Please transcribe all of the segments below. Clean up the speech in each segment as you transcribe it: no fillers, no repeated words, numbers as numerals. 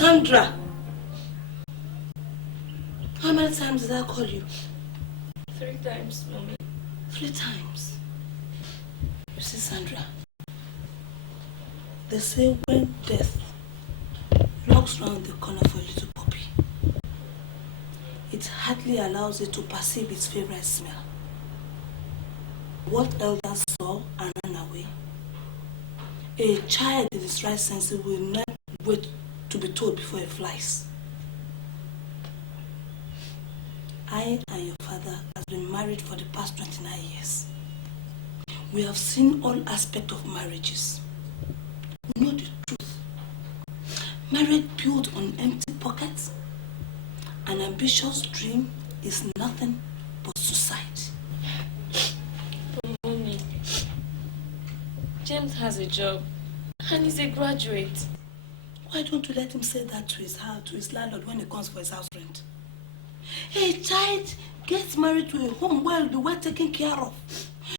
Sandra! How many times did I call you? 3 times, Mommy. 3 times? You see, Sandra, they say when death looks round the corner for a little puppy, it hardly allows it to perceive its favorite smell. What elders saw and ran away, a child in its right sense will not wait to be told before it flies. I and your father have been married for the past 29 years. We have seen all aspects of marriages. We know the truth. Marriage built on empty pockets, an ambitious dream is nothing but suicide. But Mommy, James has a job and he's a graduate. Why don't you let him say that to his landlord when he comes for his house rent? A child gets married to a home where the well taken care of,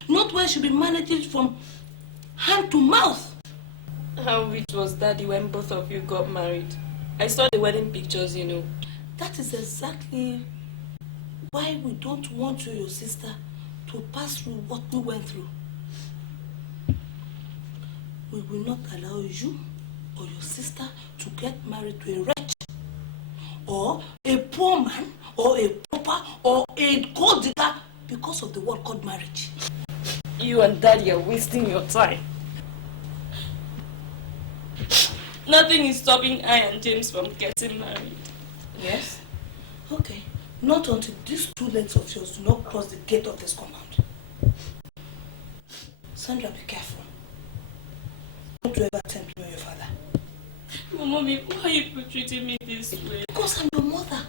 not where she'll be managed from hand to mouth. How rich was Daddy when both of you got married? I saw the wedding pictures, you know. That is exactly why we don't want you, your sister, to pass through what we went through. We will not allow you or your sister to get married to a wretch, or a poor man, or a pauper, or a gold digger because of the word called marriage. You and Daddy are wasting your time. Nothing is stopping I and James from getting married. Yes? Okay. Not until these 2 legs of yours do not cross the gate of this compound. Sandra, be careful. Don't you ever tempt me or your father. But Mommy, why are you treating me this way? Because I'm your mother.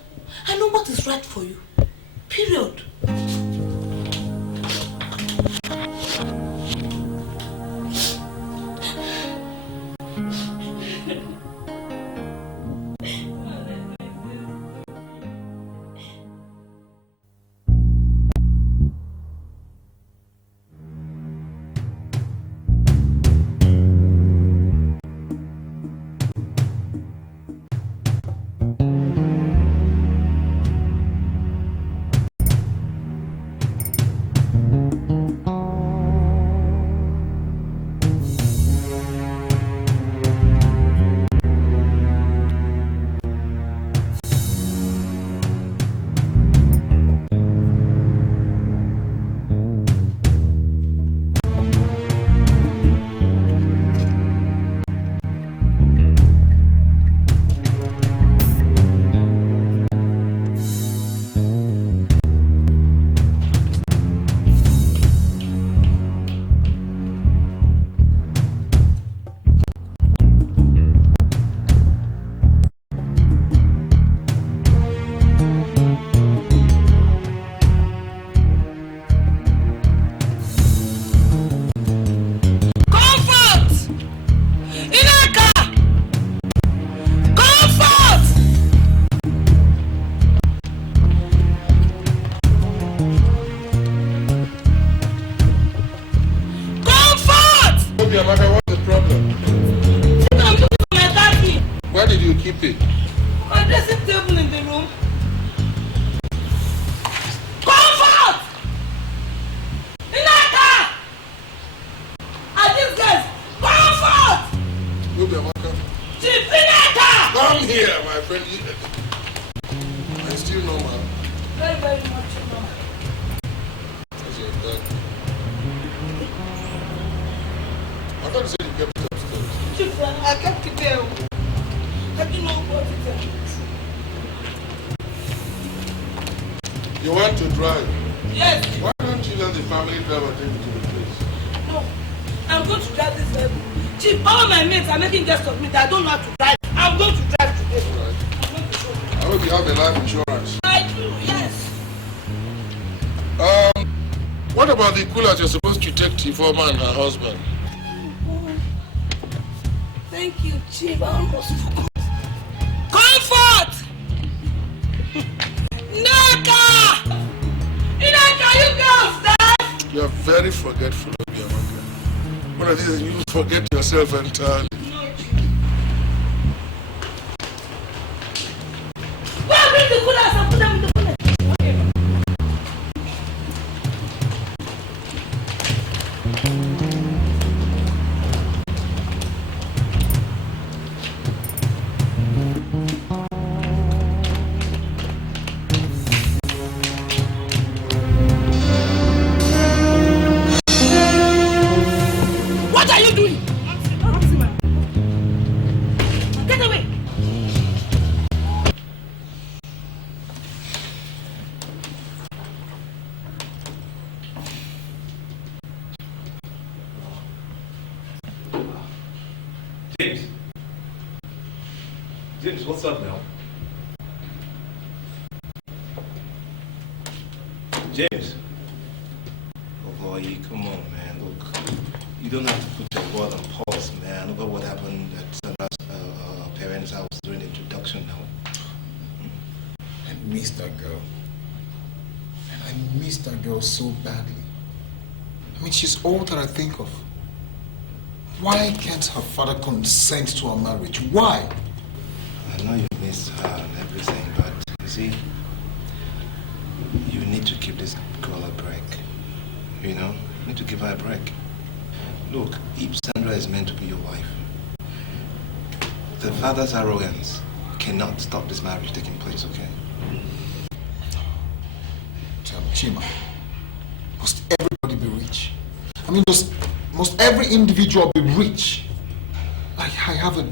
I know what is right for you. Period. Former and her husband. Thank you, Chief. I almost forgot. Comfort! Naka! Inaka, you girls there? You are very forgetful, Obiamaka. One of these days you forget yourself entirely. No, Chief. James. James, what's up now? James. Oh boy, come on, man. Look, you don't have to put your word on pause, man. Look at what happened at Sandra's parents' house during the introduction now. I missed that girl. And I missed that girl so badly. I mean, she's all that I think of. Why can't her father consent to our marriage? Why? I know you miss her and everything, but you see, you need to give this girl a break. You know? You need to give her a break. Look, if Sandra is meant to be your wife, the father's arrogance cannot stop this marriage taking place, okay? Tell me, Chima, must everybody be rich? I mean, must every individual be rich? I have a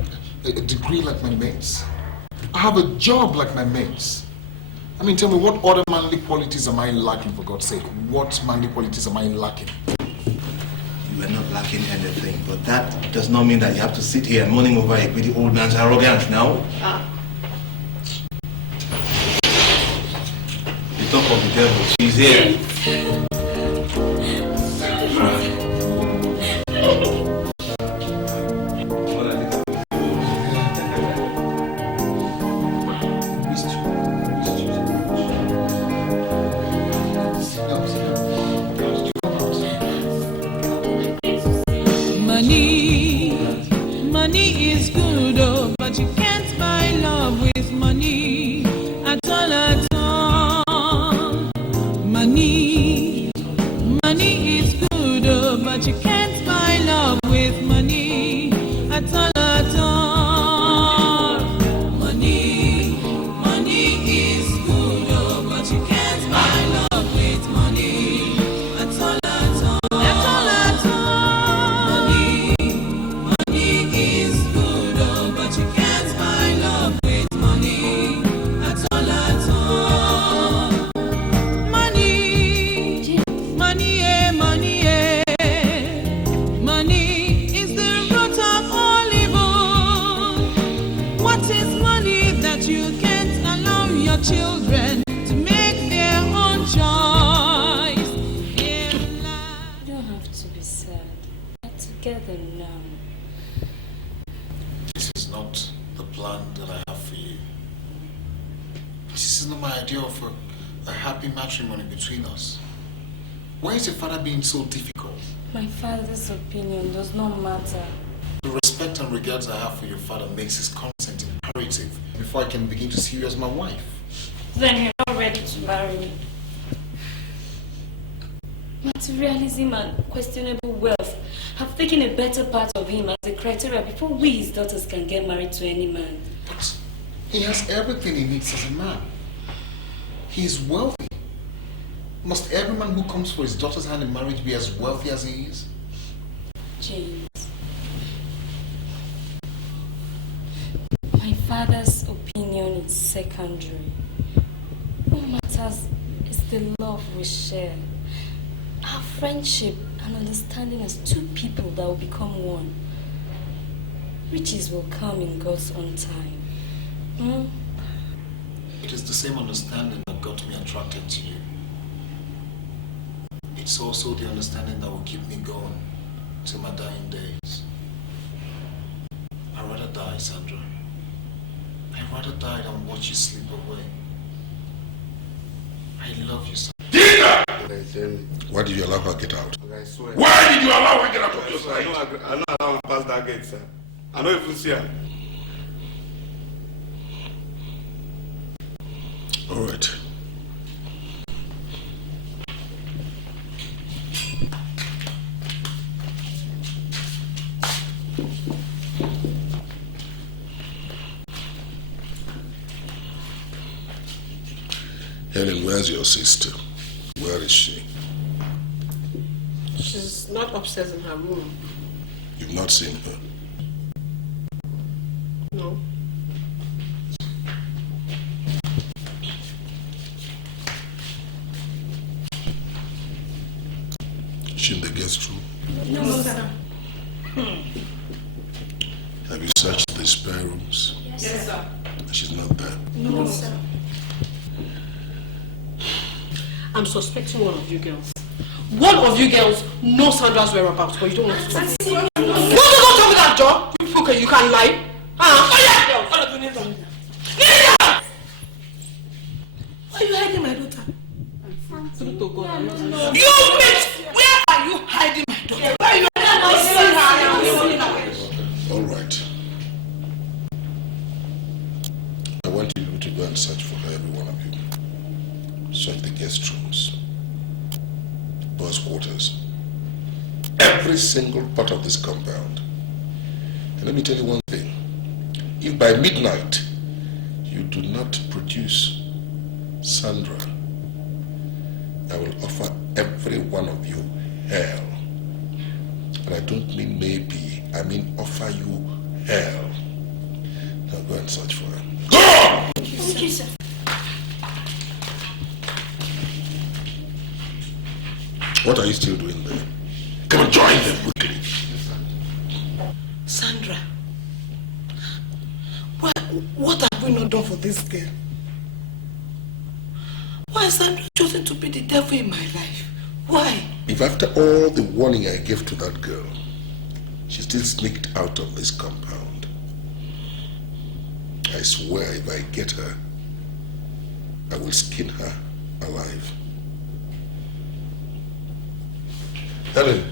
degree like my mates. I have a job like my mates. I mean, tell me, what other manly qualities am I lacking, for God's sake? What manly qualities am I lacking? You are not lacking anything, but that does not mean that you have to sit here mourning over a pretty old man's arrogance, now. You talk of the devil, she's here. Money is good, oh, but you can't buy love with money at all. Money is good, oh, but you can't buy love with money at all. Money is good, oh, but you can't buy love with money at all. Children to make their own choice in life. You don't have to be sad. We're together now. This is not the plan that I have for you. This is not my idea of a happy matrimony between us. Why is your father being so difficult? My father's opinion does not matter. The respect and regards I have for your father makes his consent imperative before I can begin to see you as my wife. Then you're not ready to marry me. Materialism and questionable wealth have taken a better part of him as a criteria before we, his daughters, can get married to any man. But he has everything he needs as a man. He is wealthy. Must every man who comes for his daughter's hand in marriage be as wealthy as he is? James. My father's opinion is secondary. What matters is the love we share. Our friendship and understanding as two people that will become one. Riches will come in God's own time. It is the same understanding that got me attracted to you. It's also the understanding that will keep me going till my dying days. I'd rather die, Sandra. I'd rather die than watch you slip away. I love you so much. Why did you allow her to get out? I swear. Why did you allow her to get out of your sight? I don't allow her past that gate, sir. I don't even see her. All right. Helen, where's your sister? Where is she? She's not upstairs in her room. You've not seen her? No. She in the guest room? No, sir. Have you searched the spare rooms? Yes, sir. She's not there. No, sir. I'm suspecting one of you girls. One of you girls knows Sandra's whereabouts, but you don't want to tell me. No, don't tell me that, John. You can lie. Oh yeah, girl. All of you need them. Why are you hiding my daughter? No. You bitch! Where are you hiding my daughter? Where are you All right. I want you to go and search for her, every one of you. Search the guest rooms, boys' quarters, every single part of this compound. And let me tell you one thing. If by midnight you do not produce Sandra, I will offer every one of you hell. And I don't mean maybe, I mean offer you hell. Now go and search for her. Go! Thank you, sir. What are you still doing there? Come and join them quickly. Sandra, what have we not done for this girl? Why has Sandra chosen to be the devil in my life? Why? If after all the warning I gave to that girl, she still sneaked out of this compound, I swear if I get her, I will skin her alive. Helen,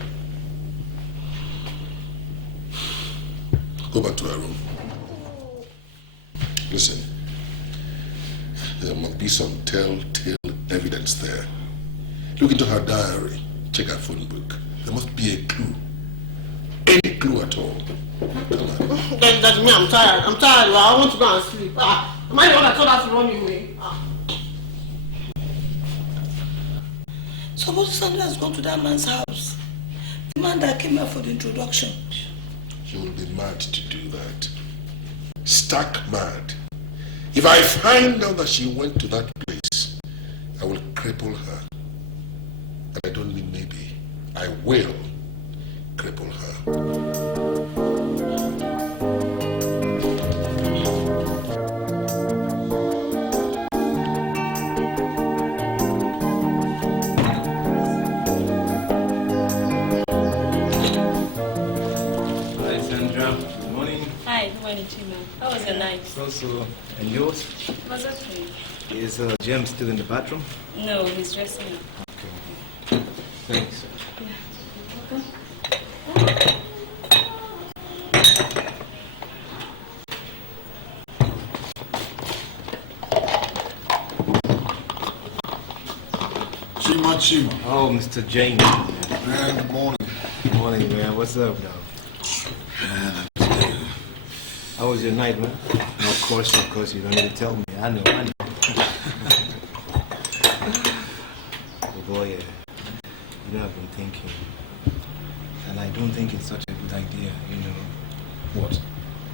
go back to her room. Listen, there must be some telltale evidence there. Look into her diary, check her phone book. There must be a clue. Any clue at all. Come on. That's me, I'm tired. I want to go and sleep. Am I the one that told her to run away? Suppose Sandra has gone to that man's house. The man that came here for the introduction. You will be mad to do that. Stark mad. If I find out that she went to that place, I will cripple her. And I don't mean maybe. I will cripple her. How was your night? So, and yours? Was okay. Is Jem still in the bathroom? No, he's dressing up. Okay. Thanks. Chima. Oh, Mr. James. Man, good morning. Good morning, man. What's up, now? Man, how was your night, man? No, of course, you don't need to tell me. I know. Oh boy, you know, I've been thinking, and I don't think it's such a good idea, you know. What?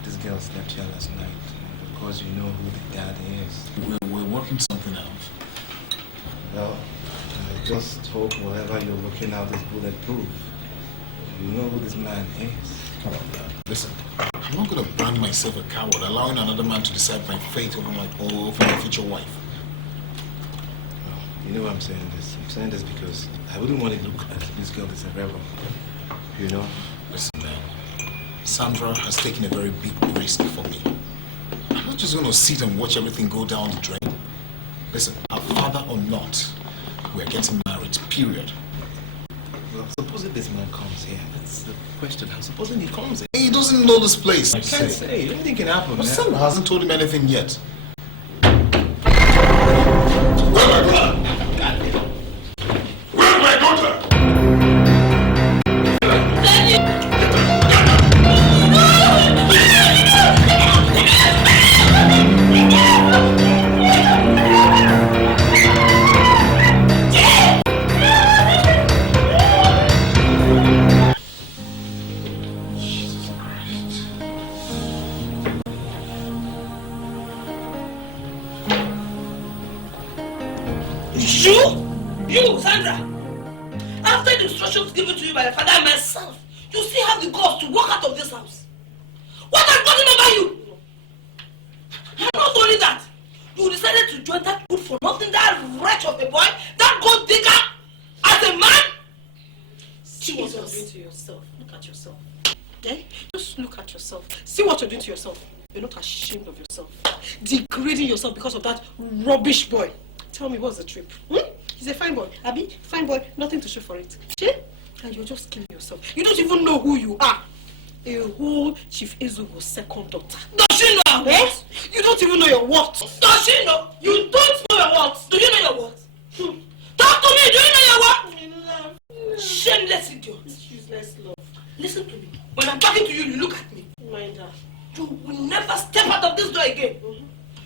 This girl slept here last night, because you know who the dad is. We're working something out. Well, I just hope whatever you're working out is bulletproof. You know who this man is. Come on, Dad. Listen, I'm not going to brand myself a coward, allowing another man to decide my fate over my future wife. Well, you know why I'm saying this? I'm saying this because I wouldn't want to look at this girl as a rebel. You know? Listen, man. Sandra has taken a very big risk for me. I'm not just going to sit and watch everything go down the drain. Listen, our father or not, we're getting married, period. Well, supposing this man comes here, that's the question. Supposing he comes here. He doesn't know this place. I can't say. Anything can happen, But man. Sandra hasn't told him anything yet. Where's my daughter? Where's my daughter? You, Sandra! After the instructions given to you by the father and myself, you still have the guts to walk out of this house. What has gotten over you? And not only that, you decided to join that good for nothing, that wretch of a boy, that gold digger, as a man? See what you're doing to yourself. Look at yourself. Okay? Just look at yourself. See what you're doing to yourself. You're not ashamed of yourself. Degrading yourself because of that rubbish boy. Tell me, what's the trip? He's a fine boy. Abi, fine boy, nothing to show for it. See? And you're just killing yourself. You don't even know who you are. A whole Chief Ezugo's second daughter. Does she know? Eh? You don't even know your what? Does she know? You don't know your what? Do you know your what? Talk to me, do you know your what? No. Shameless idiot. Useless love. Listen to me. When I'm talking to you, you look at me. Mind her. You will never step out of this door again.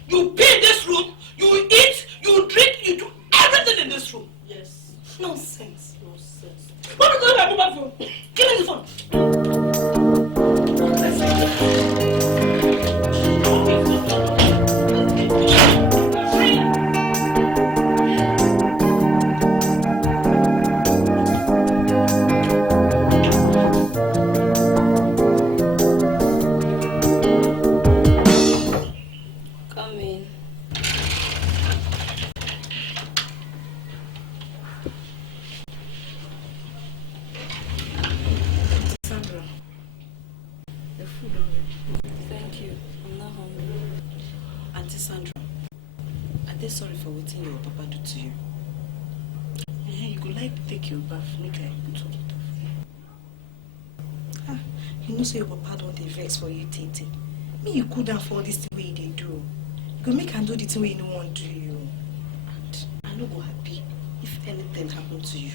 You pee in this room, you eat, you drink, you do everything in this room. Yes. Nonsense. Nonsense. What are you doing with my mobile phone? Give me the phone. Come in. Sandra, the food already. Thank you. I'm not hungry. Auntie Sandra, are they sorry for what your papa do to you? Yeah, you go like take your bath, make like put on the bath. You know say your papa don't vex for you, Tete. Me, you cool down for all this thing way they do. You go make and do the thing way you don't want to do you. And I no go happy if anything happen to you.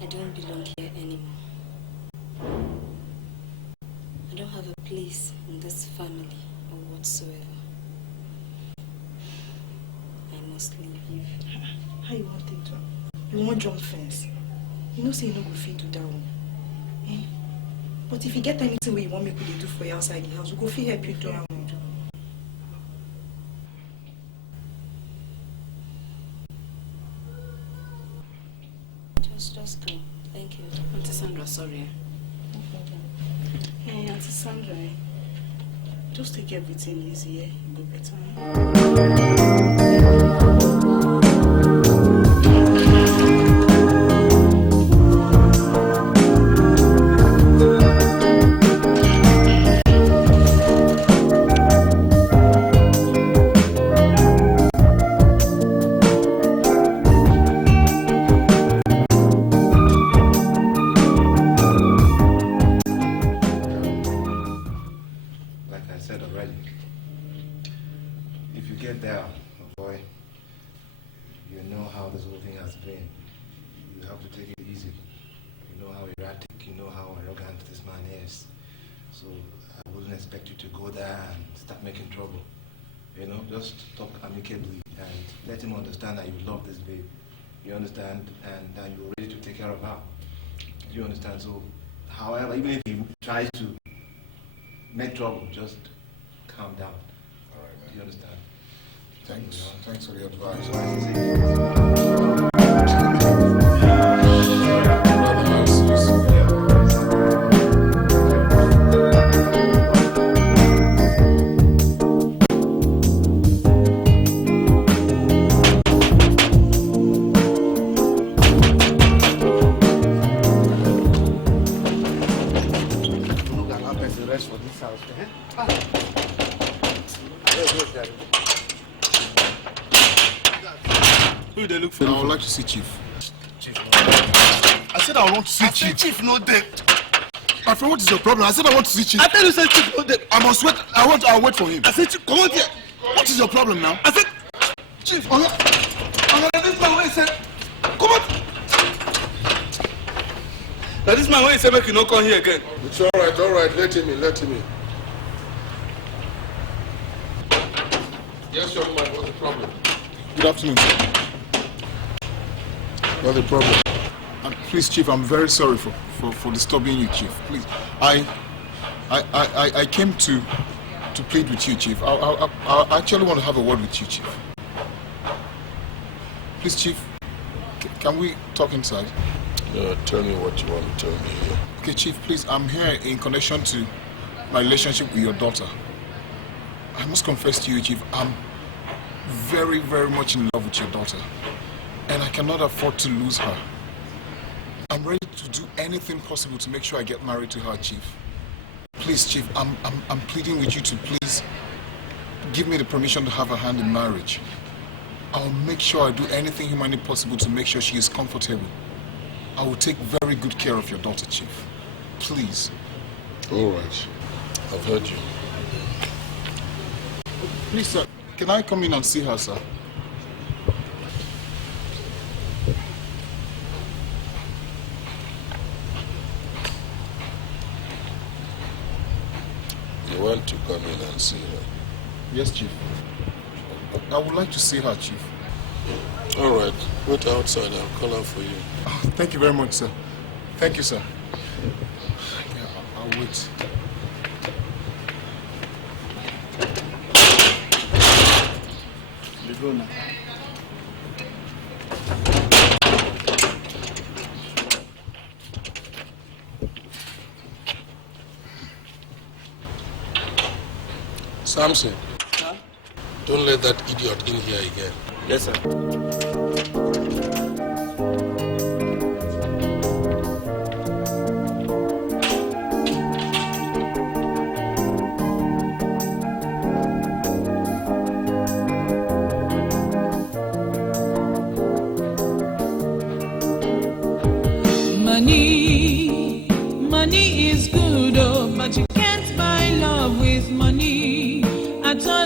I don't belong here anymore. I don't have a place in this family or whatsoever. I must leave you. How you want it to? You want jump fence? You know say you no go fit do that one. Eh? But if you get anything where you want me to do for you outside the house, we go fit help you do that one. Just go. Thank you. Auntie Sandra, sorry. No problem. Hey, Auntie Sandra, just take everything easy, eh? You go better. Like I said already, if you get there, boy, you know how this whole thing has been. You have to take it easy. You know how erratic, you know how arrogant this man is. So I wouldn't expect you to go there and start making trouble. You know, just talk amicably and let him understand that you love this babe. You understand? And that you're ready to take care of her. You understand? So, however, even if he tries to make trouble, just calm down. All right, man. Do you understand? Thanks. Thanks for the advice. Rather nice to see you. Rest for this house. Who they look for? I would like to see Chief. Chief, I said I want to see Chief. Chief, no dead. My friend, what is your problem? I said I want to see Chief. I tell you, say Chief, no dead. I must wait. I'll wait for him. I said, Chief, come on here. What is your problem now? I said, Chief, this man when he said, come on. Now this man when he said, make you not come here again. It's all right. Let him in. Yes, young man, what's the problem? Good afternoon, sir. What's the problem? Please, Chief, I'm very sorry for disturbing you, Chief. Please, I came to plead with you, Chief. I actually want to have a word with you, Chief. Please, Chief, can we talk inside? Tell me what you want to tell me here. Okay, Chief, please, I'm here in connection to my relationship with your daughter. I must confess to you, Chief, I'm very, very much in love with your daughter. And I cannot afford to lose her. I'm ready to do anything possible to make sure I get married to her, Chief. Please, Chief, I'm pleading with you to please give me the permission to have a hand in marriage. I'll make sure I do anything humanly possible to make sure she is comfortable. I will take very good care of your daughter, Chief. Please. All right. I've heard you. Please, sir, can I come in and see her, sir? You want to come in and see her? Yes, Chief. I would like to see her, Chief. All right. Wait outside. I'll call her for you. Oh, thank you very much, sir. Thank you, sir. Yeah, I'll wait. You go now. Samson. Huh? Don't let that idiot in here again. Yes, sir. Money is good, oh, but you can't buy love with money at all.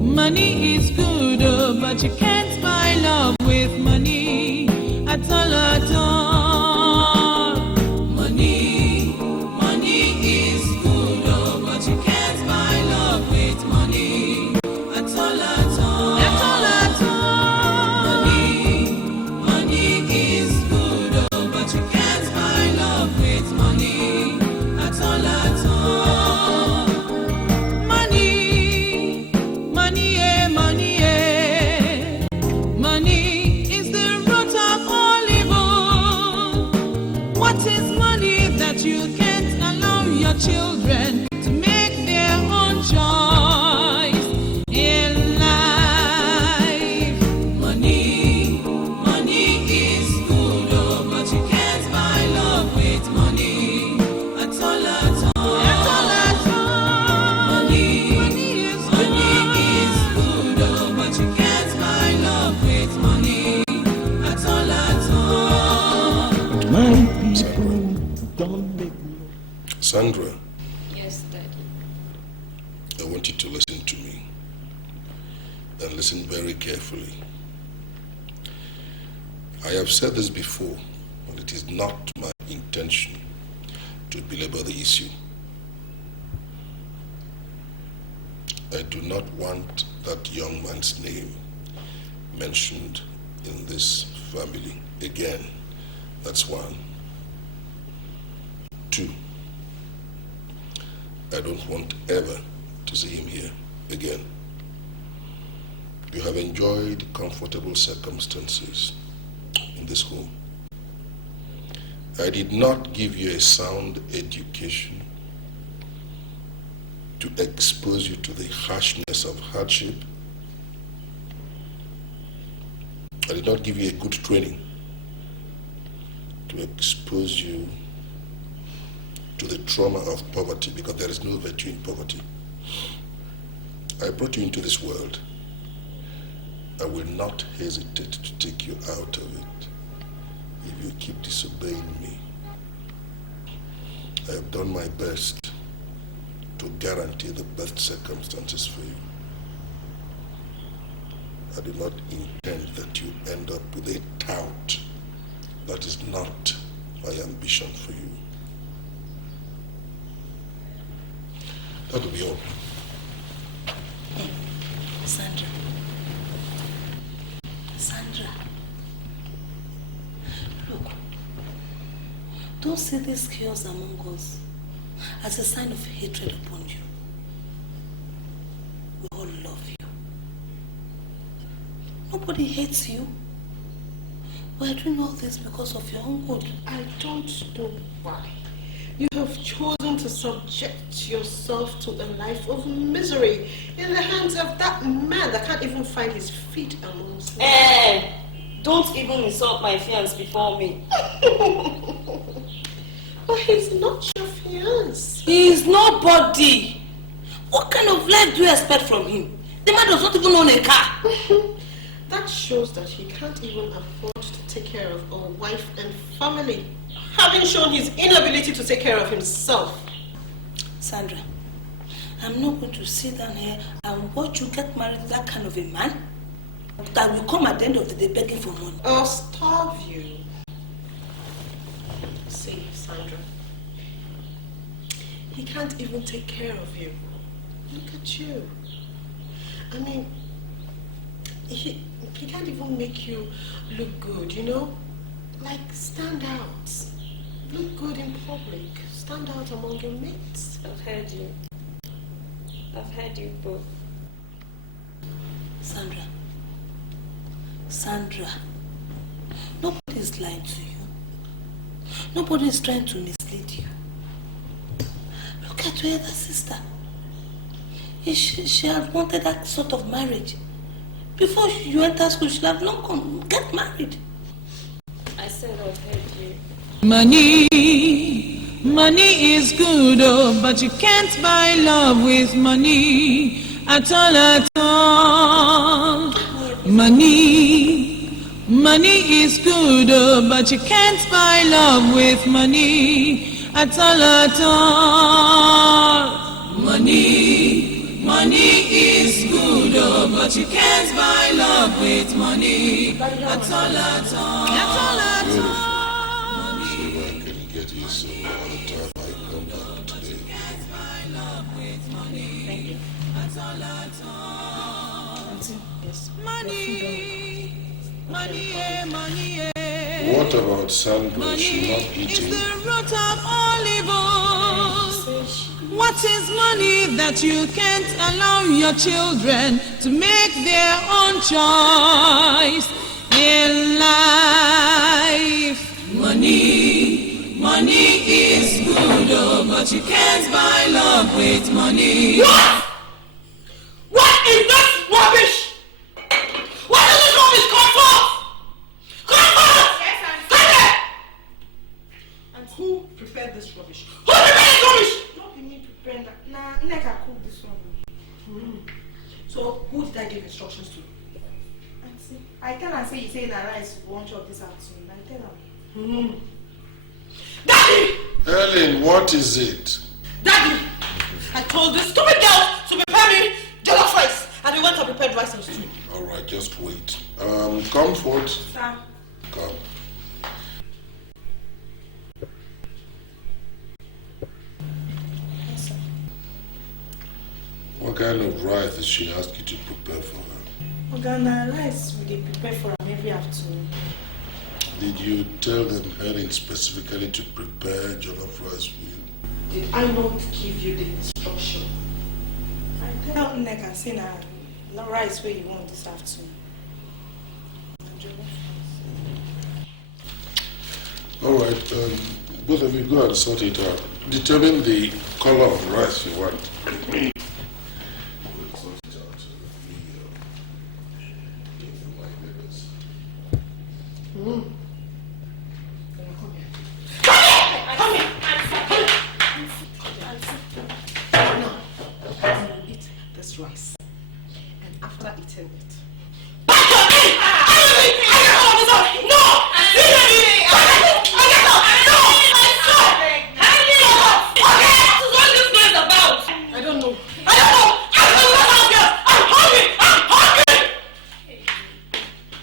Money is good, oh, but you can't buy love with money at all. Money is good, oh, but you can't buy love with money at all. Children to make their own choice in life. Money is good, oh, but you can't buy love with money at all. Money is good, oh, but you can't buy love with money at all. My people don't make Sandra. Yes, Daddy. I want you to listen to me and listen very carefully. I have said this before, and it is not my intention to belabor the issue. I do not want that young man's name mentioned in this family again. That's one. Two, I don't want ever to see him here again. You have enjoyed comfortable circumstances in this home. I did not give you a sound education to expose you to the harshness of hardship. I did not give you a good training to expose you to the trauma of poverty, because there is no virtue in poverty. I brought you into this world. I will not hesitate to take you out of it if you keep disobeying me. I have done my best to guarantee the best circumstances for you. I do not intend that you end up with a tout. That is not my ambition for you. That will be all. Sandra. Look, don't see this chaos among us as a sign of hatred upon you. We all love you. Nobody hates you. We're doing all this because of your own good. I don't know why. You have chosen to subject yourself to a life of misery in the hands of that man that can't even find his feet amongst men. Don't even insult my fiancé before me. But he's not your fiancé. He's nobody. What kind of life do you expect from him? The man does not even own a car. That shows that he can't even afford to take care of a wife and family, having shown his inability to take care of himself. Sandra, I'm not going to sit down here and watch you get married to that kind of a man that will come at the end of the day begging for money. Or starve you. See, Sandra, he can't even take care of you. Look at you. I mean, he can't even make you look good, you know? Like, stand out. Look good in public. Stand out among your mates. I've heard you. I've heard you both. Sandra, nobody is lying to you. Nobody is trying to mislead you. Look at your other sister. She had wanted that sort of marriage. Before you enter school, she have long gone. Get married. I said I've heard you. Money is good, oh, but you can't buy love with money at all. Money is good, oh, but you can't buy love with money at all. Money is good, oh, but you can't buy love with money at all. See if I can get you some other time I come back today. Money. What about Sandra? She not Is eating? the root of all evil. What is money that you can't allow your children to make their own choice in life? Money is good, oh, but you can't buy love with money. What is this rubbish? What does this rubbish come for? Come for! Yes, Come here! And who prepared this rubbish? Who prepared this rubbish? Not be me preparing that. Nah, Nneka cooked this one. So, who did I give instructions to? Auntie, I tell her say you say na rice we want chop this afternoon. I tell her. Daddy! Ellen, what is it? Daddy! I told this stupid girl to prepare me jollof rice, and he went and prepared rice and stew. All right, just wait. Comfort. Sir. Come. Yes, sir. What kind of rice did she ask you to prepare for her? Ogana rice we dey prepare for am every afternoon. Did you tell them Helen specifically to prepare jollof rice for you? Did I not give you the instruction? I tell Nneka say na rice wey you want this afternoon. All right, both of you go and sort it out. Determine the color of rice you want. We'll sort it out. My neighbors. Come here! Now, eat this rice. And after eating it, I don't know.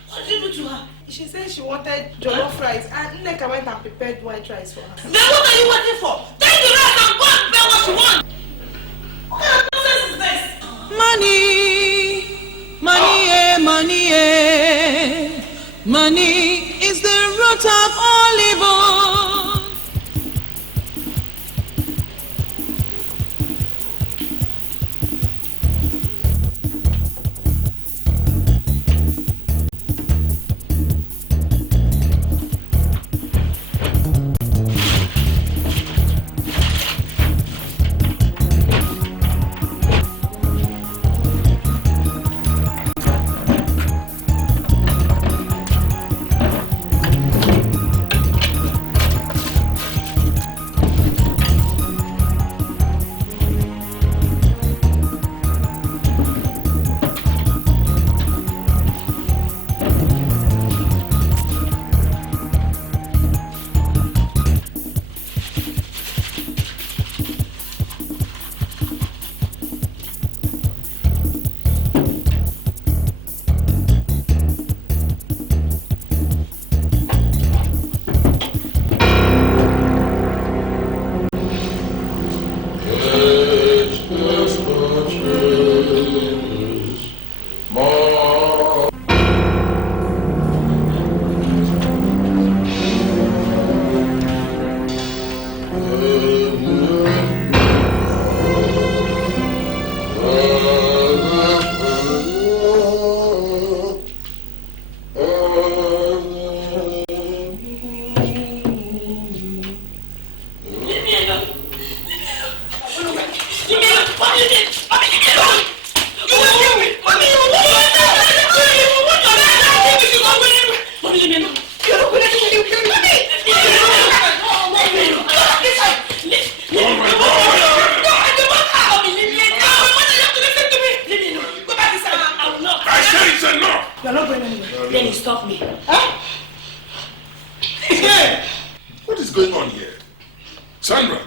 What did you do to her? She said she wanted jollof rice and Nneka went and prepared white rice for her. Then what are you waiting for? Take the rice and go and prepare what you want. What kind of nonsense is this? Money is the root of all evil. You're not going anywhere. No, Then you stop me. Huh? Hey! What is going on here? Sandra,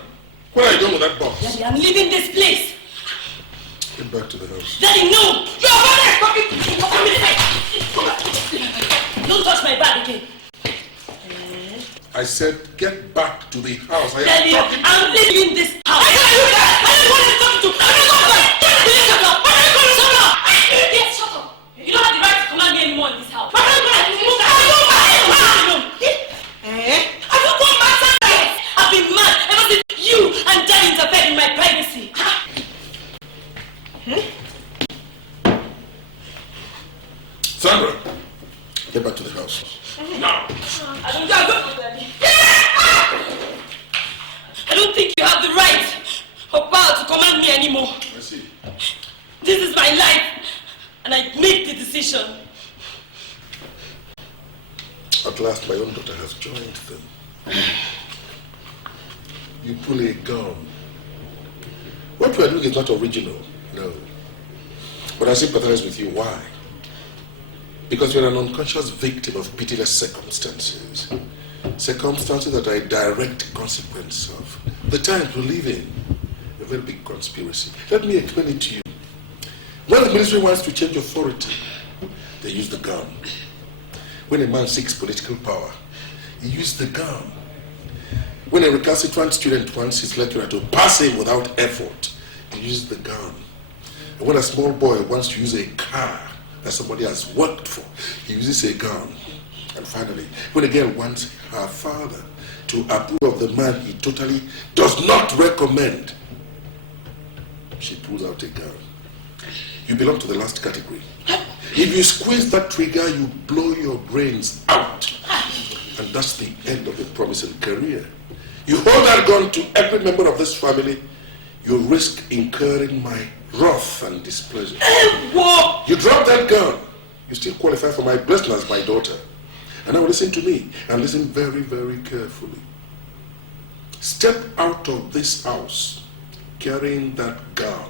where are you going with that box? Daddy, I'm leaving this place. Get back to the house. Daddy, no! Your father is talking. Don't touch my bag again. I said get back to the house. Daddy, I'm leaving this house. I don't want to talk to you. Shut up. Yes, shut up. You don't have the right to command me anymore in this house. I've been mad ever since you and Daddy interfered in my privacy. Sandra, get back to the house. Now. I don't think you have the right or power to command me anymore. I see. This is my life, and I make the decision. At last, my own daughter has joined them. You pull a gun. What we are doing is not original, no. But I sympathize with you. Why? Because you're an unconscious victim of pitiless circumstances. Circumstances that are a direct consequence of the times we live in. A very big conspiracy. Let me explain it to you. When the military wants to change authority, they use the gun. When a man seeks political power, he uses the gun. When a recalcitrant student wants his lecturer to pass him without effort, he uses the gun. And when a small boy wants to use a car that somebody has worked for, he uses a gun. And finally, when a girl wants her father to approve of the man he totally does not recommend, she pulls out a gun. You belong to the last category. If you squeeze that trigger, you blow your brains out. And that's the end of a promising career. You hold that gun to every member of this family, you risk incurring my wrath and displeasure. You drop that gun, you still qualify for my blessing as my daughter. And now listen to me, and listen very, very carefully. Step out of this house carrying that gun,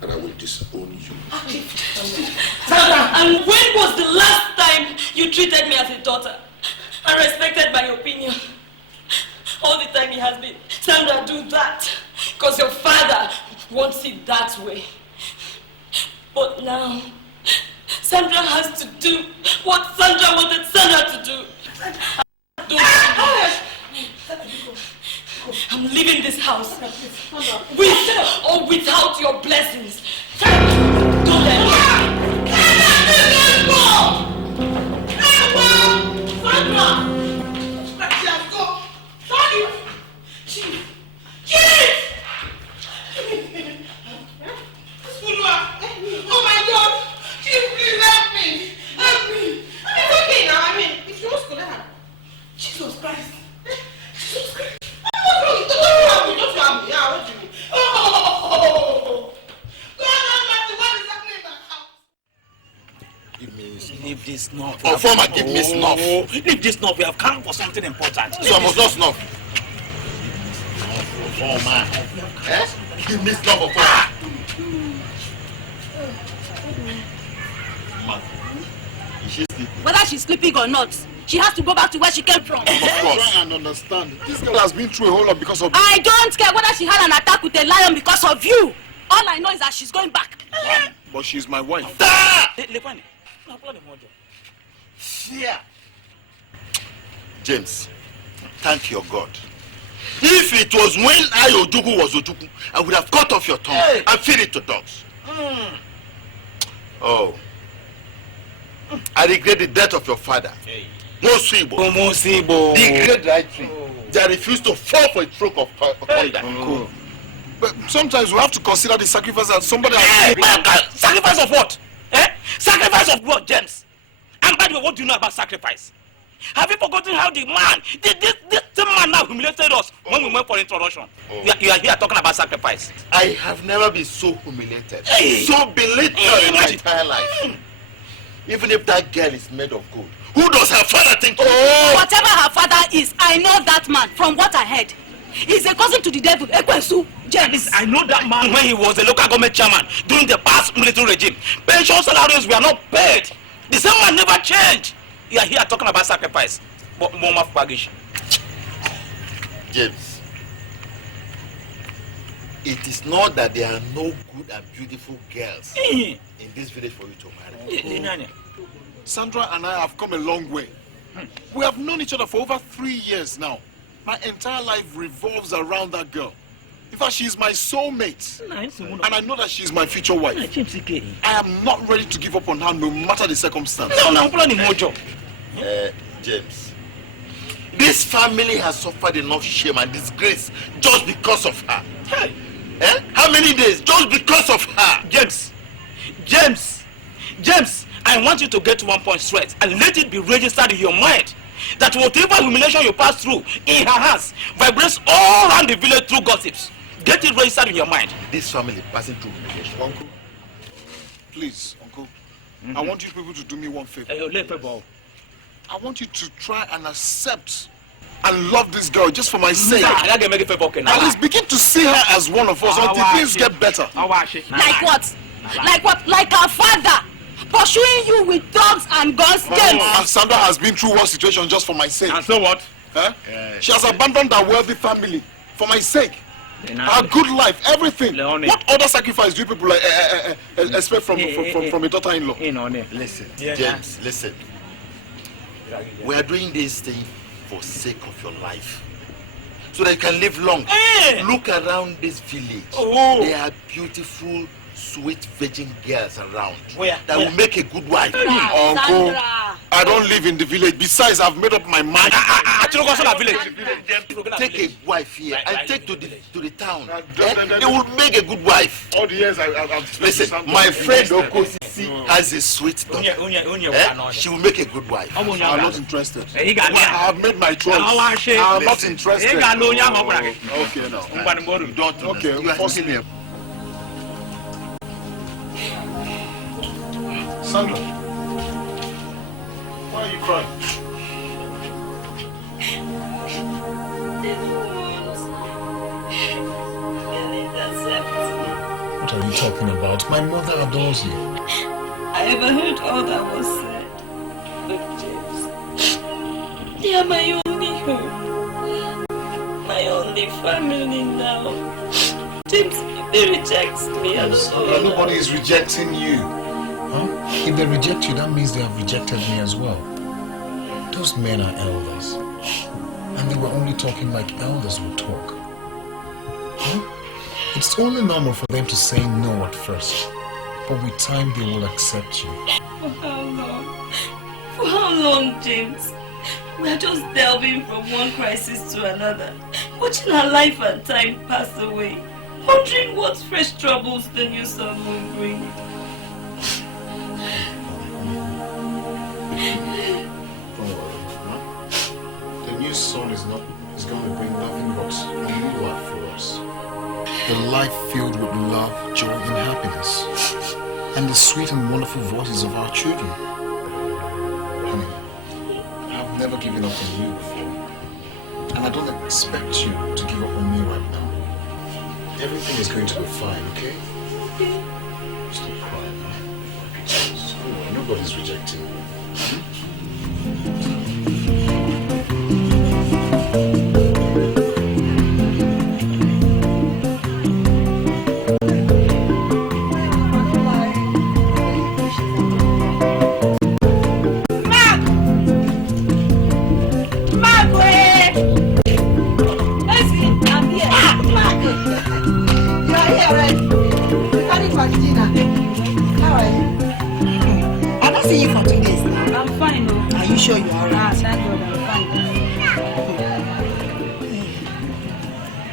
and I will disown you. And when was the last time you treated me as a daughter and respected my opinion? All the time he has been, Sandra, do that, because your father wants it that way. But now, Sandra has to do what Sandra wanted Sandra to do. I'm leaving this house with or without your blessings. Don't let me. Sandra! Oh my God! Chief, please help me! Help me! It's okay now, I mean, if you want to let her. Jesus Christ! Jesus Christ! What's wrong? Don't have me. Yeah, what do you mean? Oh! God Almighty, what is happening in that house? Give me snuff. Leave this snuff. Oh, former, give me snuff. Leave this snuff. We have come for something important. So I must not snuff. Former. Eh? Give me snuff of former. Is she sleeping? Whether she's sleeping or not, she has to go back to where she came from. Of course. Try and understand. This girl has been through a whole lot because of... I don't care whether she had an attack with a lion because of you. All I know is that she's going back. But she's my wife. Fear. James, thank your God. If it was when Ojuku was Ojuku, I would have cut off your tongue and feed it to dogs. Oh. I regret the death of your father. Mosibo. The great right tree that refused to fall for a stroke of thunder. But sometimes we have to consider the sacrifice that somebody has... Sacrifice of what? Sacrifice of what, James? And by the way, what do you know about sacrifice? Have you forgotten how the man, this man now humiliated us when we went for introduction? You are here talking about sacrifice. I have never been so humiliated, so belittled in my entire life. Even if that girl is made of gold, who does her father think? Whatever her father is, I know that man from what I heard. He's a cousin to the devil. Ekwensu, James. I know that man when he was a local government chairman during the past military regime. Pension salaries were not paid. The same man never changed. You are here talking about sacrifice. But Mama Fagish. James, it is not that there are no good and beautiful girls in this village for you to marry. Sandra and I have come a long way. We have known each other for over 3 years now. My entire life revolves around that girl. In fact, she's my soulmate. And I know that she's my future wife. I am not ready to give up on her no matter the circumstance. James, this family has suffered enough shame and disgrace just because of her. How many days? Just because of her. James, I want you to get to one point straight and let it be registered in your mind that whatever humiliation you pass through in her hands vibrates all around the village through gossips. Get it registered in your mind. This family passing through humiliation. Uncle, please, Uncle, I want you people to do me one favor. I want you to try and accept and love this girl just for my sake. At least begin to see her as one of us until things get better. Like what? Like what? Like our father pursuing you with dogs and guns, James. And Sandra has been through one situation just for my sake. And so what? She has abandoned her wealthy family for my sake. Her good life, everything. What other sacrifice do you people expect from a daughter-in-law? Listen, James, listen. We are doing this thing for sake of your life, so that you can live long. Look around this village. There are beautiful, sweet virgin girls around that will make a good wife. Uncle, I don't live in the village. Besides, I've made up my mind. Take a wife here and take to the town. It will make a good wife. All the years I've listen, my friend Okosisi has a sweet daughter. She will make a good wife. I'm not interested. I have made my choice. I'm not interested. Okay, now. You don't. Okay, you are force me. Sandra, why are you crying? What are you talking about? My mother adores you. I overheard all that was said. But James, they are my only hope. My only family now. James, if they reject me, I'm sorry. Nobody is rejecting you. If they reject you, that means they have rejected me as well. Those men are elders. And they were only talking like elders would talk. It's only normal for them to say no at first. But with time, they will accept you. For how long? For how long, James? We are just delving from one crisis to another. Watching our life and time pass away. Wondering what fresh troubles the new sun will bring. The new sun is going to bring nothing but a new life for us. The life filled with love, joy, and happiness. And the sweet and wonderful voices of our children. Honey, I've never given up on you before. And I don't expect you to give up on me right now. Everything is going to be fine, okay? Stop crying, man. So, nobody's rejecting you. Sure you are right. Thank God, I'm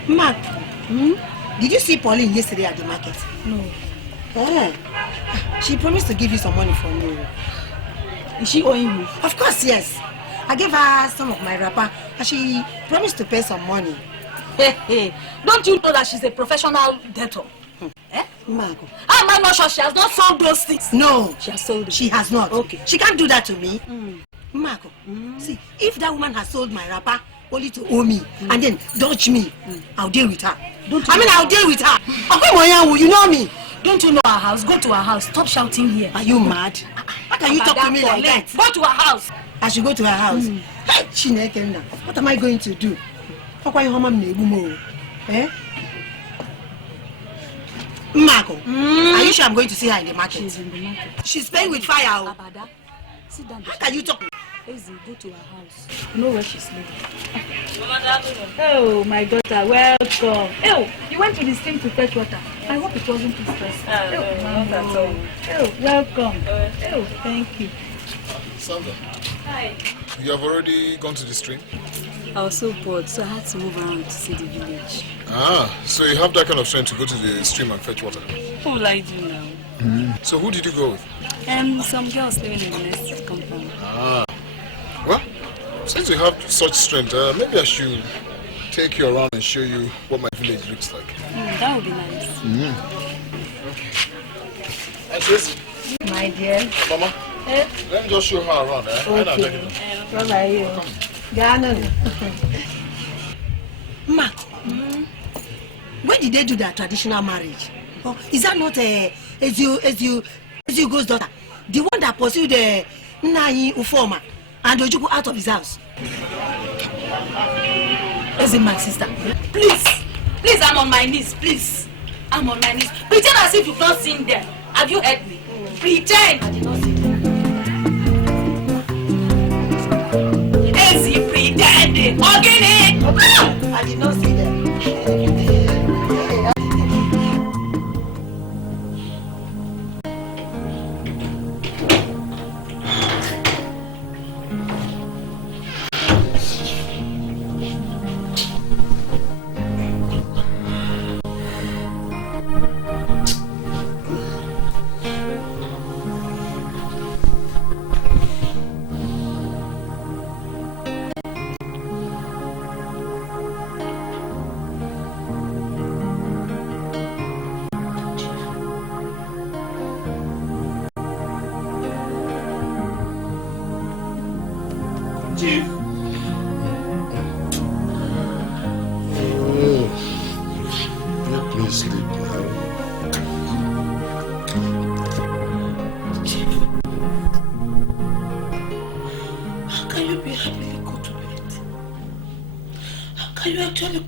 fine. Mark, did you see Pauline yesterday at the market? No. Oh, she promised to give you some money from you. Is she owing you? Of course, yes. I gave her some of my wrapper and she promised to pay some money. Hey, don't you know that she's a professional debtor? Marco. Am I not sure she has not sold those things? No, she has sold them. She has not. Okay. She can't do that to me. Marco, see, if that woman has sold my wrapper, only to owe me and then dodge me. I'll deal with her. I'll deal with her. You know me. Don't you know our house? Go to our house. Stop shouting here. Are you mad? How can you talk to me like that? Go to our house. I should go to her house. What am I going to do? Eh? Marco, are you sure I'm going to see her in the market? She's in the market. She's playing with fire. Abada, sit down. How can you talk? Easy, go to her house. You know where she's living. Oh, my daughter, welcome. Oh, you went to the stream to fetch water. I hope it wasn't too stressful. Not at all. Oh, welcome. Oh, thank you. Sandra. Hi. You have already gone to the stream? I was so bored, so I had to move around to see the village. Ah, so you have that kind of strength to go to the stream and fetch water? What will I do now? So who did you go with? Some girls living in the next compound. Ah, well, since you have such strength, maybe I should take you around and show you what my village looks like. That would be nice. Okay. My dear. Mama, let me just show her around. Okay. What about you? Ghana. Mark, when did they do their traditional marriage? Oh, is that not Ezio's daughter? The one that pursued Nai Ufoma and Ojuku out of his house? Is it my sister? Please, I'm on my knees, please. I'm on my knees. Pretend as if you've not seen them. Have you heard me? Pretend. I did not see them. Easy, pretending. Again. I did not see them.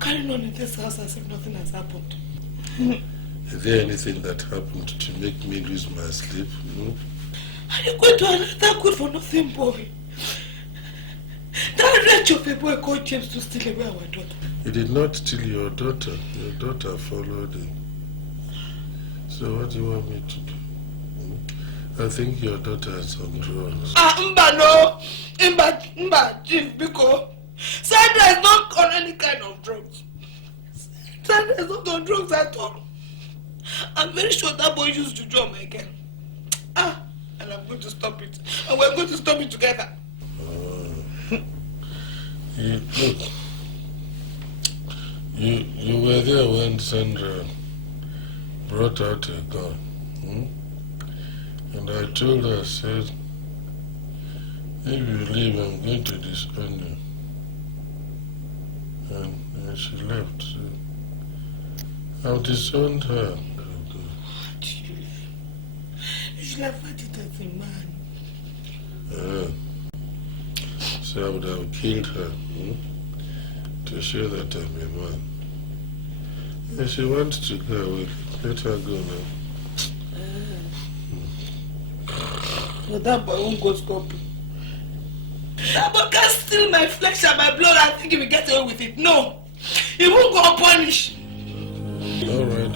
Carrying on in this house as if nothing has happened. Is there anything that happened to make me lose my sleep? Are you going to allow that good for nothing boy? That wretch of a boy called James to steal away our daughter. He did not steal your daughter. Your daughter followed him. So what do you want me to do? I think your daughter is on drugs. Mba, Chief, because Sandra is not on any kind of drugs. Sandra is not on drugs at all. I'm very sure that boy used to drum again. And I'm going to stop it. And we're going to stop it together. Look, you were there when Sandra brought out a gun. And I told her, I said, if you leave, I'm going to disown you. And she left. So I've disowned her. You should have had it as a man. So I would have killed her to show that I'm a man. And she wants to go away. Let her go now. But that boy won't go stopping. That boy can't steal my flesh and my blood and think he will get away with it. No. He won't go unpunished. All right.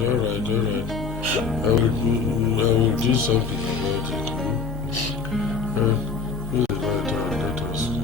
I will do something about it. Put the light on, let us sleep.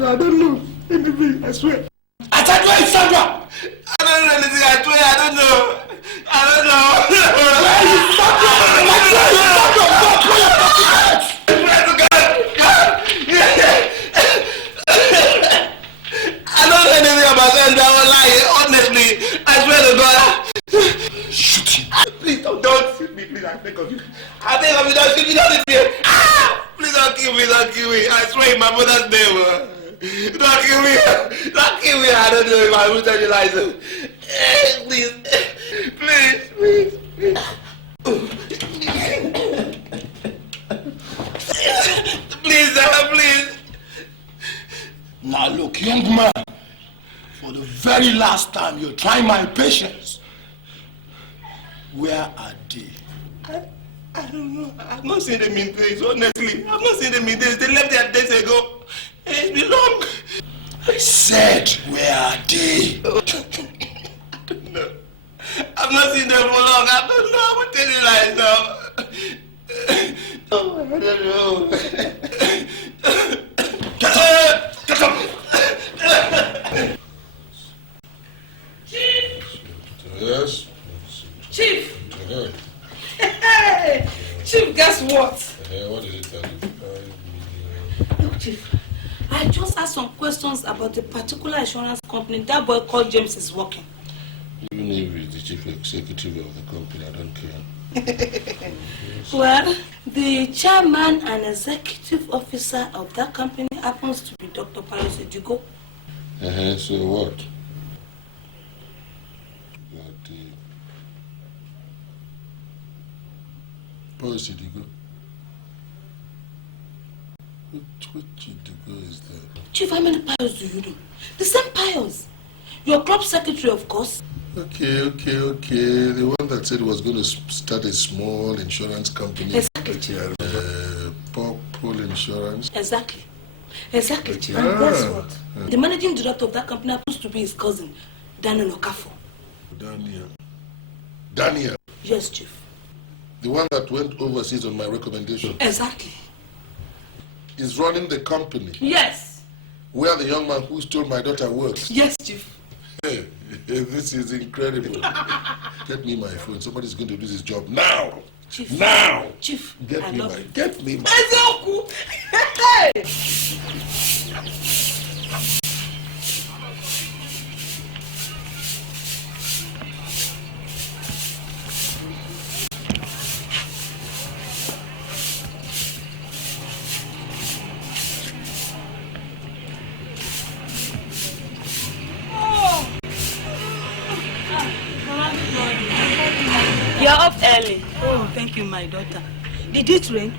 Sandra, I don't know anything, I swear. I said, where is Sandra? I don't know anything, I swear, I don't know. I don't know. Where is Sandra? I don't know anything about Sandra, I will lie, honestly. I swear to God. Shoot him. Please don't shoot me, please, I beg of you. I beg of you, don't shoot me, don't shoot me. Ah! Please don't kill me, don't kill me. I swear in my mother's name. Don't kill me. Don't kill me. I don't know if I will tell you lies. Please. Please, please, please. Please, please. Now look, young man, for the very last time you're trying my patience. Where are they? I don't know. I've not seen them in days, honestly. I've not seen them in days. They left there days ago. It's been long. I said, where are they? I don't know. I've not seen them for long. I don't know. I'm telling you lies now. Oh, I don't know. Get up! Get up! Chief! Yes? Chief! Hey, Chief, guess what? what did it tell you? Look, Chief, I just asked some questions about the particular insurance company that boy called James is working. Even if he's the chief executive of the company, I don't care. Well, the chairman and executive officer of that company happens to be Dr. Paris Edugo. So what? Paris Edugo? Which Edugo is that? Chief, how many Pios do you know? The same Pios. Your club secretary, of course. Okay. The one that said he was going to start a small insurance company. Exactly, Chief. Purple Insurance. Exactly, Chief. And guess what? The managing director of that company happens to be his cousin, Daniel Okafor. Daniel? Yes, Chief. The one that went overseas on my recommendation. Exactly. Is running the company. Yes. Where the young man who stole my daughter works. Yes, Chief. Hey, this is incredible. Get me my phone. Somebody's going to lose his job now. Chief. Now. Chief. Get me my. Hey! You're up early. Oh, thank you, my daughter. Did it rain?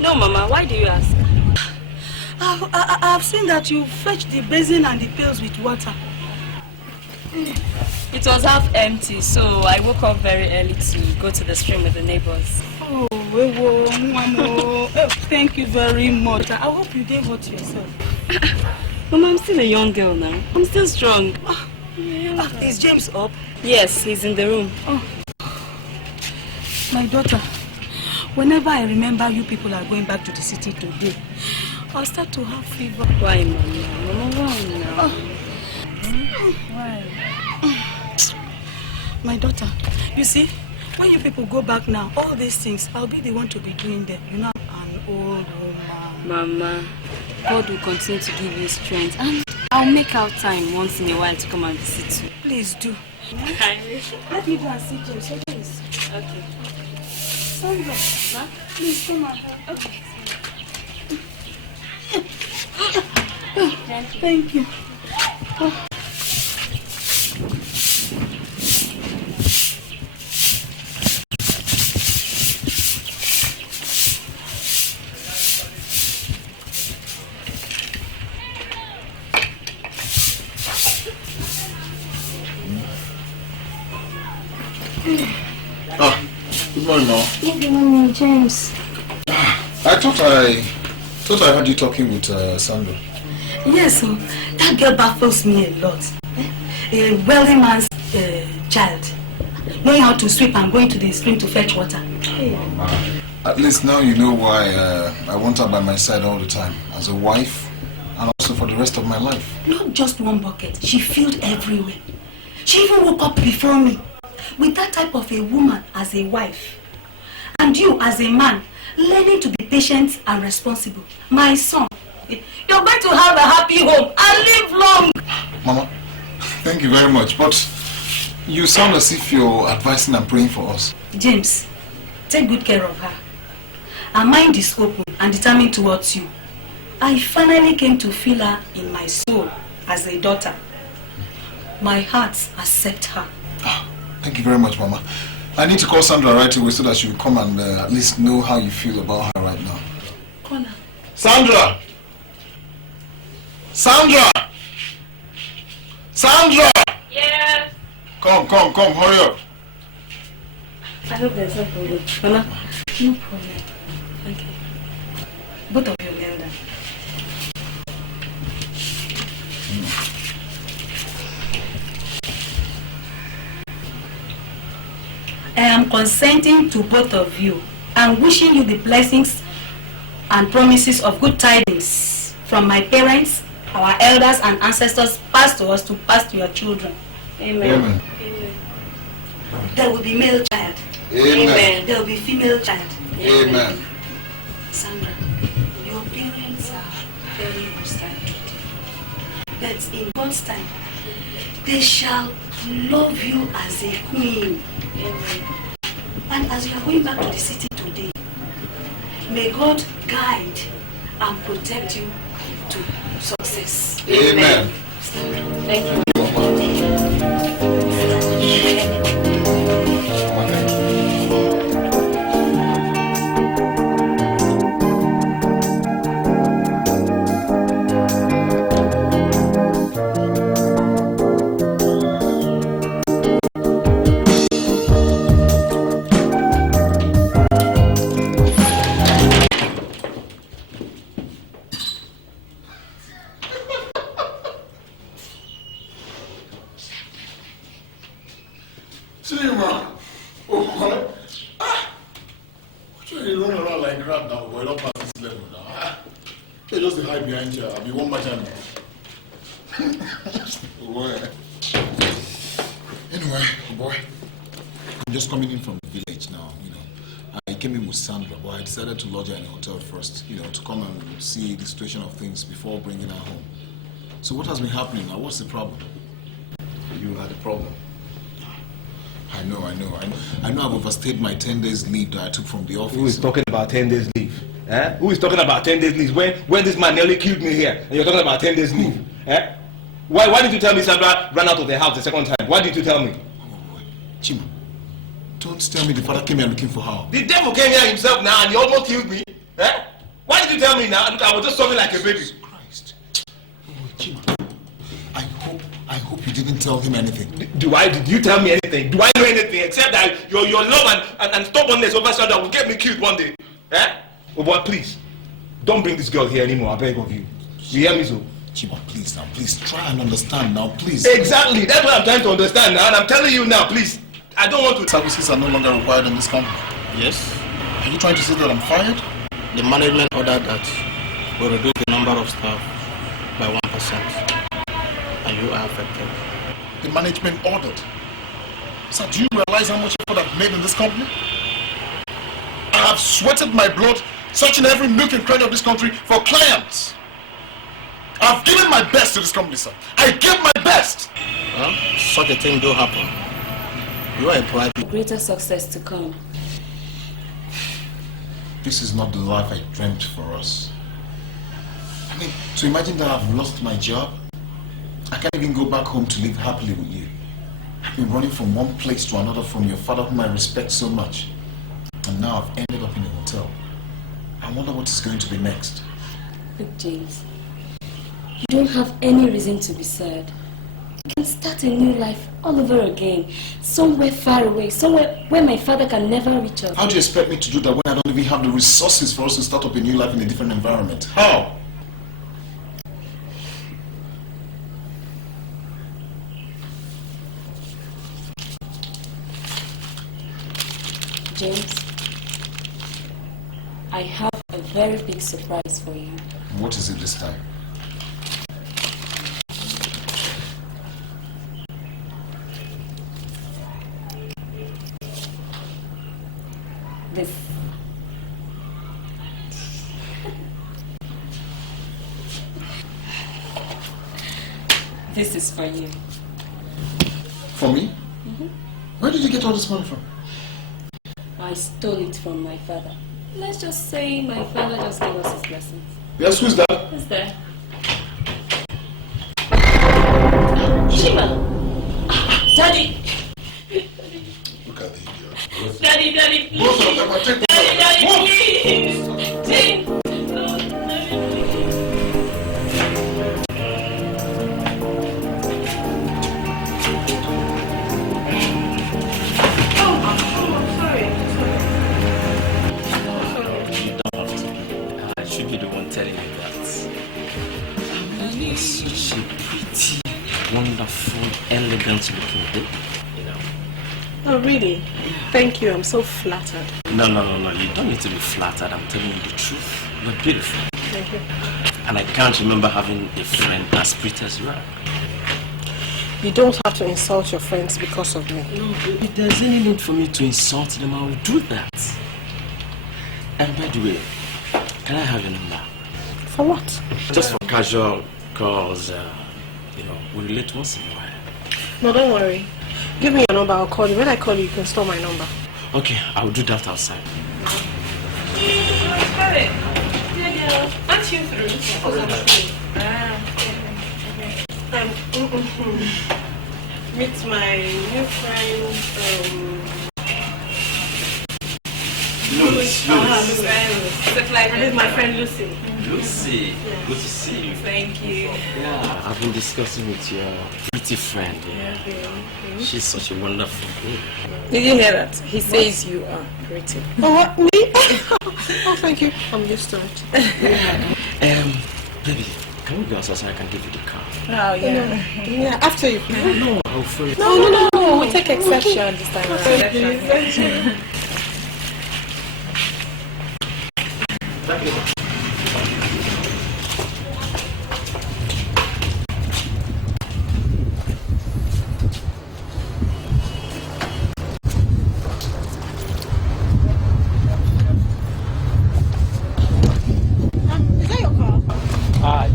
No, Mama. Why do you ask? I've seen that you fetched the basin and the pails with water. It was half empty, so I woke up very early to go to the stream with the neighbors. Oh, thank you very much. I hope you did what yourself. Mama, I'm still a young girl now. I'm still strong. Is James up? Yes, he's in the room. Oh. My daughter, whenever I remember you people are going back to the city today, I'll start to have fever. Why, Mama? Mama, why now? Why? My daughter, you see, when you people go back now, all these things, I'll be the one to be doing them. You know, I'm an old woman. Mama, God will continue to give you strength, and I'll make out time once in a while to come and visit you. Please do. Let me go and see James. Please. Okay. Sandra, huh? Please come and help. Okay. Thank you. Oh. Good morning, Ma. Good morning, James. I thought I heard you talking with Sandra. Yes, that girl baffles me a lot. A wealthy man's child, knowing how to sweep and going to the stream to fetch water. At least now you know why I want her by my side all the time. As a wife and so for the rest of my life. Not just one bucket. She filled everywhere. She even woke up before me. With that type of a woman as a wife, and you as a man, learning to be patient and responsible. My son, you're going to have a happy home and live long. Mama, thank you very much, but you sound as if you're advising and praying for us. James, take good care of her. Her mind is open and determined towards you. I finally came to feel her in my soul as a daughter. My heart accepts her. Thank you very much, Mama. I need to call Sandra right away so that she will come and at least know how you feel about her right now. Connor. Sandra! Sandra! Sandra! Yes. Come, hurry up. I hope there's no problem. Connor? No problem. Thank you. Both of you kneel down. I am consenting to both of you and wishing you the blessings and promises of good tidings from my parents, our elders and ancestors passed to us to pass to your children. Amen. Amen. There will be male child. Amen. There will be female child. Amen. Sandra, your parents are very hostile. But in God's time, they shall love you as a queen. Amen. And as you are going back to the city today, may God guide and protect you to success. Amen. Thank you. I decided to lodge her in a hotel first, to come and see the situation of things before bringing her home. So what has been happening now? What's the problem? You had a problem. I know I've overstayed my 10 days leave that I took from the office. Who is talking about 10 days leave? Eh? Who is talking about 10 days leave? When this man nearly killed me here, and you're talking about 10 days leave? Eh? Why did you tell me Sandra ran out of the house the second time? Why did you tell me? Chima, don't tell me the father came here looking for her. The devil came here himself now and he almost killed me. Eh? Why did you tell me now? I was just sobbing like a baby. Christ. Chima, I hope you didn't tell him anything. Did you tell me anything? Do I know anything except that your love and stubbornness over Sandra will get me killed one day? Eh? Oh boy, please. Don't bring this girl here anymore, I beg of you. You hear me, so? Chima, please now, please try and understand now, please. Exactly, that's what I'm trying to understand now, and I'm telling you now, please. I don't want to. Services are no longer required in this company. Yes. Are you trying to say that I'm fired? The management ordered that we reduce the number of staff by 1%. And you are affected. The management ordered? Sir, do you realize how much effort I've made in this company? I have sweated my blood searching every nook and cranny of this country for clients. I've given my best to this company, sir. I gave my best. Well, such a thing do happen. You are a private. Greater success to come. This is not the life I dreamt for us. I mean, to imagine that I've lost my job, I can't even go back home to live happily with you. I've been running from one place to another from your father whom I respect so much. And now I've ended up in a hotel. I wonder what is going to be next. Look, James, you don't have any reason to be sad. You can start a new life all over again. Somewhere far away, somewhere where my father can never reach us. How do you expect me to do that when I don't even have the resources for us to start up a new life in a different environment? How? James, I have a very big surprise for you. What is it this time? this. This is for you. For me? Where did you get all this money from? I stole it from my father. Let's just say my father just gave us his blessings. Yes, who's that? Who's there? Shima! Daddy! Look at the idiot. Daddy, Daddy, please! Both of them are taking Daddy, please! Take... Wonderful, elegant looking babe, you know. Oh, really? Thank you. I'm so flattered. No. You don't need to be flattered. I'm telling you the truth. You're beautiful. Thank you. And I can't remember having a friend as pretty as you are. You don't have to insult your friends because of me. No, if there's any need for me to insult them, I will do that. And by the way, can I have your number? For what? Just for casual calls. You know, we relate once in a while. No, don't worry. Give me your number, I'll call you. When I call you, you can store my number. Okay, I'll do that outside. Aren't you through? Meet my new friend, Lucy. This is my friend Lucy. Lucy, good to see you. Thank you. Yeah, I've been discussing with your pretty friend. Yeah. She's such a wonderful girl. Did you hear that? He says you are pretty. Oh, what? Me? Oh, thank you. I'm used to it. Baby, can we go outside so I can give you the car? Oh, yeah. Yeah, after you. No, I'll follow. No. We'll take exception this time around. Thank you.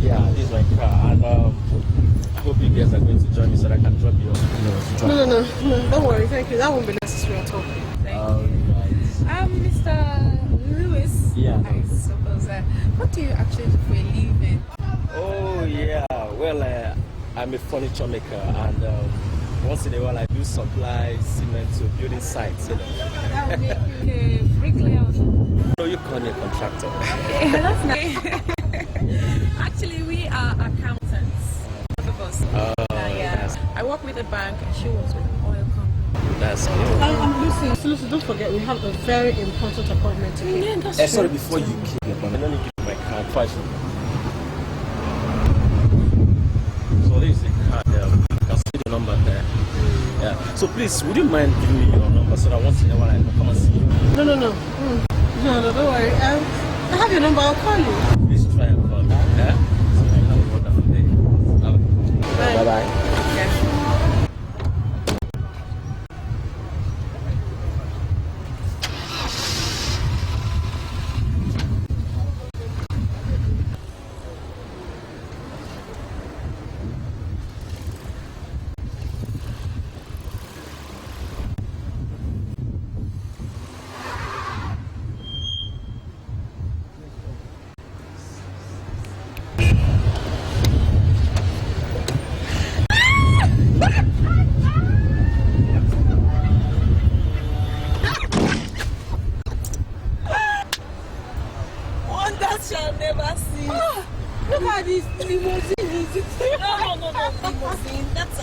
Yeah, this is my car, and I hope you guys are going to join me so that I can drop you off. No, don't worry, thank you. That won't be necessary at all. Thank you. Mr. Lewis. Yeah. I suppose. What do you actually do for a living? Oh yeah, well, I'm a furniture maker, and once in a while I do supply cement to building sites. You know. That would make you a bricklayer. No, you call me a contractor. Okay, that's nice. Actually, we are accountants. Both of us. Yeah. I work with a bank, and she works with an oil company. That's good. Lucy, don't forget, we have a very important appointment today. Yeah, that's true. Sorry, before you keep your appointment, let me give you my card. So this is the card. You can see the number there. Yeah. So please, would you mind giving me your number so that once in a while I can come and see you? No. No, don't worry. I have your number. I'll call you. Please try and call me. Yeah? So have a wonderful day. Bye-bye. Okay. Look at this limousine. No, limousine. That's a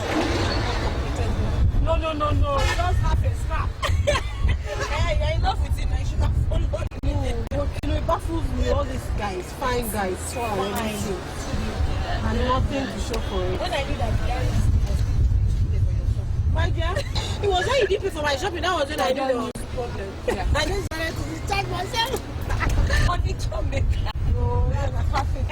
No. Just have a snap. You're in love with him. I should have followed him. But it baffles me. All these guys, fine guys, so everything, and nothing to show for it. When I did that, guys. My dear, it was when you did pay for my shopping. That was when I did the problem. Yeah. I just wanted to discharge myself. Money to make. No, that's a perfect.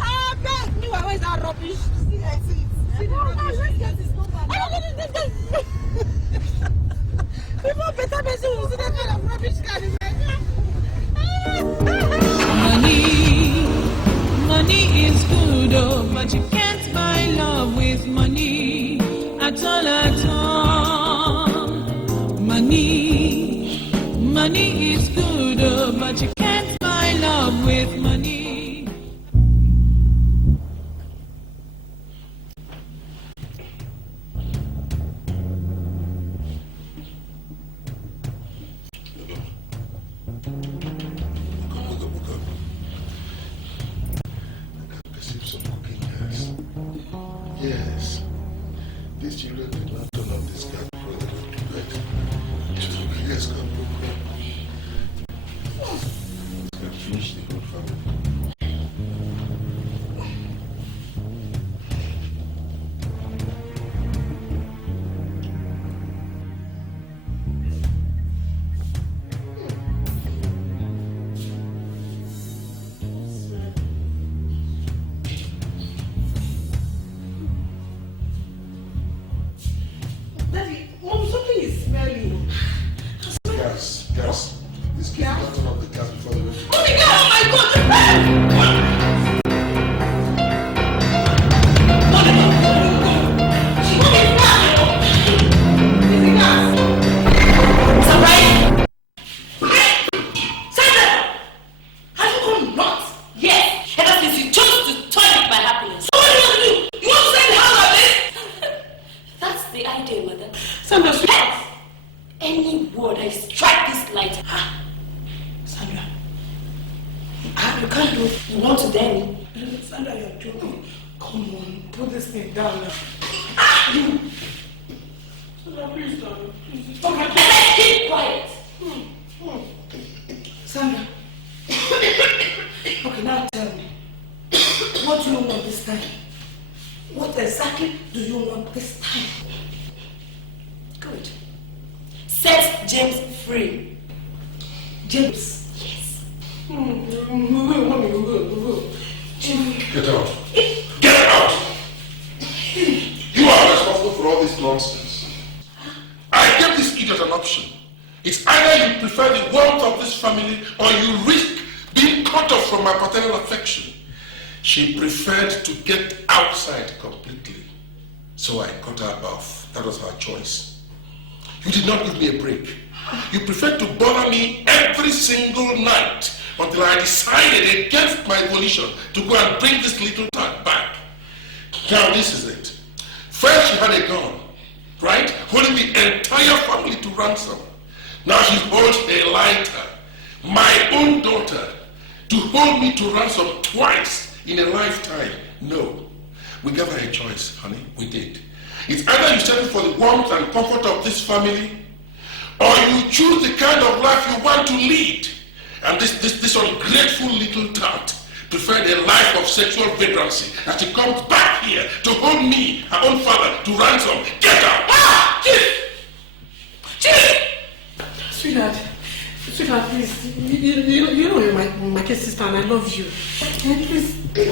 Ah, man, you always are rubbish. See, I see it. See the rubbish. Let's get this number. but you can't buy love with money at all, at all. Money is good, but you can't buy love with money. Yes. These children did not turn up this gas before they went to bed. Yes, come. Let's get finish the whole family. You did not give me a break. You preferred to bother me every single night until I decided against my volition to go and bring this little tad back. Now this is it. First she had a gun, right? Holding the entire family to ransom. Now she holds a lighter, my own daughter, to hold me to ransom twice in a lifetime. No. We gave her a choice, honey. We did. It's either you settle for the warmth and comfort of this family, or you choose the kind of life you want to lead. And this ungrateful little tart preferred a life of sexual vagrancy, and she comes back here to hold me, her own father, to ransom. Get out! Ah! Chief! Sweetheart, please. You know you're my kid sister and I love you. Please, give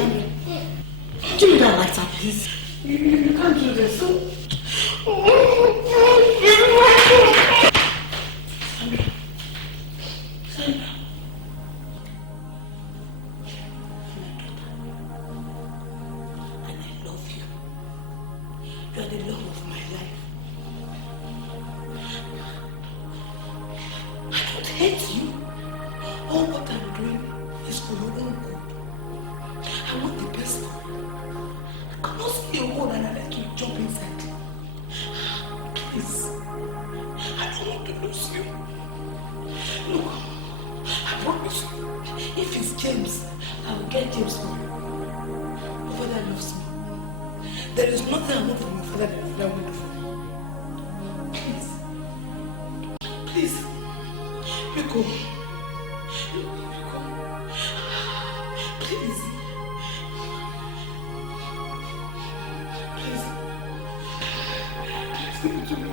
me that lighter, please. You can't do this. Sandra. And I love you. You are the love of my life. I don't hate you. All what I'm doing is for your own good. I want the best for you. I cannot see a hole and I let you jump inside. Please. I don't want to lose you. Look, I promise you, if it's James, I will get James for you. My father loves me. There is nothing I want from my father that I won't do for you. Please. Please. Rico. Please. Please. Give it to me.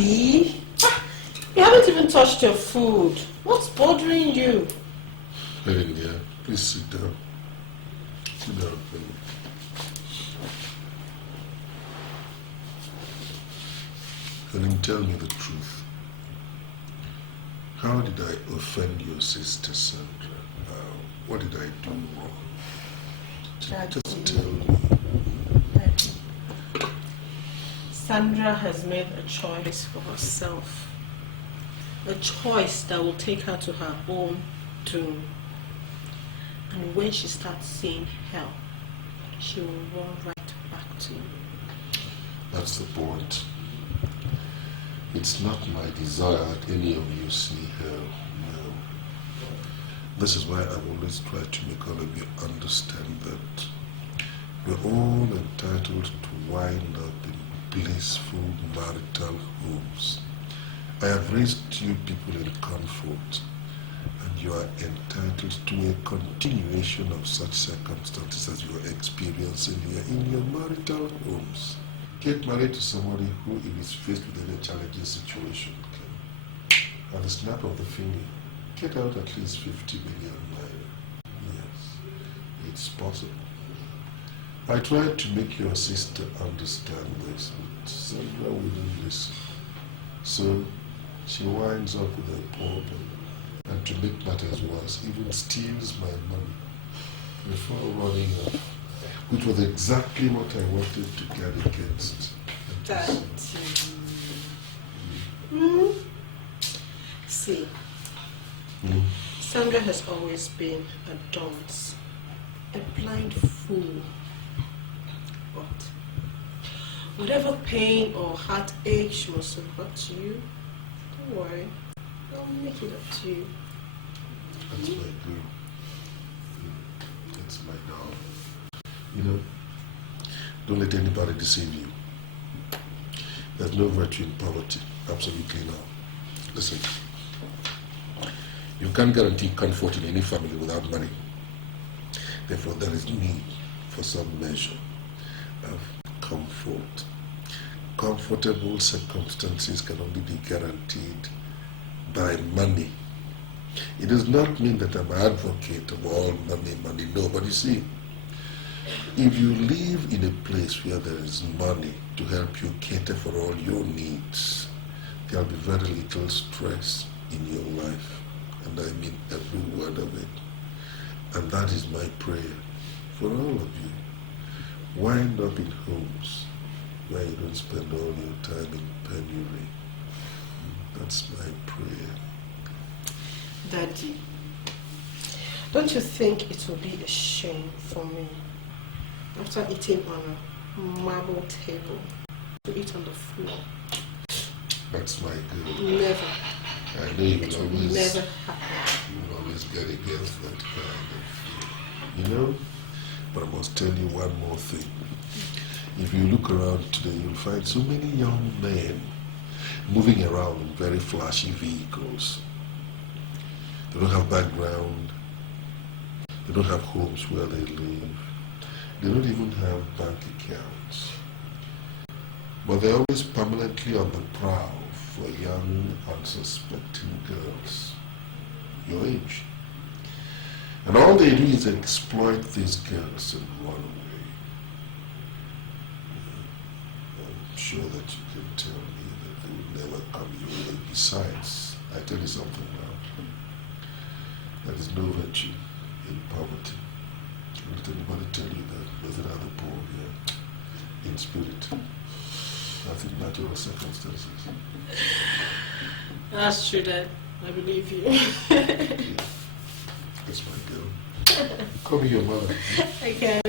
Daddy, you haven't even touched your food. What's bothering you? Lillian, please sit down. Sit down, please. Helen, tell me the truth. How did I offend your sister, Sandra? What did I do wrong? Just tell me. Sandra has made a choice for herself. A choice that will take her to her own doom. And when she starts seeing hell, she will run right back to you. That's the point. It's not my desire that any of you see hell, no. This is why I've always tried to make all of you understand that we're all entitled to wind up in blissful marital homes. I have raised you people in comfort, and you are entitled to a continuation of such circumstances as you are experiencing here in your marital homes. Get married to somebody who is faced with any challenging situation. Okay? At the snap of the finger, get out at least 50 million naira. Yes, it's possible. I tried to make your sister understand this, but Sandra wouldn't listen. So she winds up with a problem, and to make matters worse, even steals my money before running off. Which was exactly what I wanted to guard against. See, Sandra has always been a dunce, a blind fool. But whatever pain or heartache she must have brought to you, don't worry, I'll make it up to you. That's my girl. That's my dog. You know, don't let anybody deceive you. There's no virtue in poverty. Absolutely not. Listen, you can't guarantee comfort in any family without money. Therefore, there is need for some measure of comfort. Comfortable circumstances can only be guaranteed by money. It does not mean that I'm an advocate of all money, no, but you see, if you live in a place where there is money to help you cater for all your needs, there will be very little stress in your life. And I mean every word of it. And that is my prayer for all of you. Wind up in homes where you don't spend all your time in penury. That's my prayer. Daddy, don't you think it will be a shame for me, after eating on a marble table, to eat on the floor? That's my girl. Never. I know you will always, never happen. You will always get against that kind of, you know. But I must tell you one more thing. If you look around today, you'll find so many young men moving around in very flashy vehicles. They don't have background. They don't have homes where they live. They don't even have bank accounts. But they're always permanently on the prowl for young, unsuspecting girls your age. And all they do is exploit these girls and run away. I'm sure that you can tell me that they would never come your way. Besides, I tell you something now. There is no virtue in poverty. Don't let anybody tell you that there's another poor here in spirit. Nothing natural circumstances. That's true, Dad. I believe you. That's my girl. Call me your mother. Okay.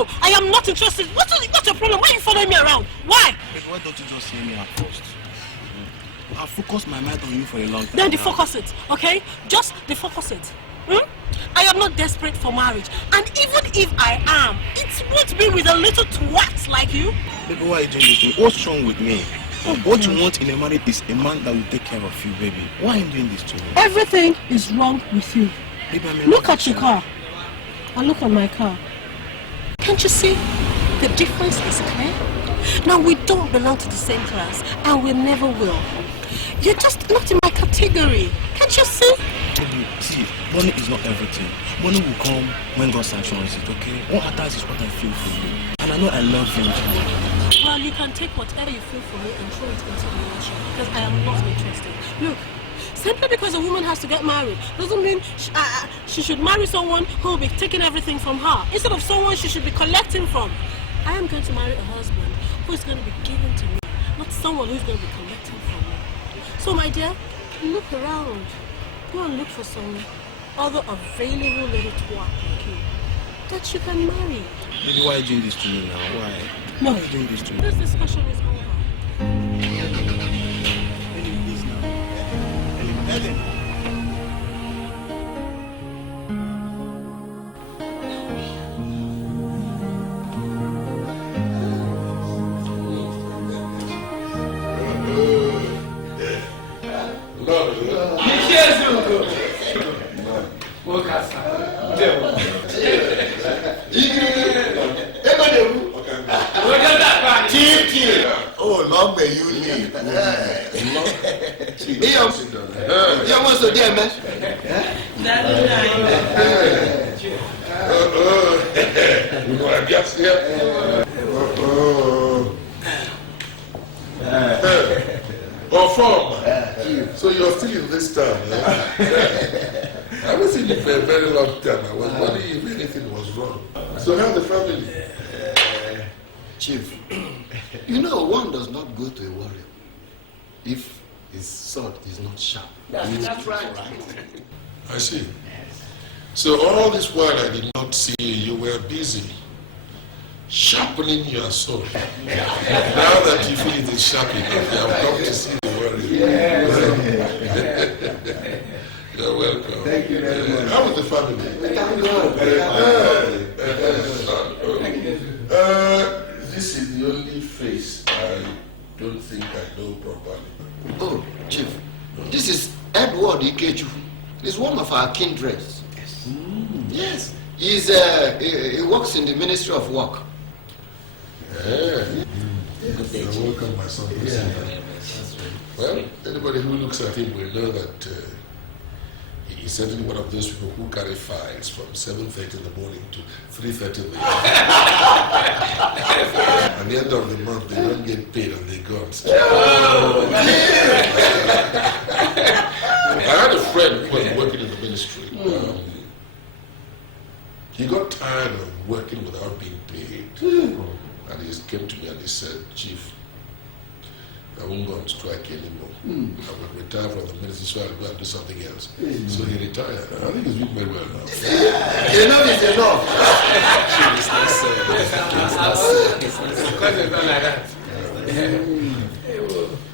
No, I am not interested. What's your problem? Why are you following me around? Why? Why don't you just hear me at first? I've focused my mind on you for a long time. Then defocus it, okay? Just defocus it. I am not desperate for marriage. And even if I am, it won't be with a little twat like you. Baby, why are you doing this to me? What's wrong with me? What you want in a marriage is a man that will take care of you, baby. Why are you doing this to me? Everything is wrong with you. Baby, I mean, look at your car. And look at my car. Can't you see? The difference is clear. Now, we don't belong to the same class, and we never will. You're just not in my category. Can't you see? Baby, see, money is not everything. Money will come when God sanctions it, okay? What matters is what I feel for you. And I know I love you. Well, you can take whatever you feel for me and throw it into the ocean, because I am not interested. Look, simply because a woman has to get married doesn't mean she should marry someone who will be taking everything from her, instead of someone she should be collecting from. I am going to marry a husband who is going to be given to me, not someone who is going to be collecting from me. So, my dear, look around. Go and look for some other available little twat like you that you can marry. Baby, why are you doing this to me now? Why? No. Why are you doing this to me? This discussion is over. Baby, please now. Ellen. Oh, long may you live. You almost so dear, man. You know, I guess here. Form. So you're still in this town, eh? I haven't seen you for a very long time. I was wondering if anything was wrong. So how's the family? Chief, you know one does not go to a warrior if his sword is not sharp. That's right. I see. So all this while I did not see you, you were busy sharpening your sword. Now that you feel it is sharp enough, you have come to see the warrior. You're welcome. Thank you very much. How is the family? This is the only face I don't think I know properly. Oh, Chief, this is Edward Ikechu. He's one of our kindreds. Yes. Yes. He works in the Ministry of Work. Yeah. You're welcome, my son. Well, anybody who looks at him will know that he's certainly one of those people who carry files from 7:30 in the morning to 3:30 in the evening. At the end of the month, they don't get paid and they go on strike. I had a friend who was working in the ministry. He got tired of working without being paid. And he came to me and he said, Chief, I won't go on strike anymore. I will retire from the ministry so I'll go and do something else. So he retired. I think he's doing very well now. Enough is enough.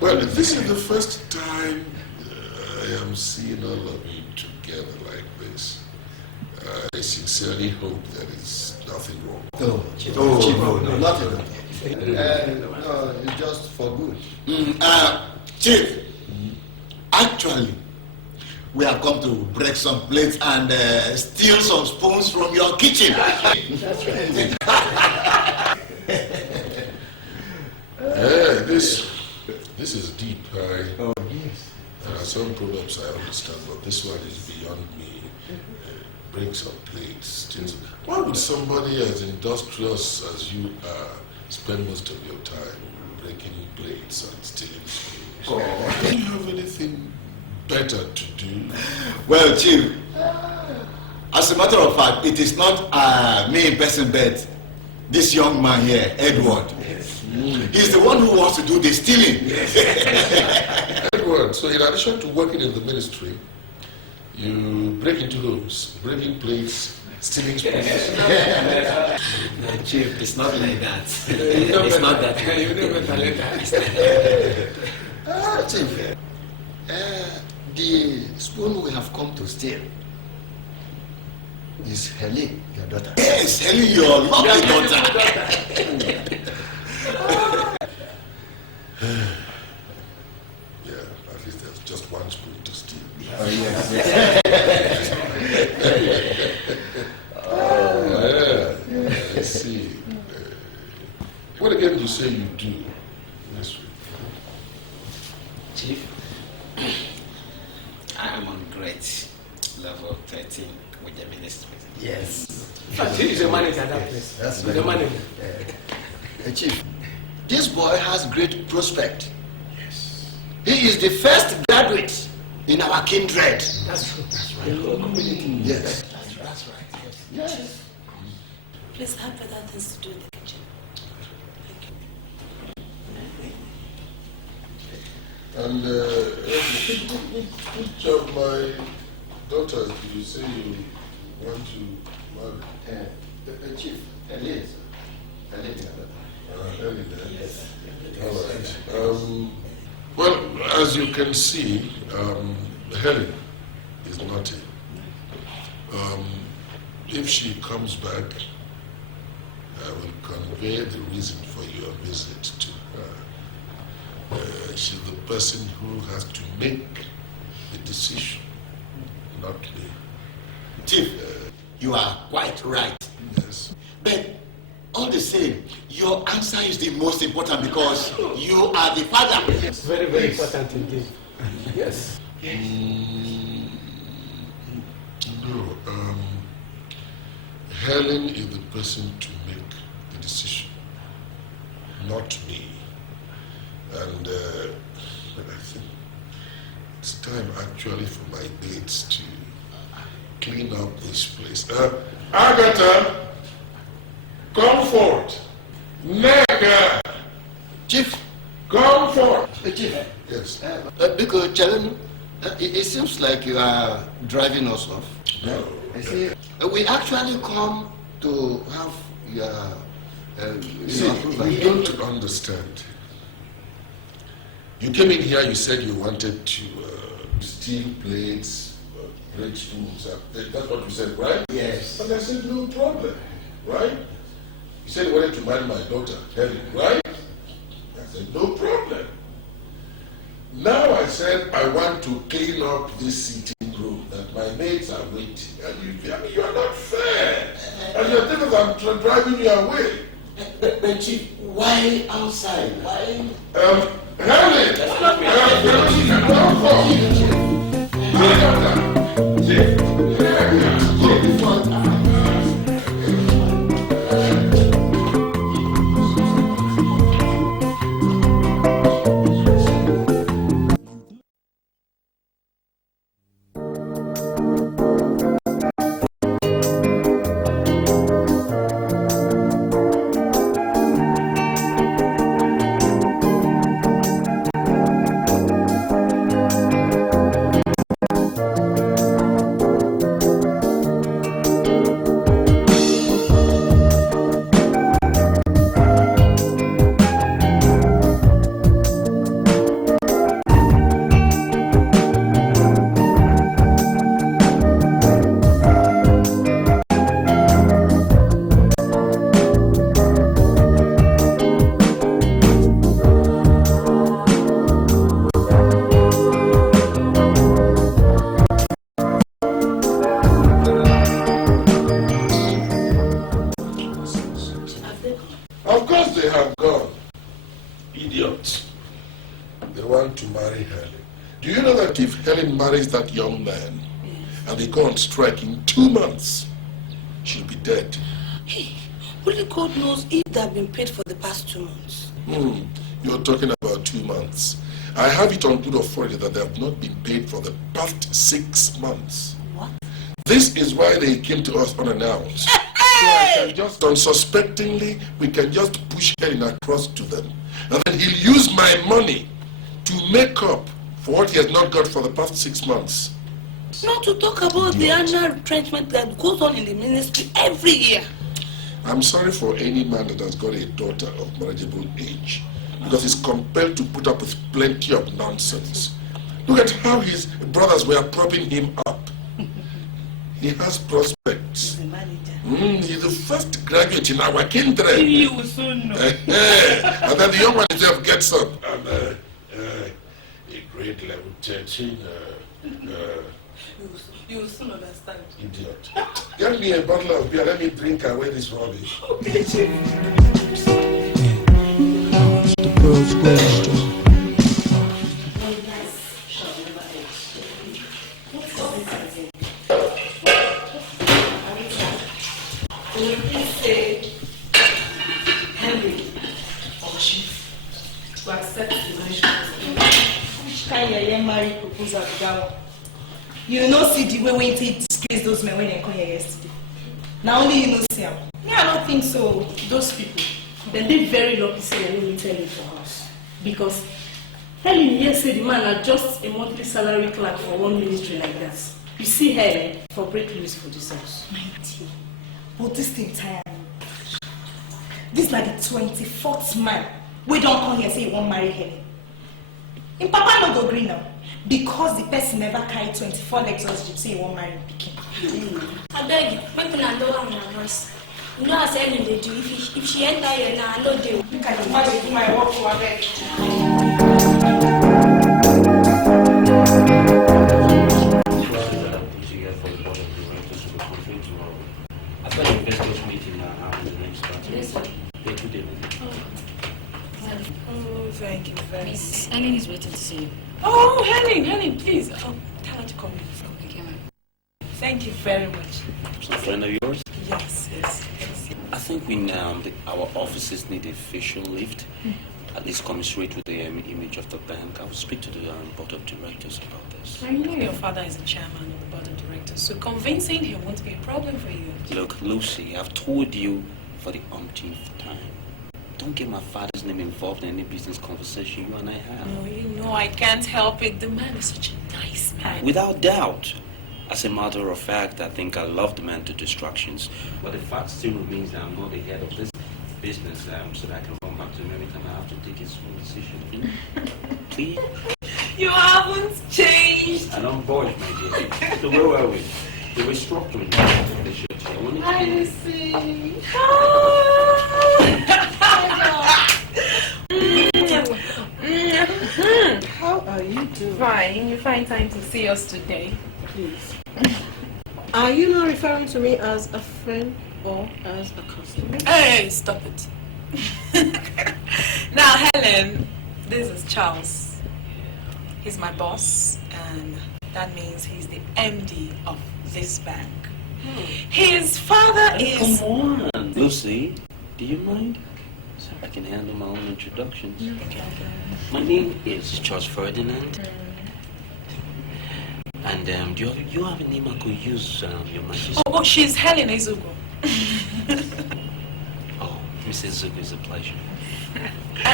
Well, this is the first time I am seeing all of you together like this. I sincerely hope there is nothing wrong. No, nothing. No, it's just for good. Chief, actually, we have come to break some plates and steal some spoons from your kitchen. That's right. This is deep. Oh, yes. There are some problems I understand, but this one is beyond me. Bring some plates. Steal some. Why would somebody as industrious as you are spend most of your time breaking plates and stealing spoons? Do you have anything better to do? Well, Chief, as a matter of fact, it is not me in person, but this young man here, Edward. He's the one who wants to do the stealing. Edward, so in addition to working in the ministry, you break into homes, breaking plates, stealing spoons. Chief, it's not like that. It's not that. You never like that. Chief, the spoon we have come to steal is Helen, your daughter. Yes, Helen, your lovely daughter. Yeah, at least there's just one spoon to steal. Oh, yes. I see. What again do you say you do? Yes. Chief, I am on grade level 13 with the ministry. Yes. He's a manager at that place. That's He's right. a manager. Chief, this boy has great prospect. Yes. He is the first graduate in our kindred. That's true. That's right. In our community. Yes. That's right. Yes. Please have better things to do in the kitchen. And which of my daughters do you say you want to marry? The chief, Helen. Helen, Yes. All right. Well, as you can see, Helen is naughty. If she comes back, I will convey the reason for your visit to her. She's the person who has to make the decision, not me. Chief, you are quite right. Yes. But all the same, your answer is the most important because you are the father. It's very, very important indeed. Yes. No, Helen is the person to make the decision, not me. And I think it's time actually for my mates to clean up this place. Agatha, come forth. Nega, Chief, come forth. Chief. Yes. Because Chelen, it seems like you are driving us off. No. I see. We actually come to have your See, you don't understand. You came in here, you said you wanted to steal plates, break spoons. That's what you said, right? Yes. And I said, no problem, right? You said you wanted to marry my daughter, Helen, right? I said, no problem. Now I said, I want to clean up this sitting room, that my mates are waiting. And you are not fair. And you're thinking I'm driving you away. But Chief, why outside? Why? Helen! Of course they have gone. Idiots. They want to marry Helen. Do you know that if Helen marries that young man and they go on strike in 2 months, she'll be dead? Hey, only God knows if they've been paid for the past 2 months. You're talking about 2 months. I have it on good authority that they have not been paid for the past 6 months. What? This is why they came to us unannounced. So I can just, unsuspectingly, we can just push Helen across to them. And then he'll use my money to make up for what he has not got for the past 6 months. Not to talk about the annual retrenchment that goes on in the ministry every year. I'm sorry for any man that has got a daughter of marriageable age, because he's compelled to put up with plenty of nonsense. Look at how his brothers were propping him up. He has prospects. He's a manager. He's the first graduate in our kindred. You will soon know. And then the young one himself gets up. And a grade level 13. You will soon understand. Idiot. Get me a bottle of beer. Let me drink away this rubbish. Okay, Chief. The girl's question. Will you please say Henry or Chief to accept the management? Which kind of married proposal to that one? You know, see the way we disgrace those men when they come here yesterday. Now only you know see them. Yeah, I don't think so. Those people, then they very lucky say they didn't tell it for us. Because Helen here said the man are just a monthly salary clerk for one ministry like that. You see her for break loose for this house. My dear, but this thing tired me. This is like the 24th man. We don't come here and say you won't marry Helen. In Papa no go green now. Because the person never carried 24 Lexus Jeep, say you won't marry Pikin. I beg, make una know how my voice. You know as Ellen they do. If she enter here now, I know they will. Look at the man they do my work for her beg. After the investors meeting now, the next part. Yes, sir. Good day. Oh, thank you very much. Miss Ellen is waiting to see you. Oh, Helen, please. Tell her to come in. Okay, ma'am. Thank you very much. A friend of yours? Yes. I think our offices need a facial lift, at least commensurate with the image of the bank. I will speak to the board of directors about this. I know your father is the chairman of the board of directors, so convincing him won't be a problem for you. Look, Lucy, I've told you for the umpteenth time. Don't get my father's name involved in any business conversation you and I have. No, you know I can't help it. The man is such a nice man. Without doubt. As a matter of fact, I think I love the man to distractions. But the fact still remains that I'm not the head of this business, so that I can run back to him every time I have to take his own decision. Please? You haven't changed. I don't budge, my dear. So where were we? The restructuring. I see. How are you doing? Fine. You find time to see us today. Please. Are you not referring to me as a friend or as a customer? Hey, stop it. Now, Helen, this is Charles. He's my boss, and that means he's the MD of this bank. His father is... Come on, Lucy. Do you mind? So I can handle my own introductions. Okay. My name is Charles Ferdinand. And do you have a name I could use, Your Majesty? Oh, she's Helen Ezugo. Oh, Mrs. Zugo, is a pleasure.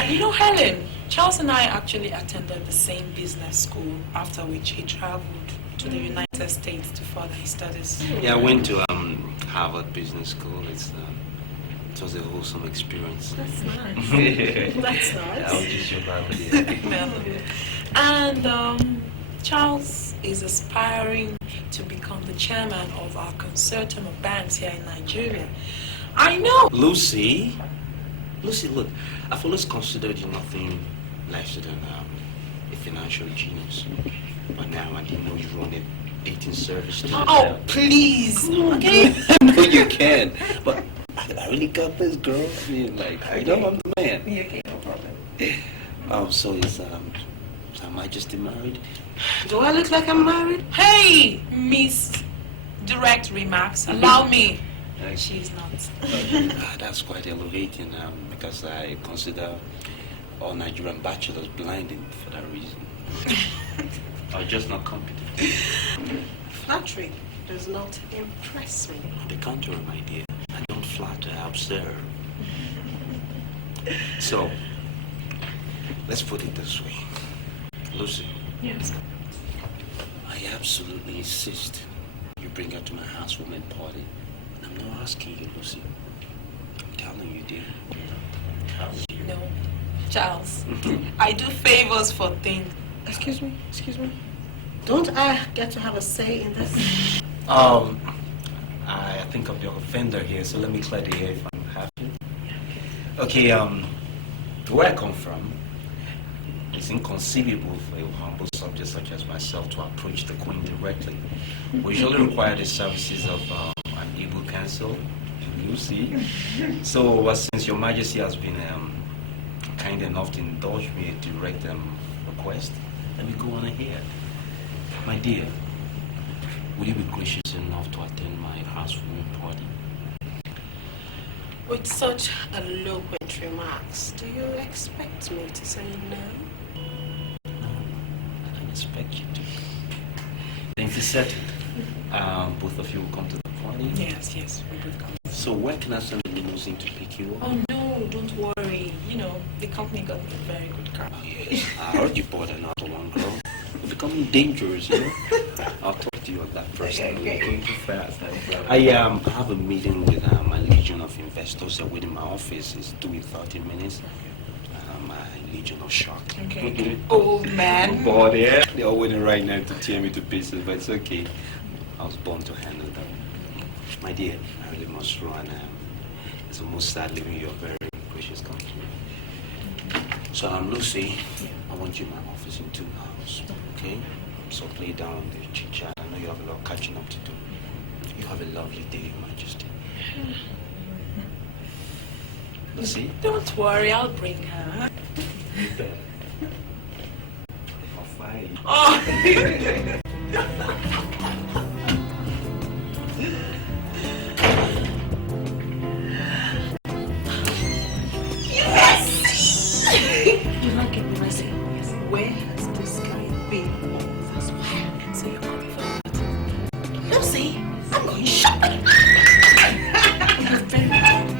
You know, Helen, Charles and I actually attended the same business school, after which he traveled to the United States to further his studies. Yeah, I went to Harvard Business School. It was a wholesome experience. That's nice. That's nice. I was just your family. And Charles is aspiring to become the chairman of our consortium of banks here in Nigeria. I know. Lucy, look, I've always considered you nothing less than a financial genius. But now I didn't know you run a dating service too. Oh, please. Okay. No, you can. But I really got this, girl. I mean, like, you know I'm the man. Okay, no problem. So is Her Majesty married? Do I look like I'm married? Hey, Miss Direct Remarks. Allow me. She's not. That's quite elevating because I consider all Nigerian bachelors blinding for that reason. Or just not competent. Flattery does not impress me. On the contrary, my dear, I don't flatter, I observe. So, let's put it this way. Lucy. Yes. I absolutely insist you bring her to my housewarming party. I'm not asking you, Lucy. I'm telling you, dear. No, Charles. I do favors for things. Excuse me. Don't I get to have a say in this? I think I'm the offender here, so let me clear the air if I'm happy. Okay, where I come from, it's inconceivable for a humble subject such as myself to approach the Queen directly. We usually require the services of an able counsel, Lucy. So since Your Majesty has been kind enough to indulge me a direct request, let me go on ahead. My dear, will you be gracious enough to attend my housewarming party? With such eloquent remarks, do you expect me to say no? I don't expect you to. Things is settled. Both of you will come to the party? Yes, we both come. So where can I send the limousine to pick you up? Oh no, don't worry. You know, the company got a very good car. Yes, I heard you bought another one, girl. You're becoming dangerous, you know? I'll talk to you on that personally. Okay. Going too fast. I have a meeting with my legion of investors within my office. It's due in 30 minutes. My legion of shark. Okay. Old man. But yeah, they're all waiting right now to tear me to pieces, but it's okay. I was born to handle them. My dear, I really must run. It's almost sad leaving your very gracious company. So Lucy, I want you in my office in 2 hours, okay? So play down the chit-chat. I know you have a lot of catching up to do. You have a lovely day, Your Majesty. Lucy? Don't worry, I'll bring her. I'll fight. Oh! You like it, Mercy? Where has this guy been all this while? So you're coming for what? Lucy, I'm going shopping.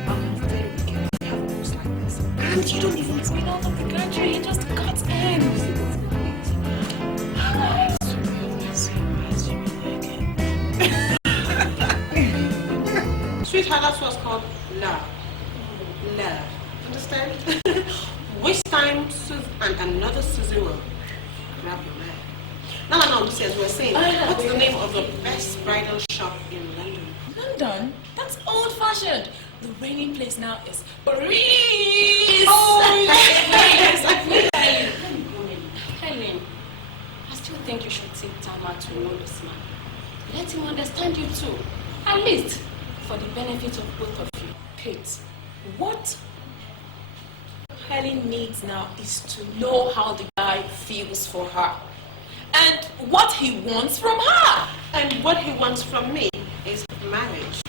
I'm very careful. You have moves like this. And you don't even been out of the country. He just got in. Sweetheart, that's what's called love. Love. Understand? Which time and another Susan will grab your man. No, Lucy, as we were saying, what's the name of the best bridal shop in London? London? That's old-fashioned. The reigning place now is Paris. Oh, yes. Helen, I still think you should take time out to know this man. Let him understand you too. At least for the benefit of both of you. Kate, what Helen needs now is to know how the guy feels for her and what he wants from her. And what he wants from me is marriage.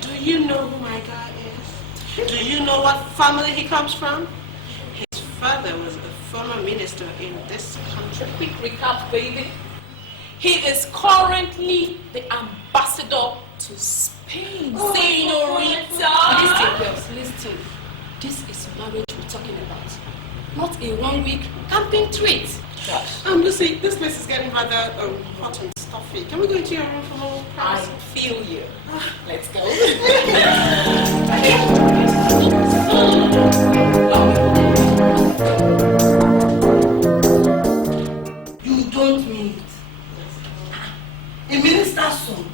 Do you know who my guy is? Do you know what family he comes from? His father was a former minister in this country. Quick recap, baby. He is currently the ambassador to Spain. Oh, Senorita! Listen, girls, listen. This is marriage we're talking about. Not a 1-week camping treat. Lucy, this place is getting rather hot and stuffy. Can we go into your room for more I privacy? feel you. Let's go. You don't mean it. A minister's son.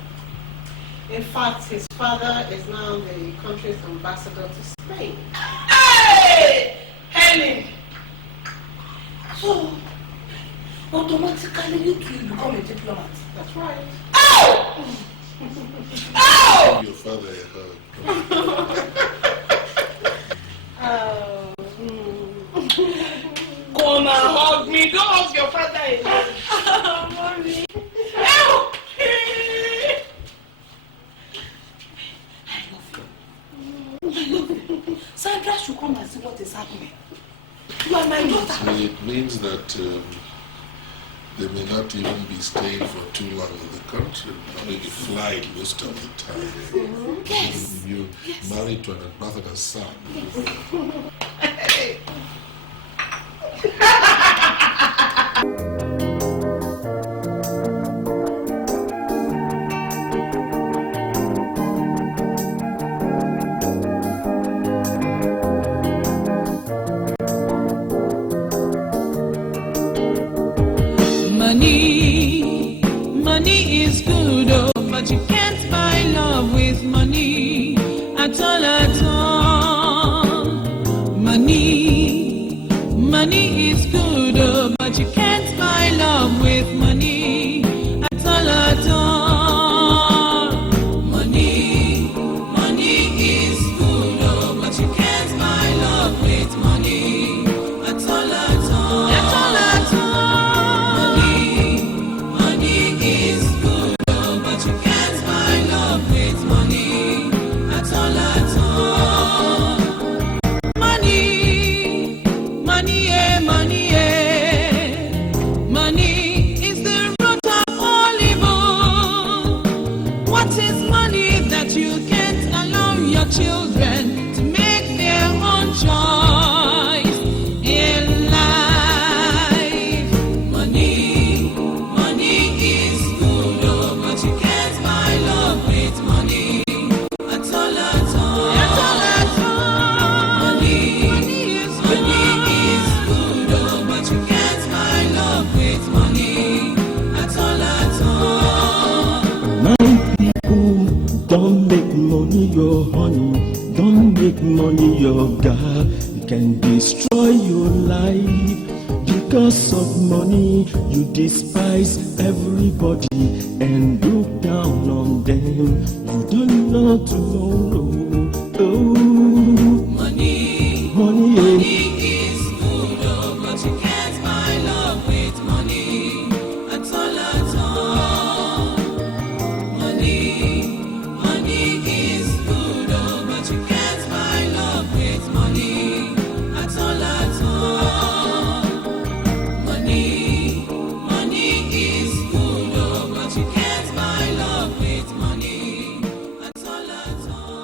In fact, his father is now the country's ambassador to Spain. Hey! Helen! So, automatically you two become a diplomat. That's right. Ow! Ow! Your father, I heard. Come and hug me. Don't hug your father. Mommy. Ow! I love you. Sandra should come and see what is happening. You are my daughter. It means that they may not even be staying for too long in the country. I mean, you fly most of the time. Yes. You married to an ambassador's son. Money is good, oh, but you can't buy love with money at all, at all. Money is good, oh, but you can't buy love with money at all, at all. Money is good, oh, but you can't buy love with money at all, at all. At all, at all. Money is good, oh, but you can't buy love with money at all, at all. Money is the root of all evil. What is money that you can't allow your children to make their own choice in life? Money is good, oh, but you can't buy love with money at all, at all. At all, at all. Money is good, oh, but you can't buy love with money at all, at all. My people, don't make money your honey, don't make money your God. It can destroy your life. Because of money, you despise everybody and look down on them. You don't know tomorrow. Oh, money is good, oh, but you can't buy love with money at all, at all. Money is good, oh, but you can't buy love with money at all, at all. Money is good, oh, but you can't buy love with money at all, at all.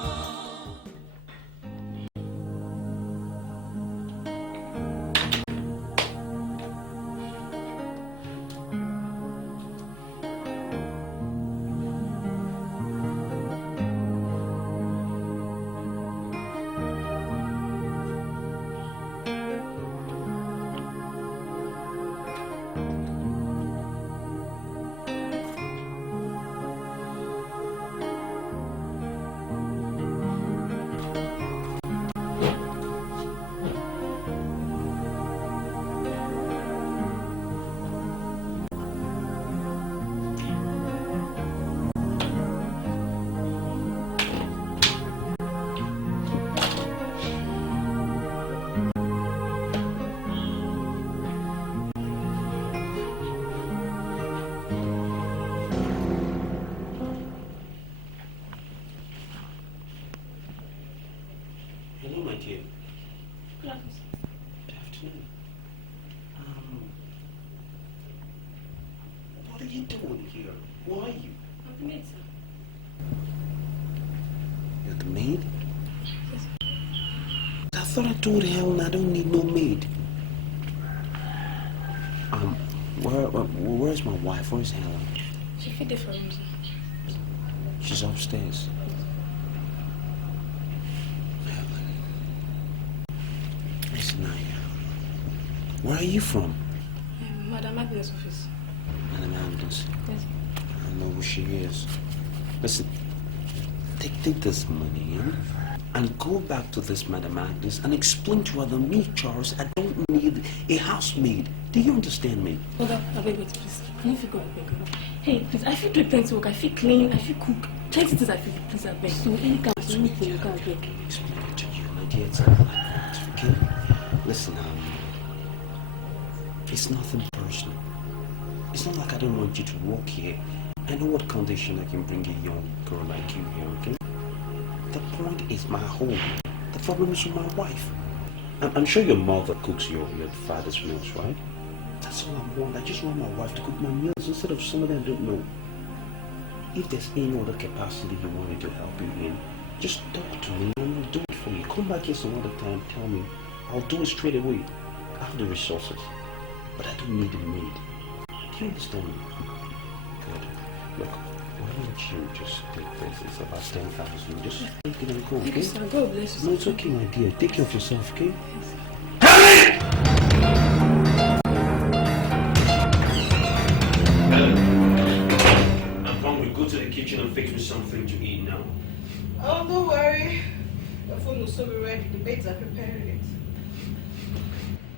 Hello, my dear. Good afternoon. What are you doing here? Who are you? I'm the maid, sir. You're the maid? Yes. I thought I told Helen I don't need no maid. Where's my wife? Where's Helen? She fit there for him, sir. She's upstairs. Listen, where are you from? Madam Agnes' office. Madam Agnes? Yes. I know who she is. Listen, take this money, and go back to this Madam Agnes and explain to her that me, Charles, I don't need a housemaid. Do you understand me? Hold up, wait, please. Can you figure out, hey, please, I feel do plenty work, I feel clean, I feel cook. Plenty things I feel, please, I beg. So any kind of anything you can't beg. Explain it to you, my dear. It's not like that, okay? Listen, it's nothing personal. It's not like I don't want you to work here. I know what condition I can bring a young girl like you here, okay? The point is my home. The problem is with my wife. I'm sure your mother cooks your father's meals, right? That's all I want. I just want my wife to cook my meals instead of somebody I don't know. If there's any other capacity you want me to help you in, just talk to me and I'll do it for you. Come back here some other time, tell me. I'll do it straight away. I have the resources, but I don't need a maid. Do you understand me? Good. Look, why don't you just take this? It's about 10,000. Just take it and go, okay? Yes, God bless you. No, it's okay, my dear. Take care of yourself, okay? I'm hungry. Go to the kitchen and fix me something to eat now. Oh, don't worry. The food will soon be ready. The maids are preparing it.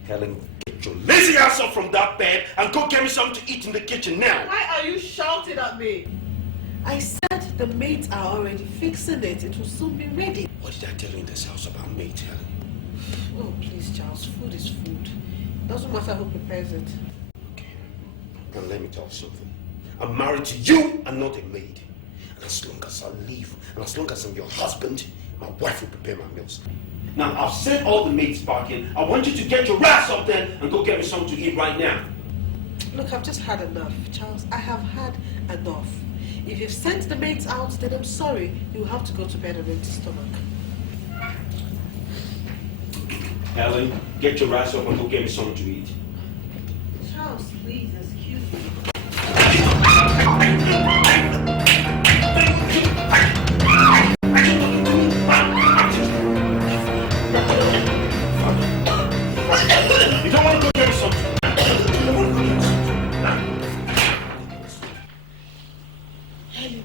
Helen, get your lazy ass up from that bed and go get me something to eat in the kitchen now. Why are you shouting at me? I said the maids are already fixing it. It will soon be ready. What did I tell you in this house about maids, Helen? Oh, please, Charles. Food is food. Doesn't matter who prepares it. And let me tell you something. I'm married to you and not a maid. And as long as I live, and as long as I'm your husband, my wife will prepare my meals. Now, I've sent all the maids back in. I want you to get your ass up there and go get me something to eat right now. Look, I've just had enough, Charles. I have had enough. If you've sent the maids out, then I'm sorry. You'll have to go to bed on an empty stomach. Helen, get your ass up and go get me something to eat. Charles, please, excuse me. You don't want to go get me something. Hey.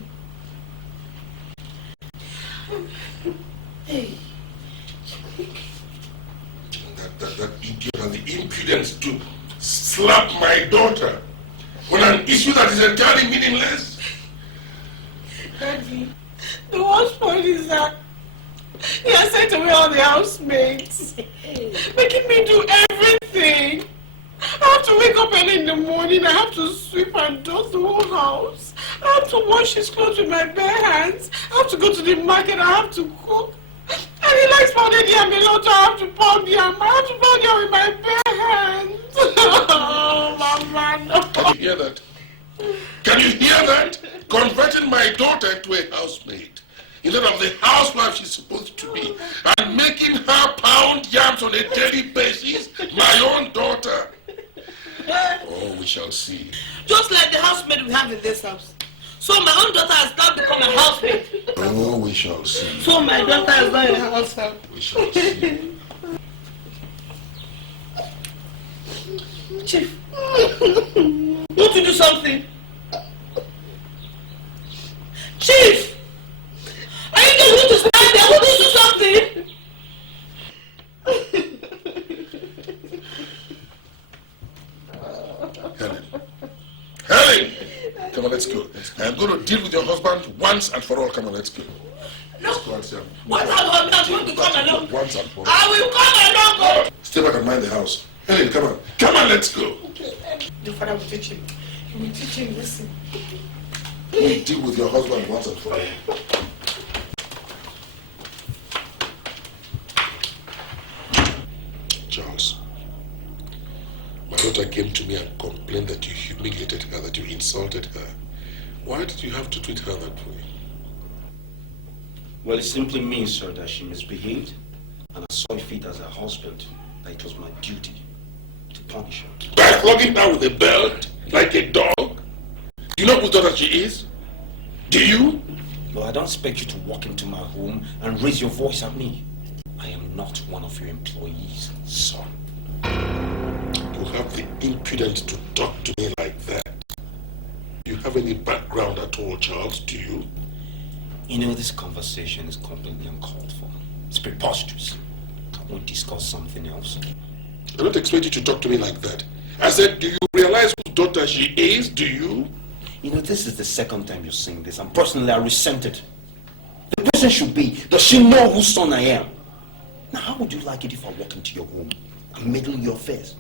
That idiot has the impudence to slap my daughter on an issue that is entirely meaningless. Daddy, the worst part is that he has sent away all the housemates, making me do everything. I have to wake up early in the morning, I have to sweep and dust the whole house. I have to wash his clothes with my bare hands. I have to go to the market, I have to cook. And he likes pounded yam a lot, so I have to pound yam. I have to pound yam with my bare hands. Oh, Mama, no. Can you hear that? Can you hear that? Converting my daughter into a housemaid instead of the housewife she's supposed to be, and making her pound yams on a daily basis, my own daughter. Oh, we shall see. Just like the housemaid we have in this house. So my own daughter has now become a housemaid. Oh, we shall see. So my daughter is now a househelp. We shall see. Chief, won't you do something? Chief, are you just going to stand there? Won't you do something? Helen! Come on, let's go. I'm going to deal with your husband once and for all. Come on, let's go. Let's go and see him. What I'm going to come along. Once and for all. I will come along. Stay back and mind the house. Helen, come on. Come on, let's go. Your father will teach him. He will teach him, listen. We'll deal with your husband once and for all. Charles, my daughter came to me and complained that you humiliated her, that you insulted her. Why did you have to treat her that way? Well, it simply means, sir, that she misbehaved, and I saw fit as a husband that it was my duty to punish her. By flogging her with a belt, like a dog? Do you know whose daughter she is? Do you? Well, I don't expect you to walk into my home and raise your voice at me. I am not one of your employees, son. You have the impudence to talk to me like that. Do you have any background at all, Charles? Do you? You know, this conversation is completely uncalled for. It's preposterous. Can we discuss something else? I don't expect you to talk to me like that. I said, do you realize whose daughter she is? Do you? You know, this is the second time you're saying this, and personally I resent it. The question should be, does she know whose son I am? Now, how would you like it if I walk into your home and meddle in your affairs?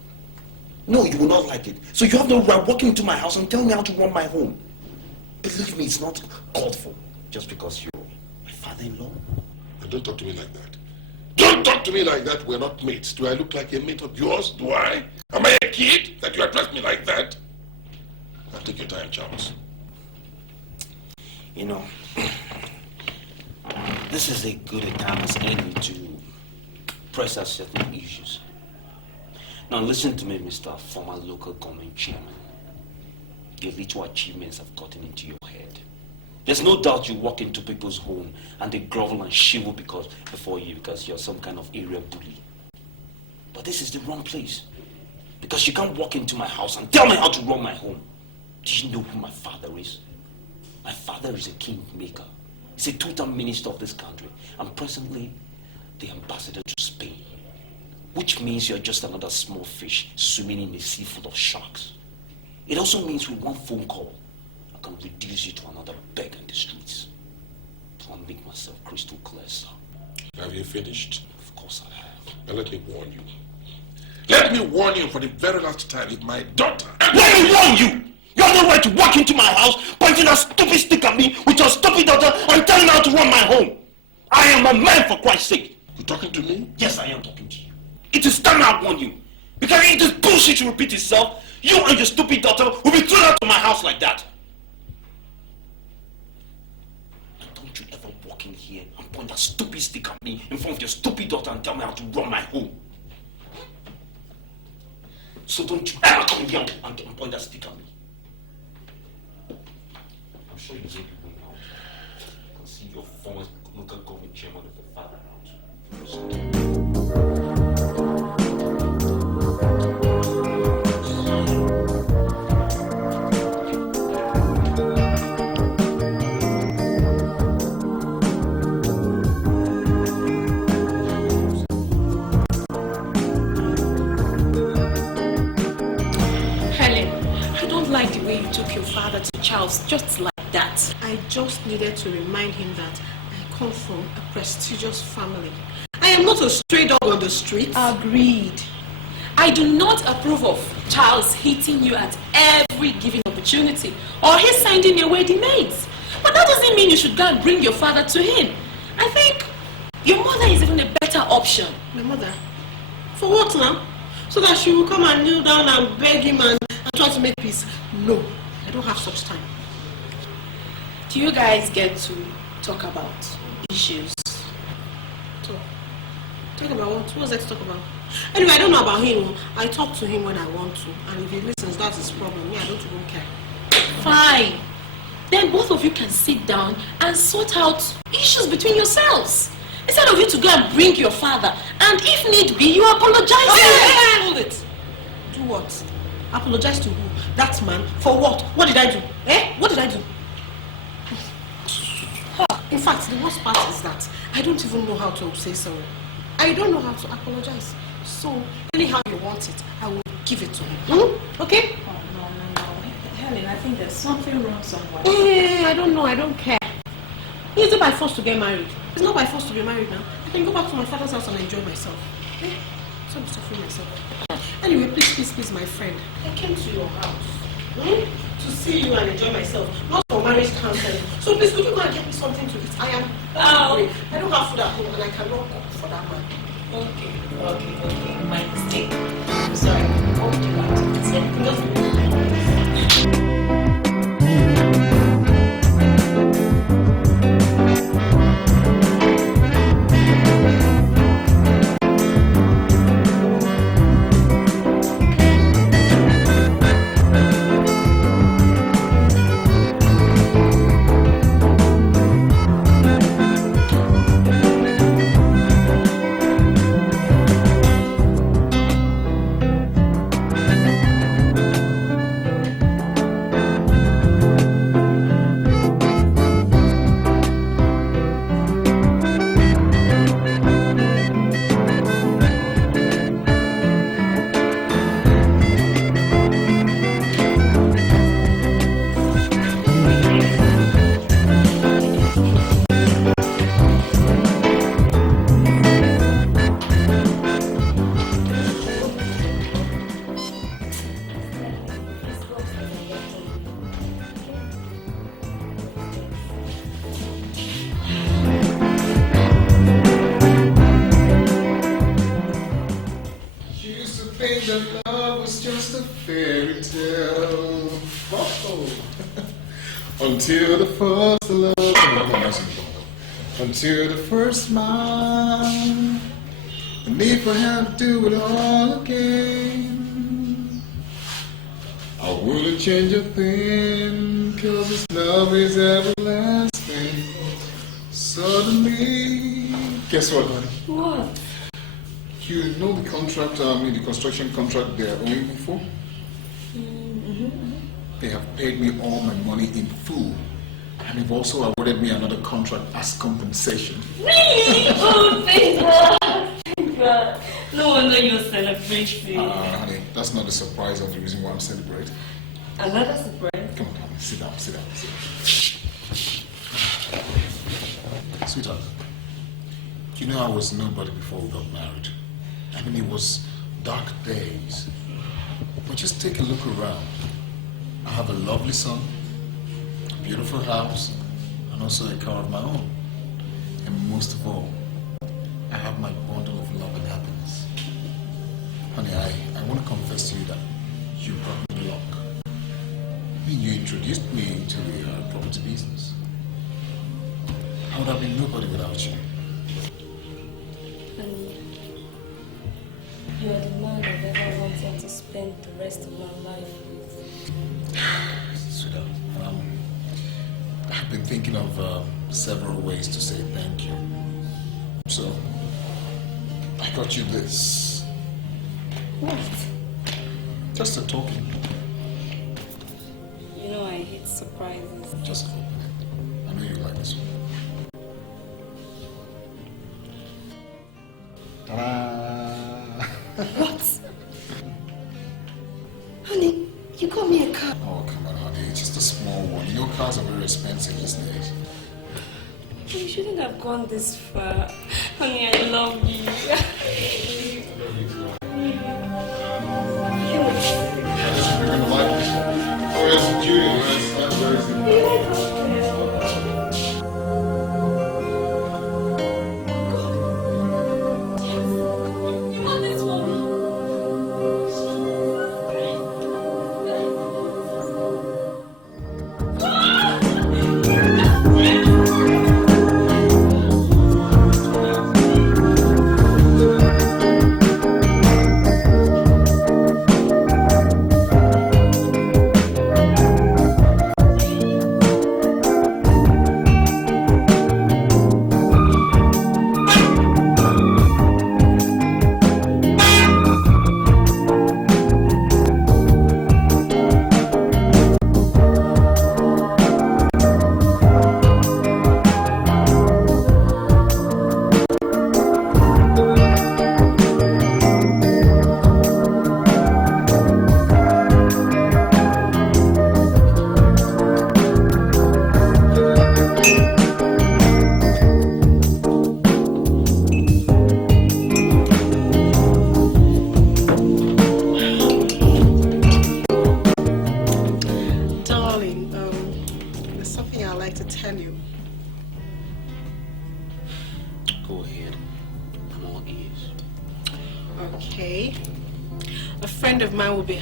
No, you will not like it. So you have no right walking into my house and telling me how to run my home. Believe me, it's not called for just because you're my father-in-law. And don't talk to me like that. Don't talk to me like that. We're not mates. Do I look like a mate of yours? Do I? Am I a kid that you address me like that? Now take your time, Charles. You know, this is a good a time as any to press out certain issues. Now listen to me, Mr. Former Local Government Chairman. Your little achievements have gotten into your head. There's no doubt you walk into people's home and they grovel and shiver before you because you're some kind of area bully. But this is the wrong place. Because you can't walk into my house and tell me how to run my home. Do you know who my father is? My father is a kingmaker. He's a total minister of this country. I'm presently the ambassador to Spain. Which means you're just another small fish swimming in a sea full of sharks. It also means with one phone call, I can reduce you to another beggar in the streets. I'll make myself crystal clear, sir. Have you finished? Of course I have. Now let me warn you. Let me warn you for the very last time, if my daughter... Let me warn you! You have no right to walk into my house, pointing a stupid stick at me with your stupid daughter and telling her how to run my home. I am a man, for Christ's sake. You talking to me? Yes, I am talking to you. It is time I warn you. Because if this bullshit to repeat itself, you and your stupid daughter will be thrown out of my house like that. And don't you ever walk in here and point that stupid stick at me in front of your stupid daughter and tell me how to run my home. So don't you ever come here and point that stick at me. I'm sure you know people now. You can see your former local government chairman of the father around. Took your father to Charles just like that. I just needed to remind him that I come from a prestigious family. I am not a stray dog on the street. Agreed. I do not approve of Charles hitting you at every given opportunity or his sending your wedding maids. But that doesn't mean you should go and bring your father to him. I think your mother is even a better option. My mother? For what now? So that she will come and kneel down and beg him and try to make peace? No. I don't have such time. Do you guys get to talk about issues? Talk about what? What's there to talk about? Anyway, I don't know about him. I talk to him when I want to. And if he listens, that's his problem. Yeah, I don't even care. Fine. Then both of you can sit down and sort out issues between yourselves. Instead of you to go and bring your father. And if need be, you apologize to him. Hey, hold it. Do what? Apologize to who? That man? For what? What did I do? What did I do? In fact, the worst part is that I don't even know how to say sorry. I don't know how to apologize. So, anyhow you want it, I will give it to him. Okay? Oh, no. Helen, I think there's something wrong somewhere. I don't know. I don't care. Is it by force to get married? It's not by force to be married now. I can go back to my father's house and enjoy myself. So I'm suffering myself. Anyway, please, my friend. I came to your house to see you and enjoy myself, not for marriage counseling. So please, could you go and get me something to eat? I am hungry. I don't have food at home and I cannot cook for that man. Okay. My mistake. I'm sorry. What would you like to say? Until the first love, until the first smile, and if I have to do it all again, I wouldn't change a thing, 'cause this love is everlasting. Suddenly, guess what, honey? What? You know the contract, the construction contract they're owing me for? They have paid me all my money in full. And they've also awarded me another contract as compensation. Really? Oh, thank God. Thank God. No wonder you're celebrating. Honey, that's not the surprise of the reason why I'm celebrating. Another surprise? Come on, honey, sit down, sit down, sit down. Sweetheart, you know I was nobody before we got married. I mean, it was dark days. But just take a look around. I have a lovely son, a beautiful house, and also a car of my own. And most of all, I have my bundle of love and happiness. Honey, I want to confess to you that you brought me luck. You introduced me to the property business. I would have been nobody without you. And you are the man I've ever wanted to spend the rest of my life with. Sweetheart, I've been thinking of several ways to say thank you. So, I got you this. What? Just a token. You know I hate surprises. Just open it. I know you like this one. Ta-da! What? Honey, you got me a car. Oh, come on, honey. It's just a small one. You know cars are very expensive these days. You shouldn't have gone this far. Honey, I love you.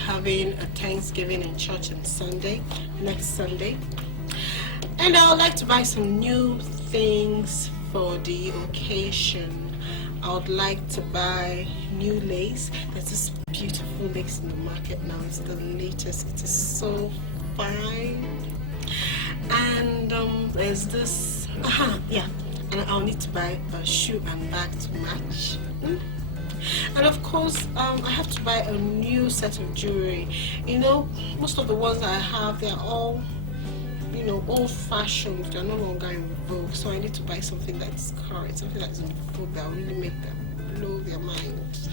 Having a Thanksgiving in church on Sunday, next Sunday. And I would like to buy some new things for the occasion. I would like to buy new lace. There's this beautiful lace in the market now. It's the latest. It is so fine. And there's this, yeah. And I'll need to buy a shoe and bag to match. And of course, I have to buy a new set of jewelry. You know, most of the ones I have, they're all, you know, old-fashioned. They're no longer in vogue. So I need to buy something that's current, something that's in vogue that will really make them blow their minds.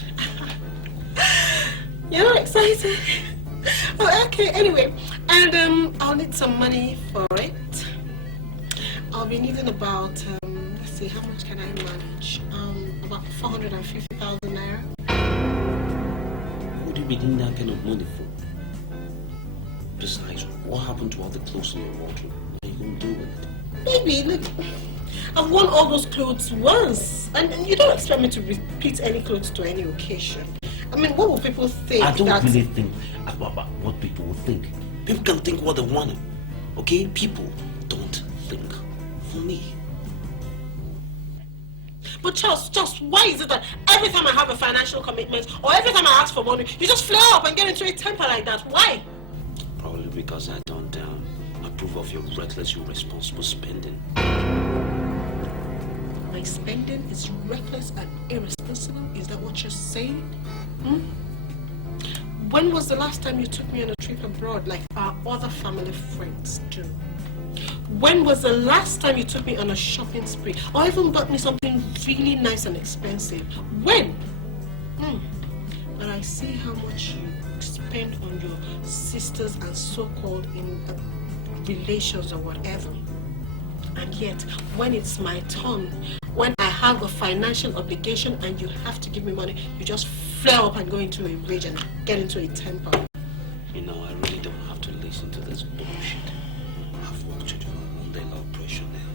You're excited? Oh, okay, anyway. And I'll need some money for it. I'll be needing about, let's see, how much can I manage? About 450,000 naira. What do you be needing that kind of money for? Besides, what happened to all the clothes in your wardrobe? What are you going to do with it? Baby, look, I've worn all those clothes once, and you don't expect me to repeat any clothes to any occasion. I mean, what will people think? I don't really think about what people will think. People can think what they want, okay? People don't think for me. But just why is it that every time I have a financial commitment or every time I ask for money, you just flare up and get into a temper like that? Why? Probably because I don't approve of your reckless, irresponsible spending. My spending is reckless and irresponsible? Is that what you're saying? When was the last time you took me on a trip abroad like our other family friends do? When was the last time you took me on a shopping spree or even bought me something really nice and expensive? When? But I see how much you spend on your sisters and so-called relations or whatever. And yet, when it's my turn, when I have a financial obligation and you have to give me money, you just flare up and go into a rage and get into a temper. You know, I really don't have to listen to this bullshit. I've work to do. I'm under a lot of pressure now.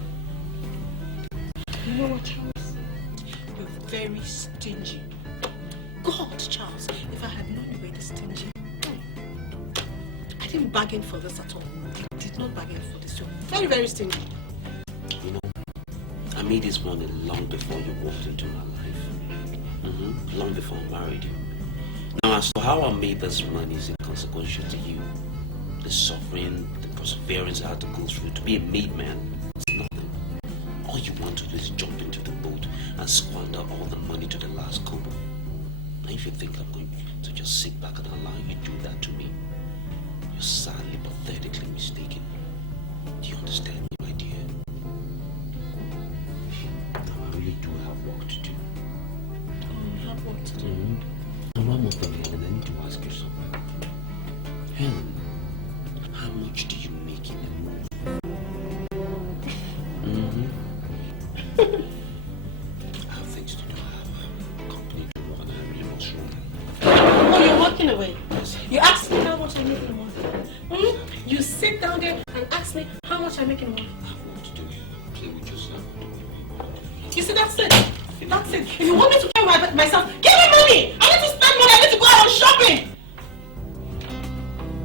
You know what, Charles? You're very stingy. God, Charles, if I had known you were this stingy, I didn't bargain for this at all. I did not bargain for this. You're very, very stingy. You know, I made this money long before you walked into my life. Long before I married you. Now, as to how I made this money is inconsequential to you. The suffering, the perseverance I had to go through to be a made man, it's nothing. All you want to do is jump into the boat and squander all the money to the last kobo. Now, if you think I'm going to just sit back and allow you to do that to me, you're sadly, pathetically mistaken. Do you understand me, my dear? Now, I really do have work to do. Have work to do? And one more thing, Helen, I need to ask you something. Helen, how much do you make in a month? I have things to do. I have a company to run and I really must run. Oh, you're walking away. You asked me how much I make in a month. You sit down there and ask me how much I make in a month. I have work to do. Play with yourself. You see, that's it. That's it. If you want me to care about myself, give me money. I need to spend money. I need to go out shopping.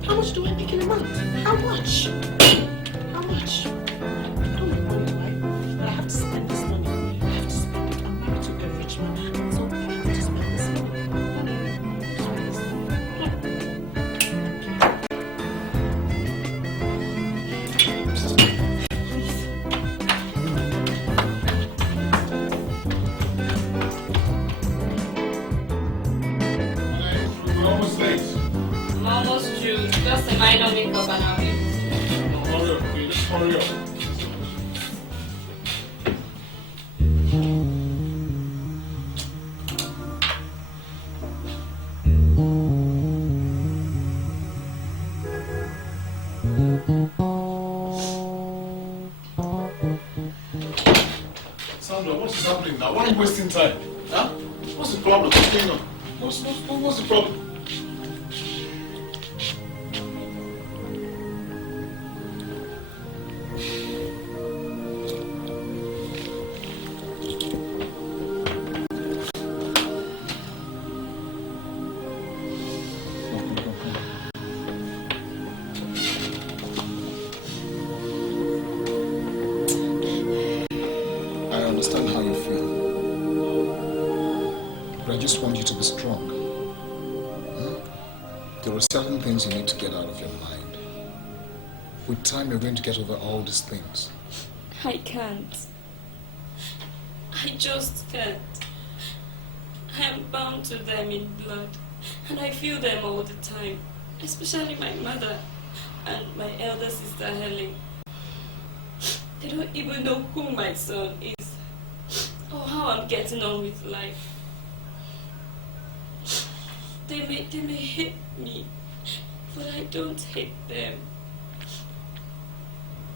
How much do I make in a month? How much? How much? I don't make money, right? But I have to spend this money. I have to spend it. I'm married to a rich man. So I have to spend this money. I'm almost due. Just a minor makeup and I'll be able to. Hurry up, please. Hurry up. Sandra, what is happening now? Why are you wasting time? Huh? What's the problem? What's going on? What's the problem? I understand how you feel. But I just want you to be strong. There are certain things you need to get out of your mind. With time, you're going to get over all these things. I can't. I just can't. I am bound to them in blood. And I feel them all the time. Especially my mother and my elder sister Helen. They don't even know who my son is. Or how I'm getting on with life. They may hate me, but I don't hate them.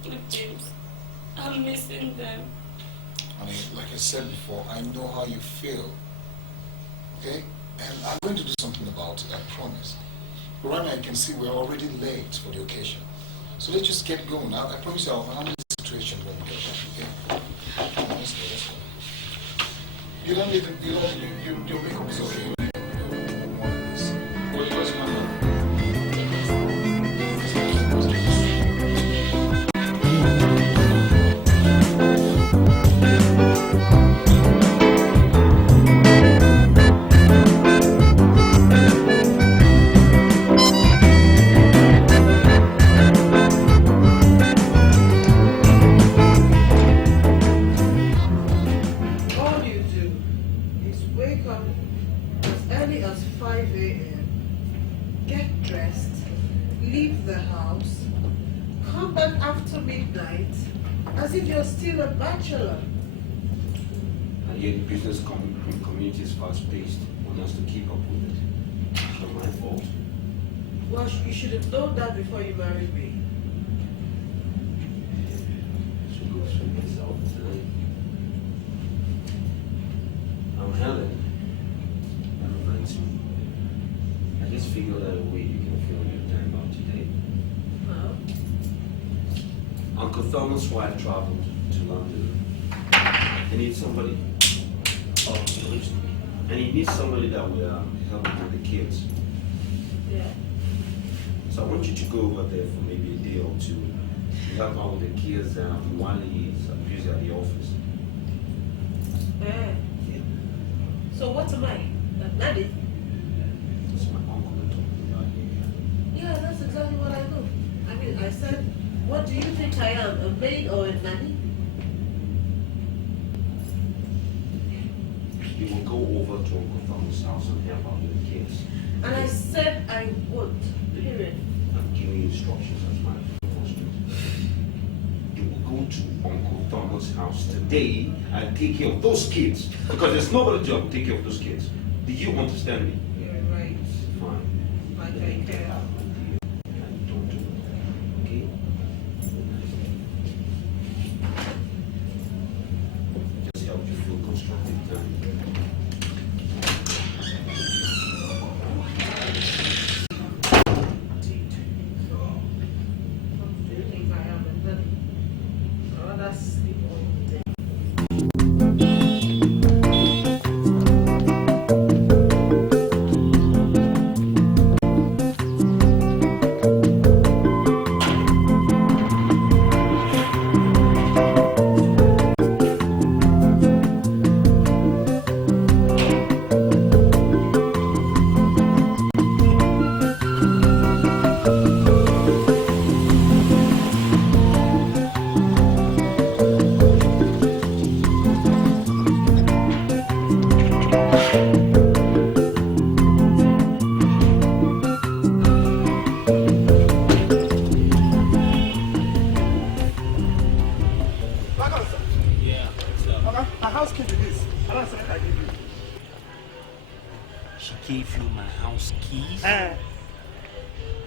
Look, James, I'm missing them. I mean, like I said before, I know how you feel. Okay? And I'm going to do something about it, I promise. But right now, you can see we're already late for the occasion. So let's just get going. I promise you I'll handle the situation when we get back, okay? Let's go, let's go. You don't need to, your makeup is okay. Where's my mom? All you do is wake up open after midnight, as if you're still a bachelor. And yet the business community is fast-paced. One has to keep up with it. It's not my fault. Well, you should have known that before you married me. Should go through myself tonight. I'm Helen. I'm 19. I just figured out a way you can fill your time out today. Well? Uncle Thomas' wife traveled to London. He needs somebody. And he needs somebody that will help him with the kids. Yeah. So I want you to go over there for maybe a day or two. You help out with the kids while he is busy at the office. Yeah. So what am I? A nanny? That's my uncle I'm talking about here. Yeah, that's exactly what I do. I mean, I said, what do you think I am? A maid or a nanny? You will go over to Uncle Thomas' house and help out with the kids. And I said I would. Period. I'm giving you instructions as my husband. You will go to Uncle Thomas' house today and take care of those kids. Because there's nobody to take care of those kids. Do you understand me? You're right. Fine. Like I care. And don't do it. Okay? Just help you feel constructive time.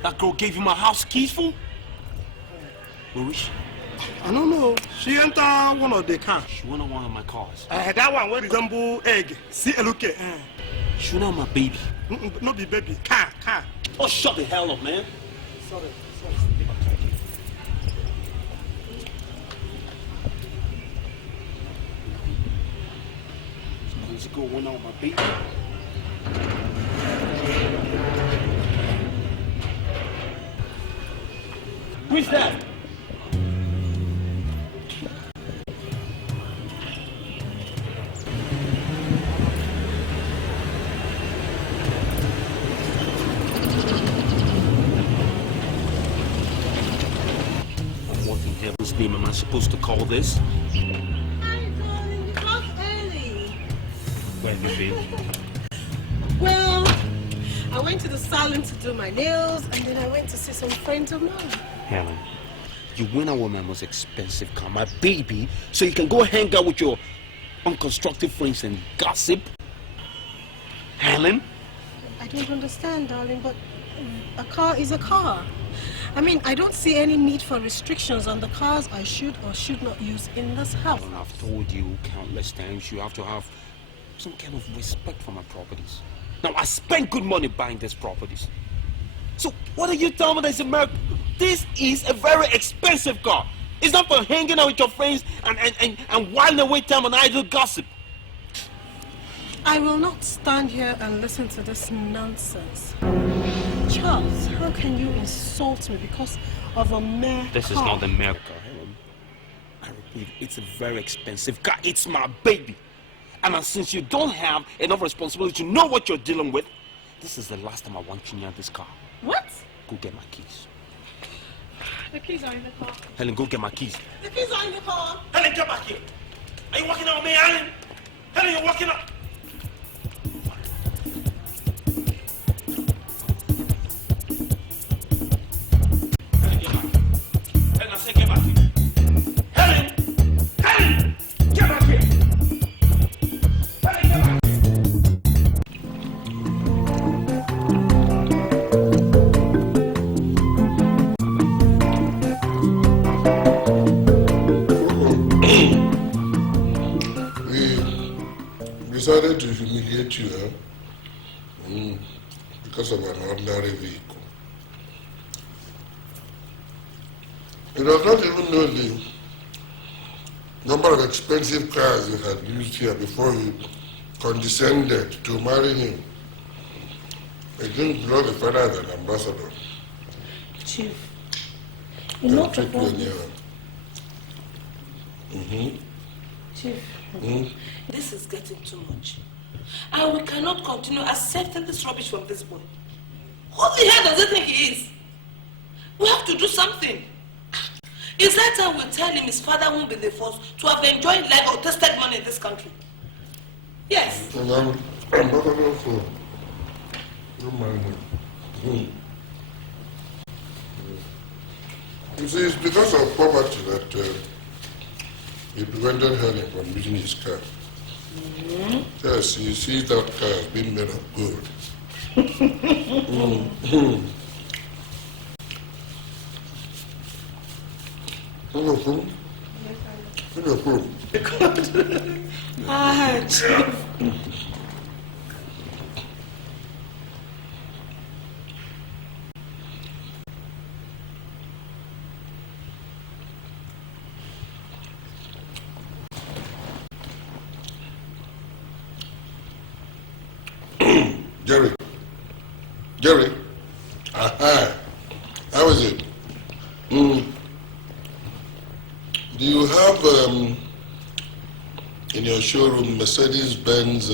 That girl gave you my house keys, fool? Where is she? I don't know. She entered one of the cars. She went on one of my cars. That one will resemble egg. C-L-O-K. She went on my baby. No be baby. Car. Oh, shut the hell up, man. Sorry. This girl went on my baby. Who's that? What in heaven's name am I supposed to call this? Hi, darling. It's not early. Where have you been? Well, I went to the salon to do my nails, and then I went to see some friends of mine. Helen, you went out with my most expensive car, my baby, so you can go hang out with your unconstructive friends and gossip? Helen? I don't understand, darling, but a car is a car. I mean, I don't see any need for restrictions on the cars I should or should not use in this house. Helen, I've told you countless times you have to have some kind of respect for my properties. Now, I spent good money buying these properties. So, what are you telling me that's America? This is a very expensive car. It's not for hanging out with your friends and whiling away time on idle gossip. I will not stand here and listen to this nonsense. Charles, how can you insult me because of a mere car? This is not America, Helen. I repeat, it's a very expensive car. It's my baby. And since you don't have enough responsibility to know what you're dealing with, this is the last time I want you near this car. What? Go get my keys. The keys are in the car. Helen, go get my keys. The keys are in the car. Helen, get back here. Are you walking out with me, Helen? Helen, you're walking out. Helen, get back. Helen, I decided to humiliate you, huh? Because of an ordinary vehicle. You does not even know the number of expensive cars you had used here before you condescended to marry him. He didn't blow the feather as an ambassador. Chief, enough of all this. Chief, this is getting too much. And we cannot continue accepting this rubbish from this boy. Who the hell does he think he is? We have to do something. It's that time we tell him his father won't be the first to have enjoyed life or tasted money in this country. Yes. And I'm ambassador for no man. You see, it's because of poverty that he prevented Helen from using his car. Yes, he sees that car as being made of gold. Chief. Jerry. Aha. How is it? Do you have in your showroom Mercedes-Benz,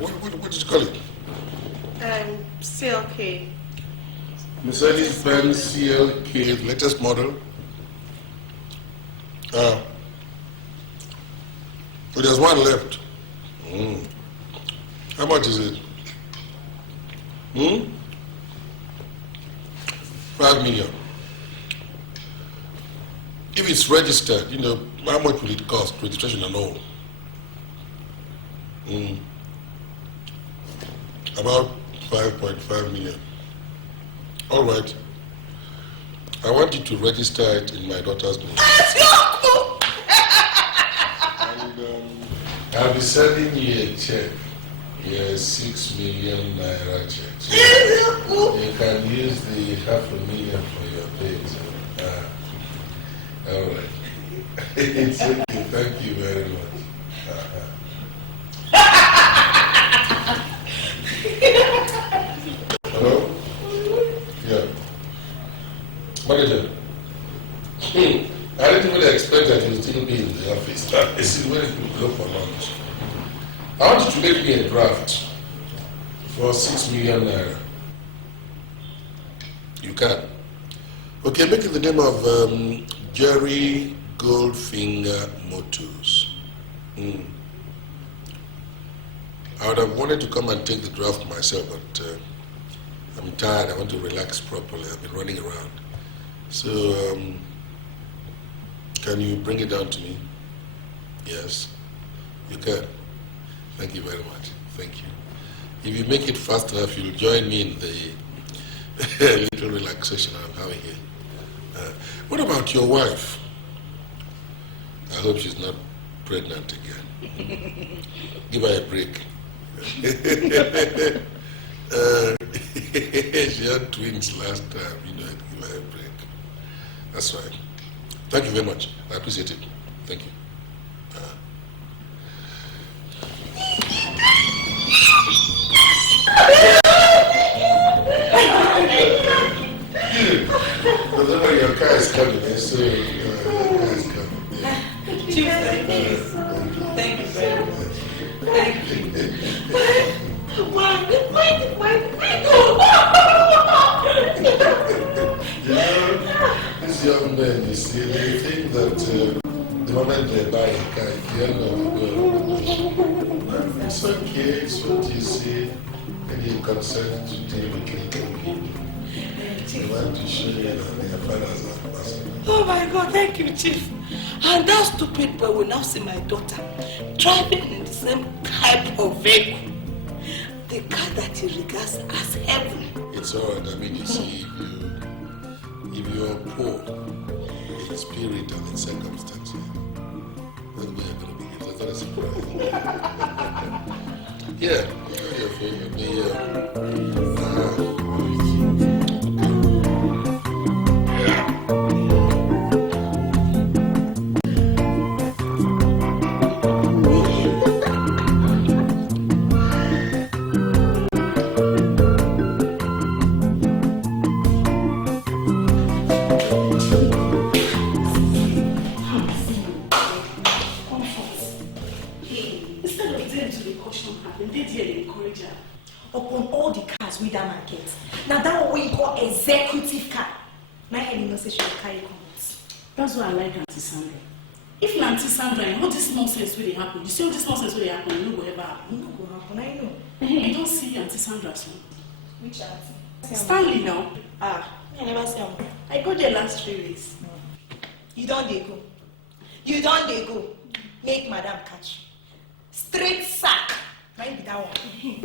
what did you call it? CLK. Mercedes-Benz CLK, latest model? So there's one left. How much is it? 5 million. If it's registered, you know, how much will it cost, registration and all? About 5.5 million. All right. I want you to register it in my daughter's name. And I'll be sending you a check. Yes, 6 million naira check. So you can use the 500,000 for your things. All right. It's okay. Thank you very much. Hello? Yeah. Manager. I didn't really expect that you'd still be in the office. This is where you go for lunch. I want you to make me a draft for 6 million naira. You can. Okay, make it the name of Jerry Goldfinger Motors. I would have wanted to come and take the draft myself, but I'm tired. I want to relax properly. I've been running around. So, can you bring it down to me? Yes, you can. Thank you very much. Thank you. If you make it fast enough, you'll join me in the little relaxation I'm having here. What about your wife? I hope she's not pregnant again. Give her a break. She had twins last time, you know, give her a break. That's right. Thank you very much. I appreciate it. Thank you. Remember your car is coming, so your car is coming. Thank you very much. Thank you. You know, these young men, you see, they think that the moment they buy a car, if you know, it's okay, it's what you see, and you're concerned to deal with little people. They want to show you that their fathers are ambassadors. Oh my God, thank you, Chief. And that stupid boy will now see my daughter driving in the same type of vehicle. The car that he regards as heaven. It's all right. I mean, you see, if you're poor in spirit and in circumstances, that's where you're going to be. That's not a surprise. Yeah, upon all the cars we that market. Now that what we call executive car. My head no say she will carry comments. That's why I like Auntie Sandra. If na Auntie Sandra, all this nonsense will happen. You see all this nonsense will happen, it no go ever happen. No go happen, I know. You don't see Auntie Sandra soon. Which auntie? Stanley now. I never see him. I go there last 3 weeks. You don't dey go. You don't dey go. Make madam catch. Straight sack. Might be that one.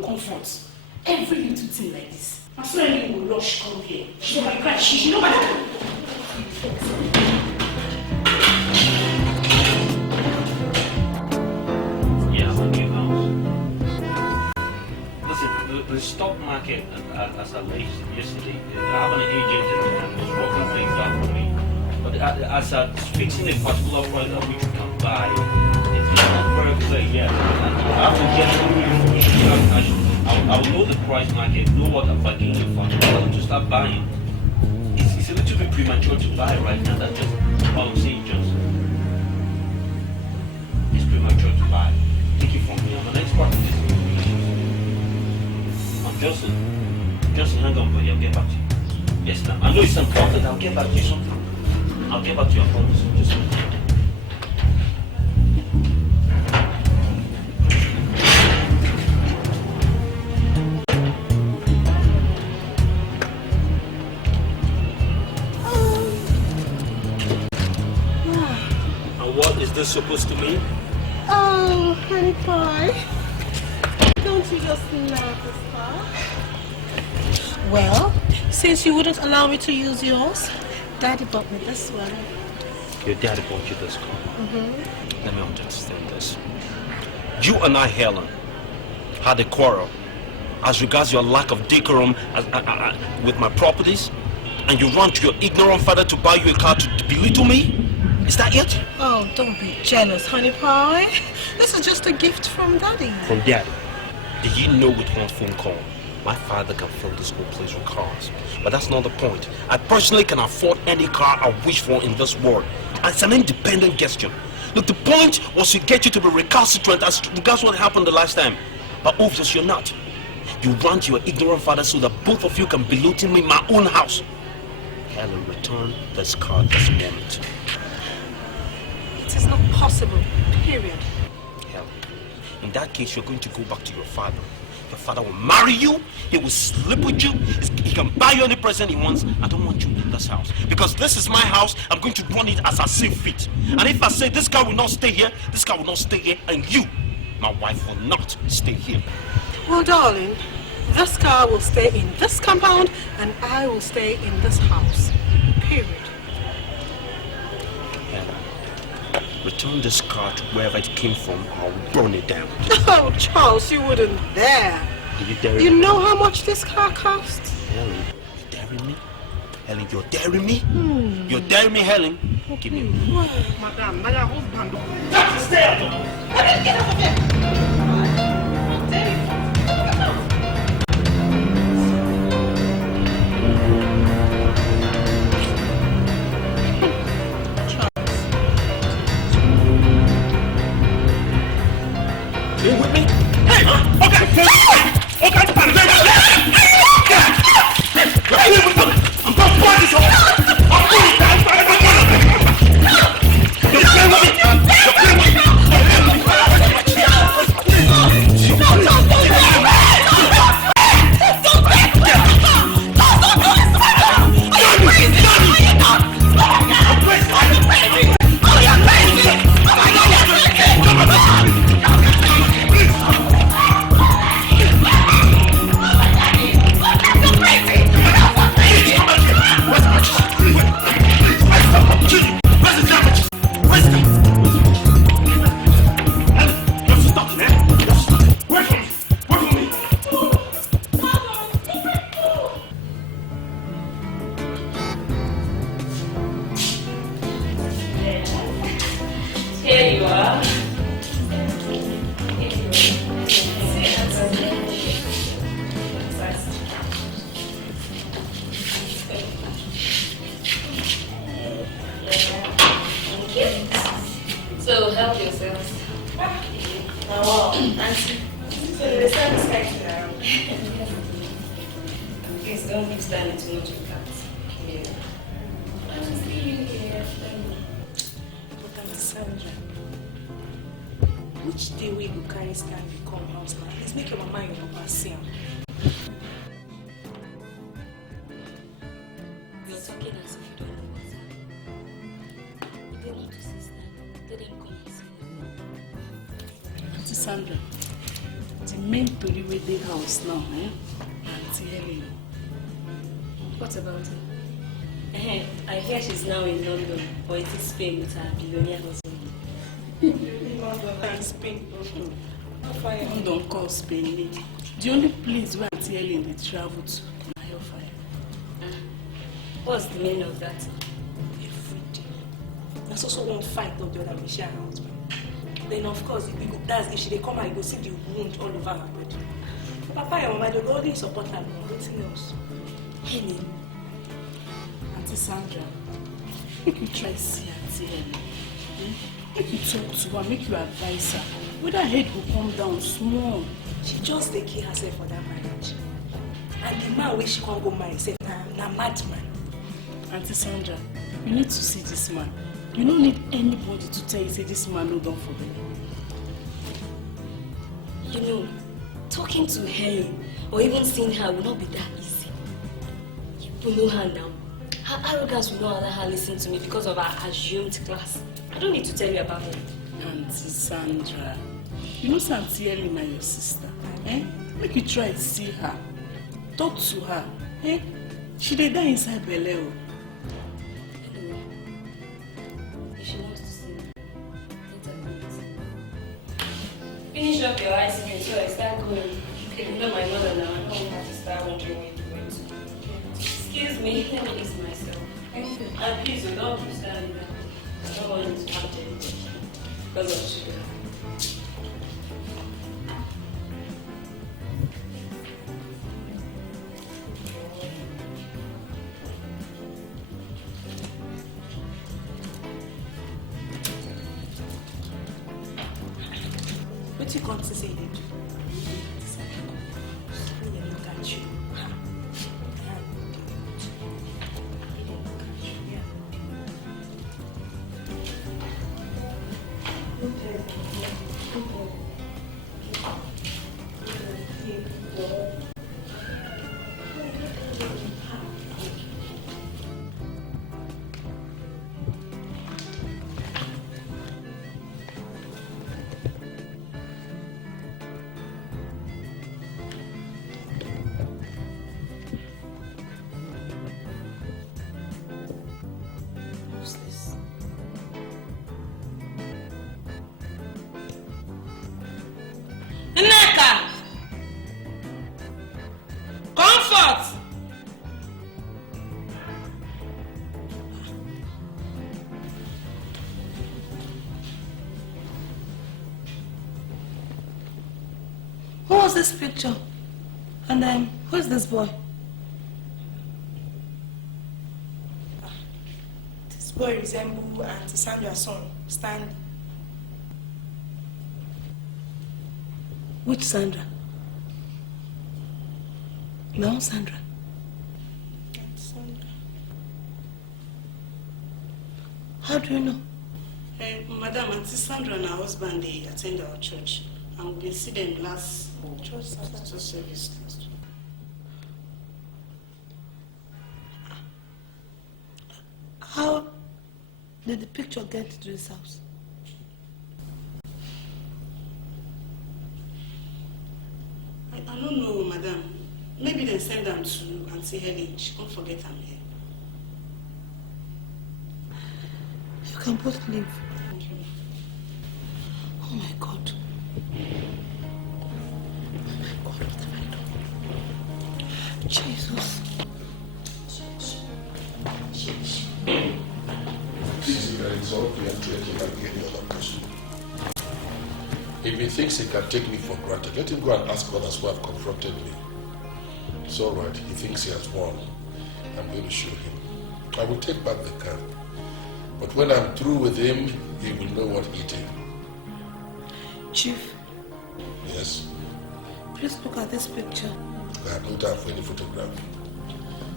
Comfort. Every little thing like this. I swear you will rush come here. She might cry. She know what happened. Yeah, okay, listen, the stock market, as I raised yesterday, I have an agent and was working things out for me. But as I'm fixing a particular price at which you can buy, it's not very clear yet. And I have to get all the information. I will know the price market, know what I'm bargaining for, to start buying. It's a little bit premature to buy right now. That's just what I'm saying, just. It's premature to buy. Take it from me. I'm an expert in this. I'm Johnson, hang on, buddy. I'll get back to you. Yes, ma'am. I know it's important. I'll get back to you sometime. I'll get back to you. I promise. Just a minute. What is this supposed to mean? Oh, honey pie. Don't you just love this car? Well, since you wouldn't allow me to use yours, Daddy bought me this one. Your daddy bought you this car. Mm-hmm. Let me understand this. You and I, Helen, had a quarrel as regards your lack of decorum with my properties, and you run to your ignorant father to buy you a car to belittle me? Is that it? Oh, don't be jealous, honey pie. This is just a gift from Daddy. From Daddy? Do you know with one phone call, my father can fill this whole place with cars? But that's not the point. I personally can afford any car I wish for in this world. It's an independent gesture. Look, the point was to get you to be recalcitrant as regards what happened the last time. But obviously you're not. You run to your ignorant father so that both of you can belittle me in my own house. Helen, return this car this moment. It is not possible, period. Helen, in that case, you're going to go back to your father. Your father will marry you, he will sleep with you, he can buy you any present he wants. I don't want you in this house. Because this is my house, I'm going to run it as I see fit. And if I say this car will not stay here, this car will not stay here, and you, my wife, will not stay here. Well, darling, this car will stay in this compound, and I will stay in this house, period. Return this car to wherever it came from, or I'll burn it down. Oh, Charles, you wouldn't dare. You know how much this car costs? Helen, you're daring me? Helen, you're daring me? You're daring me, Helen? Give me a minute. Madam, now your husband. Stay out of here! Get out of here! You with me? Hey! Okay! Okay! I'm going to point this out! I'm going to down for everyone! You're playing with me! You're playing with me! Thank you. So help yourselves. Oh, wow. Auntie. So the sun is kind around. Please don't keep standing too much with cats. Yeah. I will see you here. But Auntie Sandra, which day we go carry Stanley come house now? Please make your mama and your papa see him. You're talking as if you don't know what's happening. If they want to see Stanley, let them come and see him. Auntie Sandra, the main story with the house now, Auntie Helen. What about her? I hear she's now in London, or it is Spain with her billionaire husband. London and Spain. London call Spain. The only place where Auntie Helen they travel to na Hellfire. What's the meaning of that? Every day. There's also one fight of the other with her husband. Then of course, that's if she come and you go see the wound all over her body. Papa and Mama, they go always support her, nothing else. Helen, Auntie Sandra, make you try see Auntie Helen. Make you talk to her, make you advise her. Whether her head will come down small. She just take care herself for that marriage. And the man where she can't go marry herself, na madman. Auntie Sandra, you need to see this man. You don't need anybody to tell you say this man no done for them. You know, talking to Helen or even seeing her will not be that easy. You know her now. Her arrogance will not allow her listen to me because of her assumed class. I don't need to tell you about her. Auntie Sandra, you know Auntie Helen and your sister. Make you try to see her. Talk to her. She dey die inside Belle. If she wants to see me, let her come see me. Finish up your ice cream so I start going. You know my mother now. I don't have to start wondering where you're going to. Excuse me, let me ease myself. And please, you don't understand that. I don't want you to have anything because of sugar. What you come to say they do? Look at you. What's this picture? And who's this boy? This boy resembles Auntie Sandra's son, Stanley. Which Sandra? No, Sandra. Sandra. How do you know? Madam, Auntie Sandra and her husband, they attend our church. And we see them last church service last week. How did the picture get to this house? I don't know, madam. Maybe they send them to Auntie Helen. She can't forget I'm here. You can both leave. Thank you. Oh my God. Oh my God, what have I done? Jesus. Please, it's all clear to him like any other person. If he thinks he can take me for granted, let him go and ask others who have confronted me. It's all right. He thinks he has won. I'm going to show him. I will take back the car. But when I'm through with him, he will know what he did. Chief. Yes? Please look at this picture. I have no time for any photograph.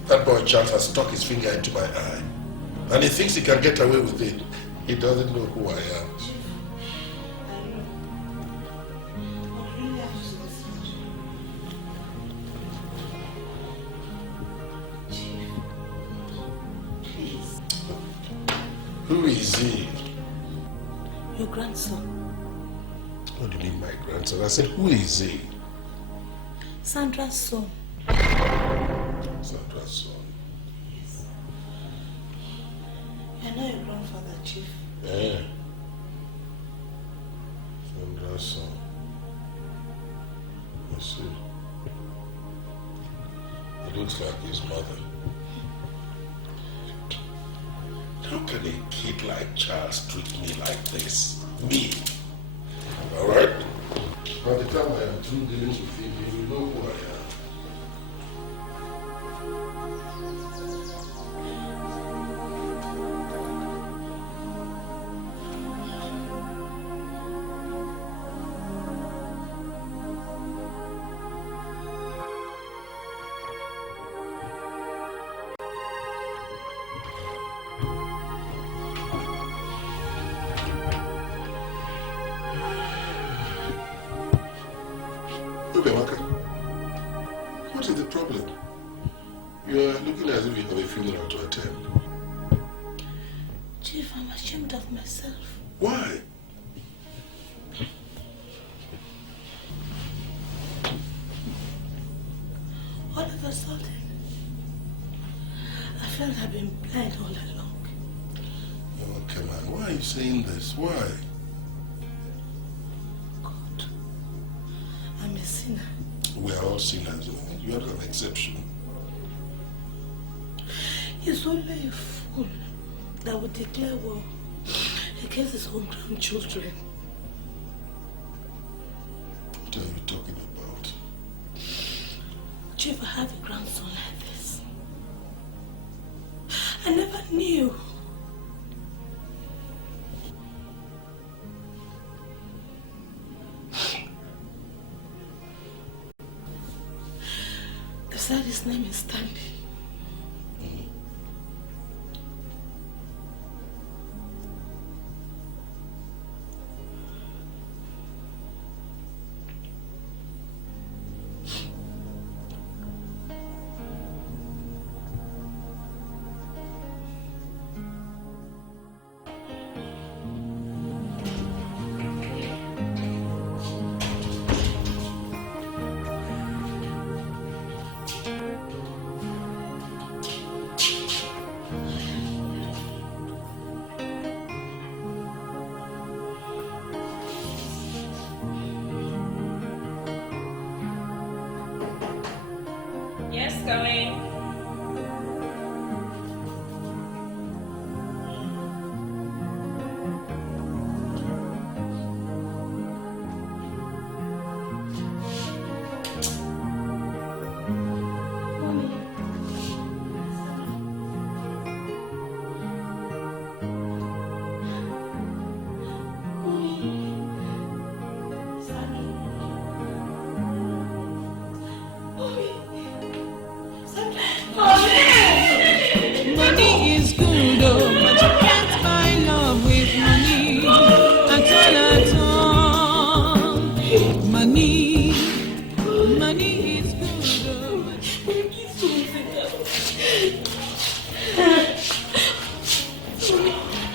That boy Charles has stuck his finger into my eye. And he thinks he can get away with it. He doesn't know who I am. Who is he? Your grandson. What do you mean, my grandson? I said, who is he? Sandra's son. Sandra's son. Yes. You're not your grandfather, Chief. Yeah. Sandra's son. I see. He looks like his mother. How can a kid like Charles treat me like this? Me? Alright? By the time I am through dealing with him, he will know who I am. What is the problem? You are looking as if you have a funeral to attend. Chief, I'm ashamed of myself. Why? All of a sudden, I felt I've been blind all along. Oh, come on. Why are you saying this? Why? God, I'm a sinner. We are all sinners. You are an exception. He's only a fool that would declare war against his own grandchildren. What are you talking about? Chief, I have a grandson like this. I never knew. They said his name is Stanley. Yes, going. Money is good, oh, but you can't buy love with money. At all. Money is good, oh,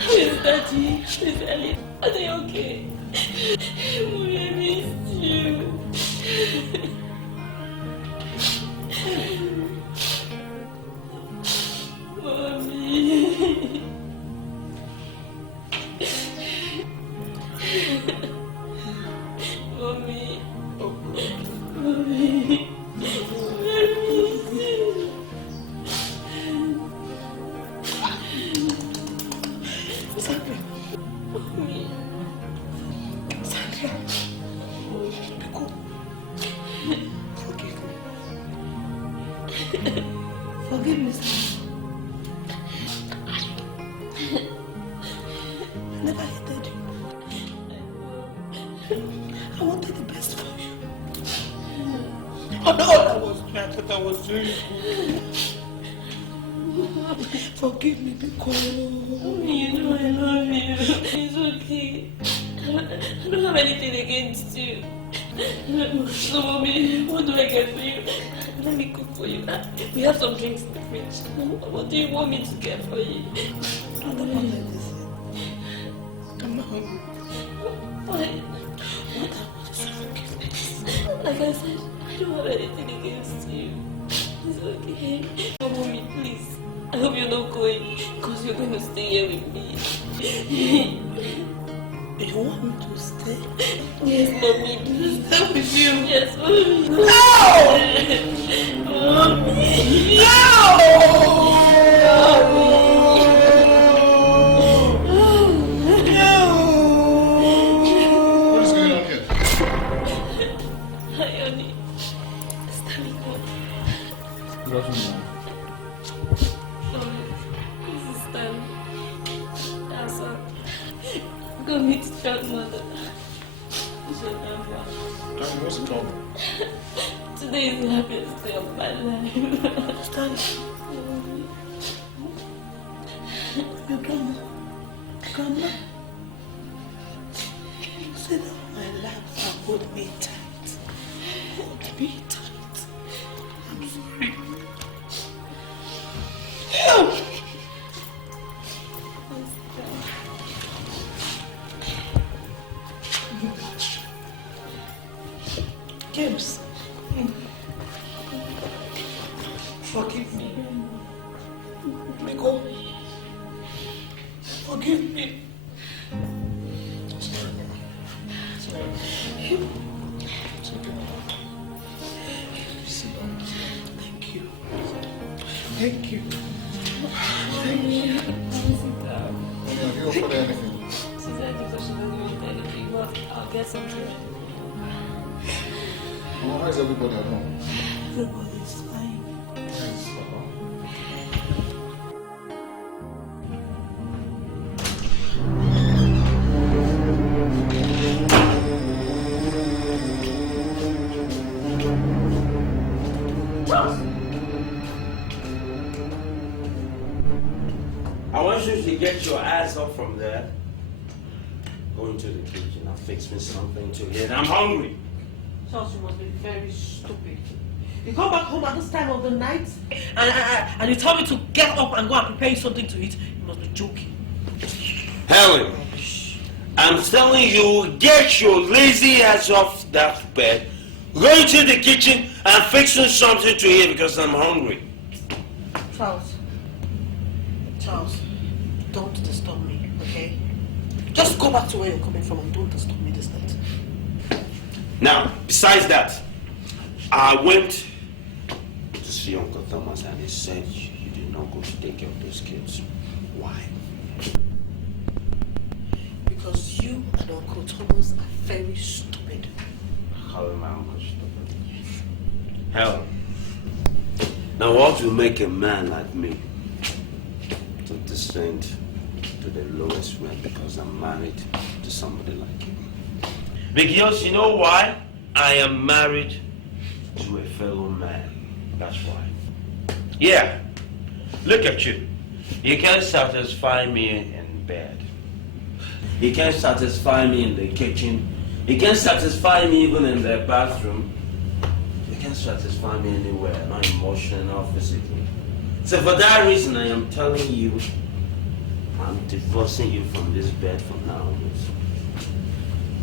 Where's Daddy? Where's Ellie? Are they okay? Mommy, I missed you. Mommy. Mommy. Mommy. Sandra. Mommy. Sandra. Biko. Forgive me. Forgive me, Sandra. never hated you. I wanted the best for you. And all I was doing, I thought I was doing good. Forgive me because... You know I love you. It's okay. I don't have anything against you. So, mommy, what do I get for you? Let me cook for you. We have some drinks in the fridge. What do you want me to get for you? I don't want like this. I'm not hungry. Why? What I want is forgiveness. Like I said, I don't have anything against you. It's okay. Oh, mommy, please. I hope you're not going, because you're going to stay here with me. You want me to stay? Yes, mommy, please. Stay with you? Yes, mommy. No! Mommy! What is going on here? Hi, honey. Stanley, Good afternoon. this is Stanley. That's all. Go meet your mother. Danny, what's the problem? Today is the happiest day of my life. Stanley. You come now. Sit down on my lap and hold me tight. Hold me tight. I'm sorry. James, forgive me. Miko, forgive me. Sorry, Mama. Sorry. It's okay. Sit down. Thank you. Thank you. Thank you. Have you offered anything? She said if she doesn't want anything, but I'll get something. Mama, how is everybody at home? Everybody's fine. Yes, Papa. I want you to get your ass up from there. Go into the kitchen and fix me something to eat. I'm hungry. Charles, you must be very stupid. You come back home at this time of the night and you tell me to get up and go and prepare you something to eat. You must be joking. Helen, I'm telling you, get your lazy ass off that bed, go into the kitchen and fix me something to eat because I'm hungry. Charles, don't disturb me, okay? Just go back to where you're coming from and don't disturb me this night. Now, besides that, I went to see Uncle Thomas and he said you did not go to take care of those kids. Why? Because you and Uncle Thomas are very stupid. How am I Uncle stupid? Hell. Now what will make a man like me to descend to the lowest rank because I'm married to somebody like you? Because you know why? I am married to a fellow man. That's why. Yeah. Look at you. You can't satisfy me in bed. You can't satisfy me in the kitchen. You can't satisfy me even in the bathroom. You can't satisfy me anywhere, not emotionally, not physically. So for that reason, I am telling you, I'm divorcing you from this bed from now on.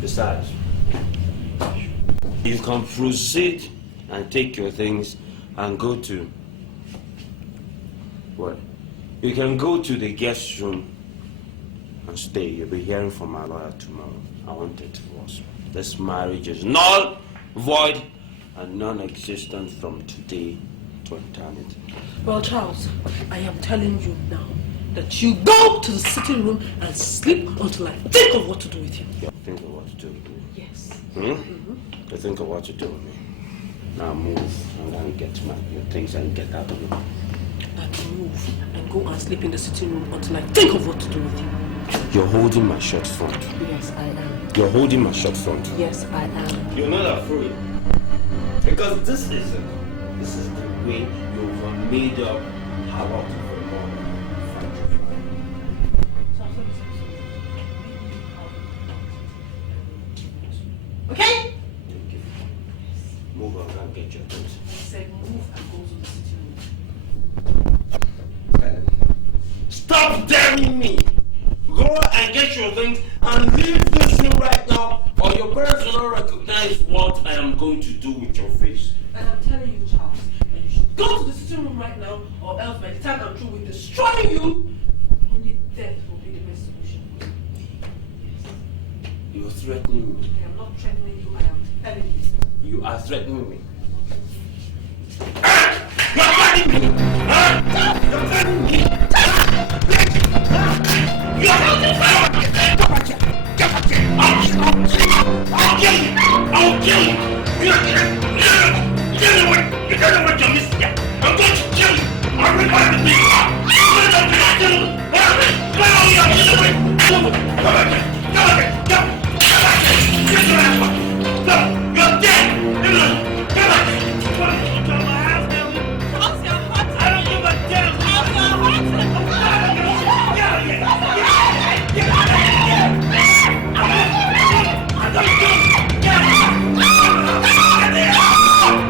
Besides, you can proceed and take your things and go to what? You can go to the guest room and stay. You'll be hearing from my lawyer tomorrow. I want a divorce. This marriage is null, void, and non-existent from today to eternity. Well, Charles, I am telling you now that you go to the sitting room and sleep until I think of what to do with you. You think of what to do with me? Yes. You think of what to do with me? Now move and then get your things and get out of here. And move and go and sleep in the sitting room until I think of what to do with you. You're holding my short front. Yes, I am. You're holding my short front. Yes, I am. You're not afraid. Because this is the way you've made up how to Okay? Move on and get your things. I said move and go to the sitting room. Stop daring me! Go and get your things and leave this room right now, or your parents will not recognize what I am going to do with your face. And I'm telling you, Charles, that you should go to the sitting room right now, or else by the time I'm through with destroying you, only death will be the best solution. You're threatening me. I am not threatening you, I am telling you. You are threatening me. You're threatening me! You're threatening me! You're I'll kill you! I'll kill you! You don't know what you're missing yet. I'm going to kill you! I'll rip out the thing! You're dead! Come on! I don't give a damn!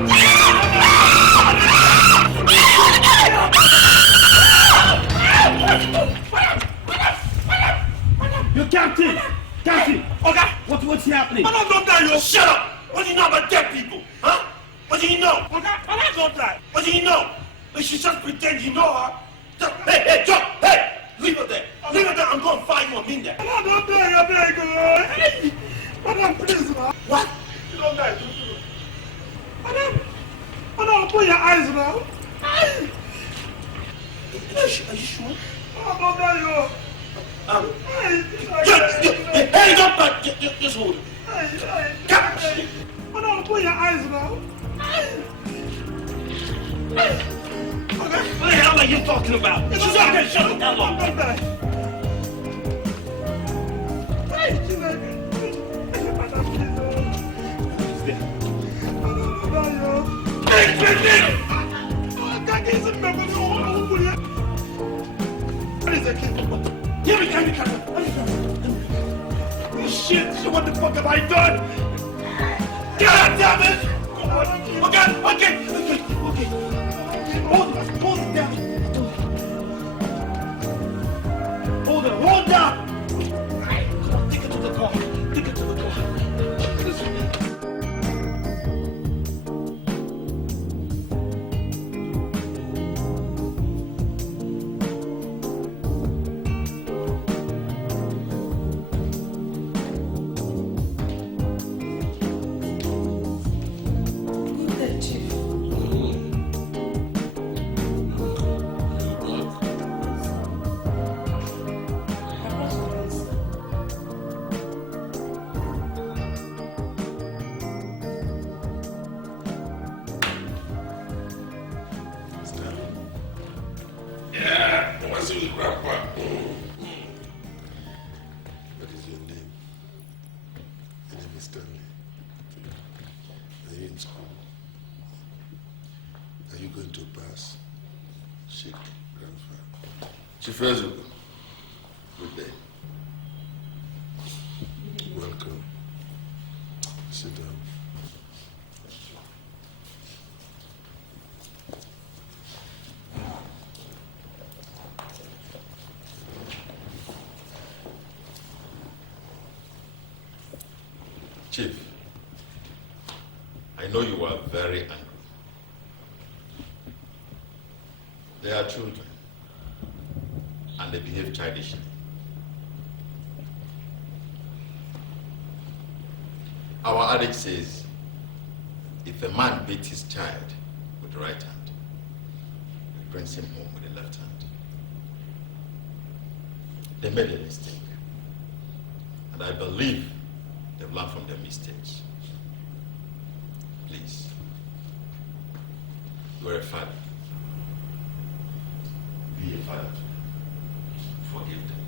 You Captain! Captain! Okay, what's happening? I'm not gonna die, yo! Shut up! What do you know about dead people? Huh? What do you know? Okay, I'm not gonna die. What do you know? You should just pretend you know her. Just, hey, John! Hey! Leave her there! Leave her there! I'm gonna fight you on me there! I'm not gonna die, I'm not gonna. Hey! Madam, please, man. What? You don't die, Madam, open your eyes now. Hey! Are you sure? I'm not gonna die, yo. Hey, don't back! Just hold it. Hey! Madam, open your eyes now. Hey! What the hell are you talking about? She's not gonna shut up that long. I'm not Oh shit, what the fuck have I done? God damn it! Okay. Hold it down. Hold down. Take it to the car. Good day. Welcome. Sit down. Chief, I know you are very angry. They are children, and they behave childishly. Our adage says, if a man beats his child with the right hand, he brings him home with the left hand. They made a mistake, and I believe they've learned from their mistakes. Please, you are a father. Be a father. Forgive them.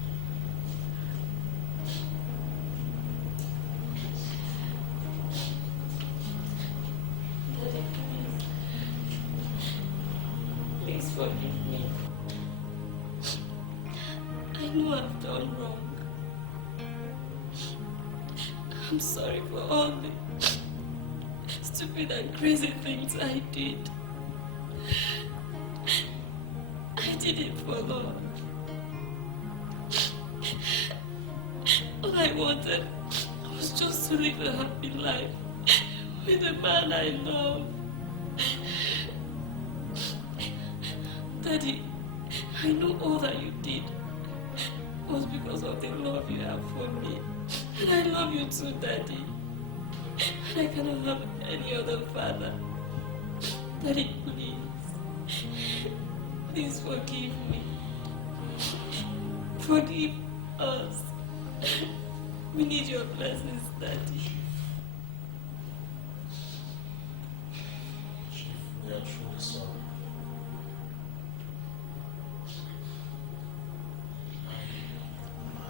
forgive me. I know I've done wrong. I'm sorry for all the stupid and crazy things I did. I did it for love. All I wanted was just to live a happy life with the man I love. Daddy, I know all that you did was because of the love you have for me. And I love you too, Daddy. And I cannot have any other father. Daddy, please. Please forgive me. Forgive us. We need your blessings, Daddy. We are truly sorry.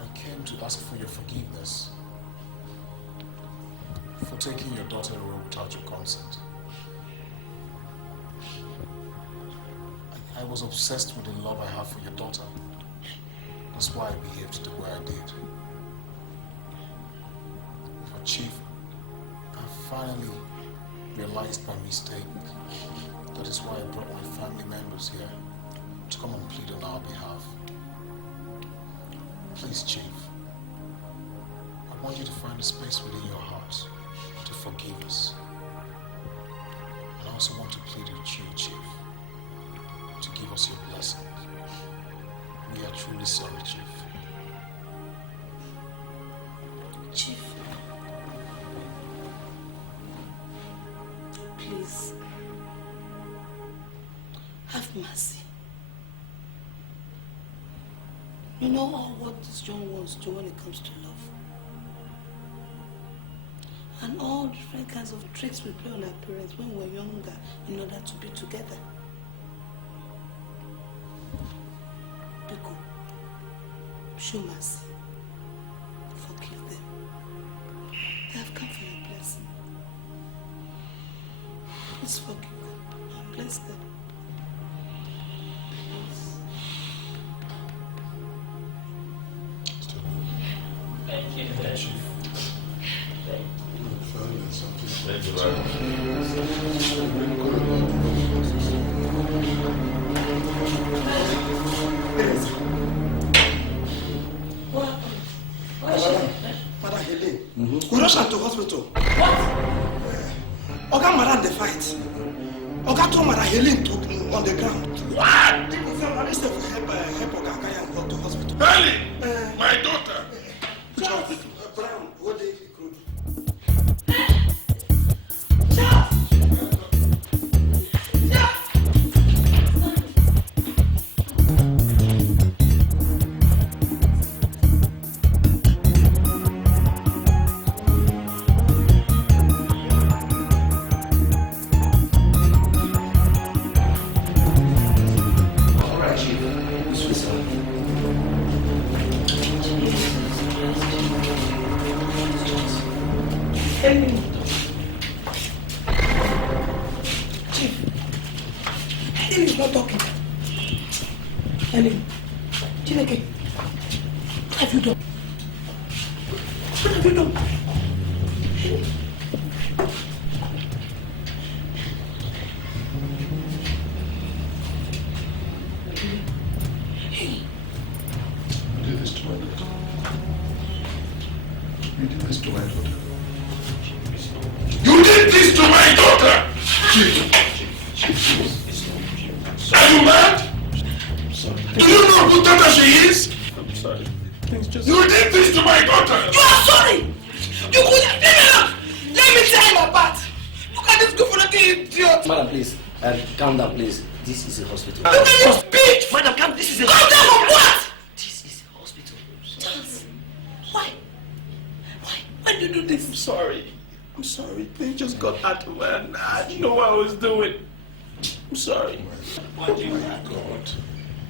I came to ask for your forgiveness for taking your daughter away without your consent. I was obsessed with the love I have for your daughter. That's why I behaved the way I did. But Chief, I finally realized my mistake. That is why I brought my family members here to come and plead on our behalf. Please, Chief, I want you to find a space within your heart to forgive us. And I also want to plead with you, Chief, to give us your blessing. We are truly sorry, Chief. Chief, please, have mercy. You know all what this young ones do when it comes to love. And all different kinds of tricks we play on our parents when we're younger in order to be together. Biko, show mercy. Forgive them. They have come for your blessing. Please forgive them and bless them. Thank you, Daddy. Thank you very much. What happened? Madam Helen, we rush her to hospital. What? Oga Madam the fight. Oga told Madam Helen to on the ground. What? Instead of help Oga carry and go to hospital. Helen, my daughter. Which hospital? Brown, what they recruit. Calm down, please. This is a hospital. Look at your speech! Madam, calm. This is a hospital. Calm down for what? This is a hospital. Charles, why? Why did you do this? I'm sorry. Things just got out of hand. I didn't know what I was doing. I'm sorry. Oh my God.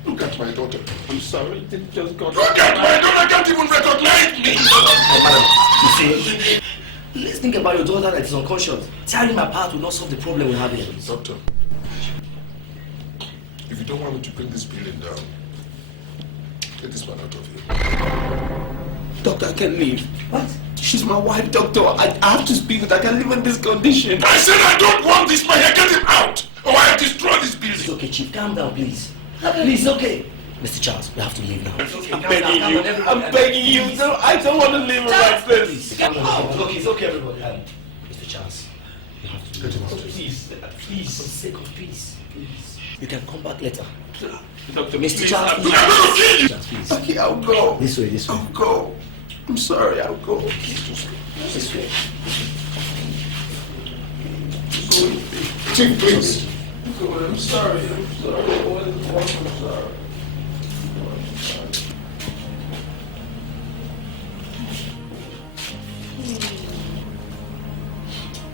Look at my daughter. I'm sorry. Things just got Look at my daughter. Can't even recognize me. Madam, you see, let's think about your daughter that is unconscious. Tearing my apart will not solve the problem we have here. Doctor, If you don't want me to bring this building down, get this man out of here. Doctor, I can't leave. What? She's my wife, doctor. I have to speak with her. I can't live in this condition. I said I don't want this man here. Get him out, or I destroy this building. It's okay, Chief. Calm down, please. Please, okay. Mr. Charles, we have to leave now. I'm begging you. I'm begging you. I don't want to live like this. Get out. It's okay, everybody. Mr. Charles, you have to leave. Please, please. For the sake of peace, please. You can come back later. Doctor, Mr. please, Charles, I'm going to kill you. please. Okay, I'll go. This way. I'll go. I'm sorry, I'll go. This way. Chief, please. I'm sorry. I'm sorry.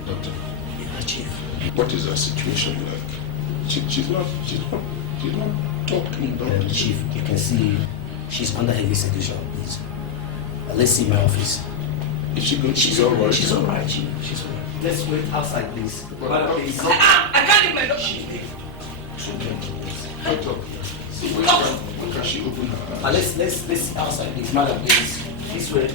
Doctor. Yeah, Chief. What is her situation like? She's not talking about it. Chief, you can see she's under heavy sedation, please. Let's see my office. Is she good? She's all right. She's all right, Chief. She's all right. Let's wait outside, please. Please. I can't leave my doctor. Doctor, when can she open her eyes? Let's see outside, please. Madam, please. This way.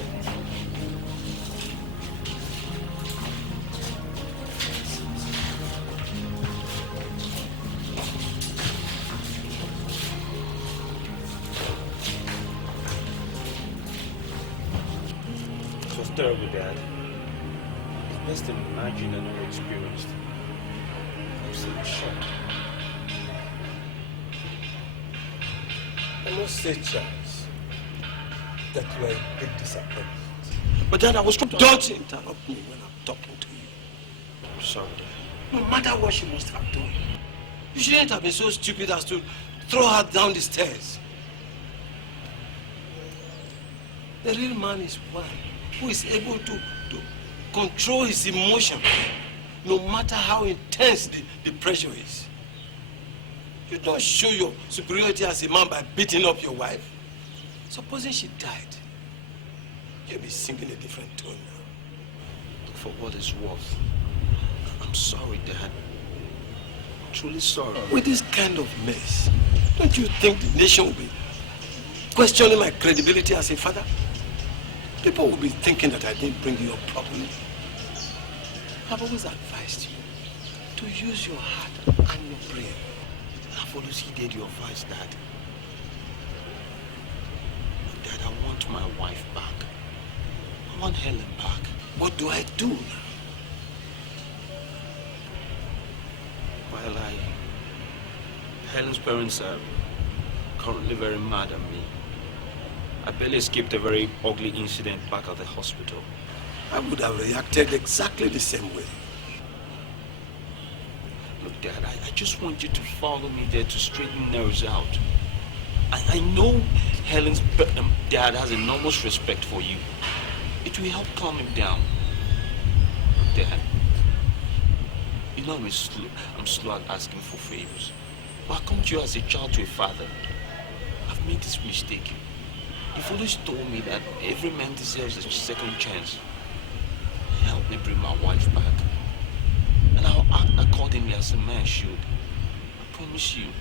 It was terrible, Dad. It's best to imagine and never experienced. I'm so shocked. I must say, Charles, that you are a big disappointment. But Dad, I was trying to... Don't interrupt me when I'm talking to you. I'm sorry, Dad. No matter what she must have done, you shouldn't have been so stupid as to throw her down the stairs. The real man is one who is able to control his emotions, no matter how intense the pressure is. You don't show your superiority as a man by beating up your wife. Supposing she died, you'll be singing a different tone now. For what it's worth, I'm sorry, Dad. I'm truly sorry. With this kind of mess, don't you think the nation will be questioning my credibility as a father? People will be thinking that I didn't bring you up properly. I've always advised you to use your heart and your brain. I've always heeded your advice, Dad. Dad, I want my wife back. I want Helen back. What do I do now? Well, Helen's parents are currently very mad at me. I barely escaped a very ugly incident back at the hospital. I would have reacted exactly the same way. Look, Dad, I just want you to follow me there to straighten nerves out. I know Helen's dad has enormous respect for you. It will help calm him down. Look, Dad, you know I'm slow at asking for favors. But I come to you as a child to a father. I've made this mistake. You've always told me that every man deserves a second chance. Help me bring my wife back. And I'll act accordingly as a man should. I promise you.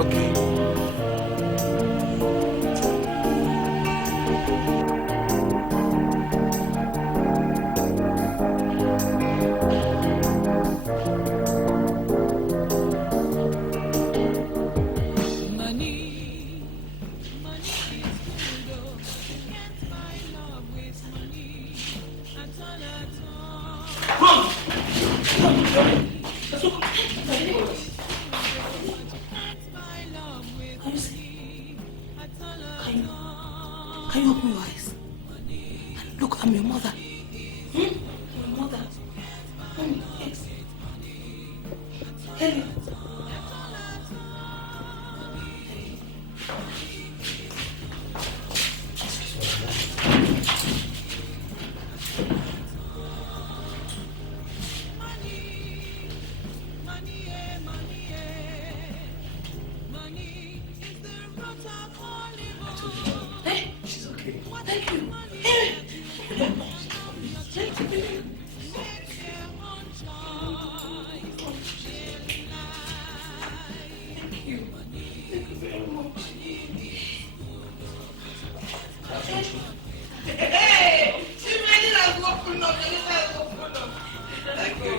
Okay. Can you open your eyes? Look, I'm your mother. Your mother. Yes. Helen. Chief. Hey! She made it as open up. Thank you.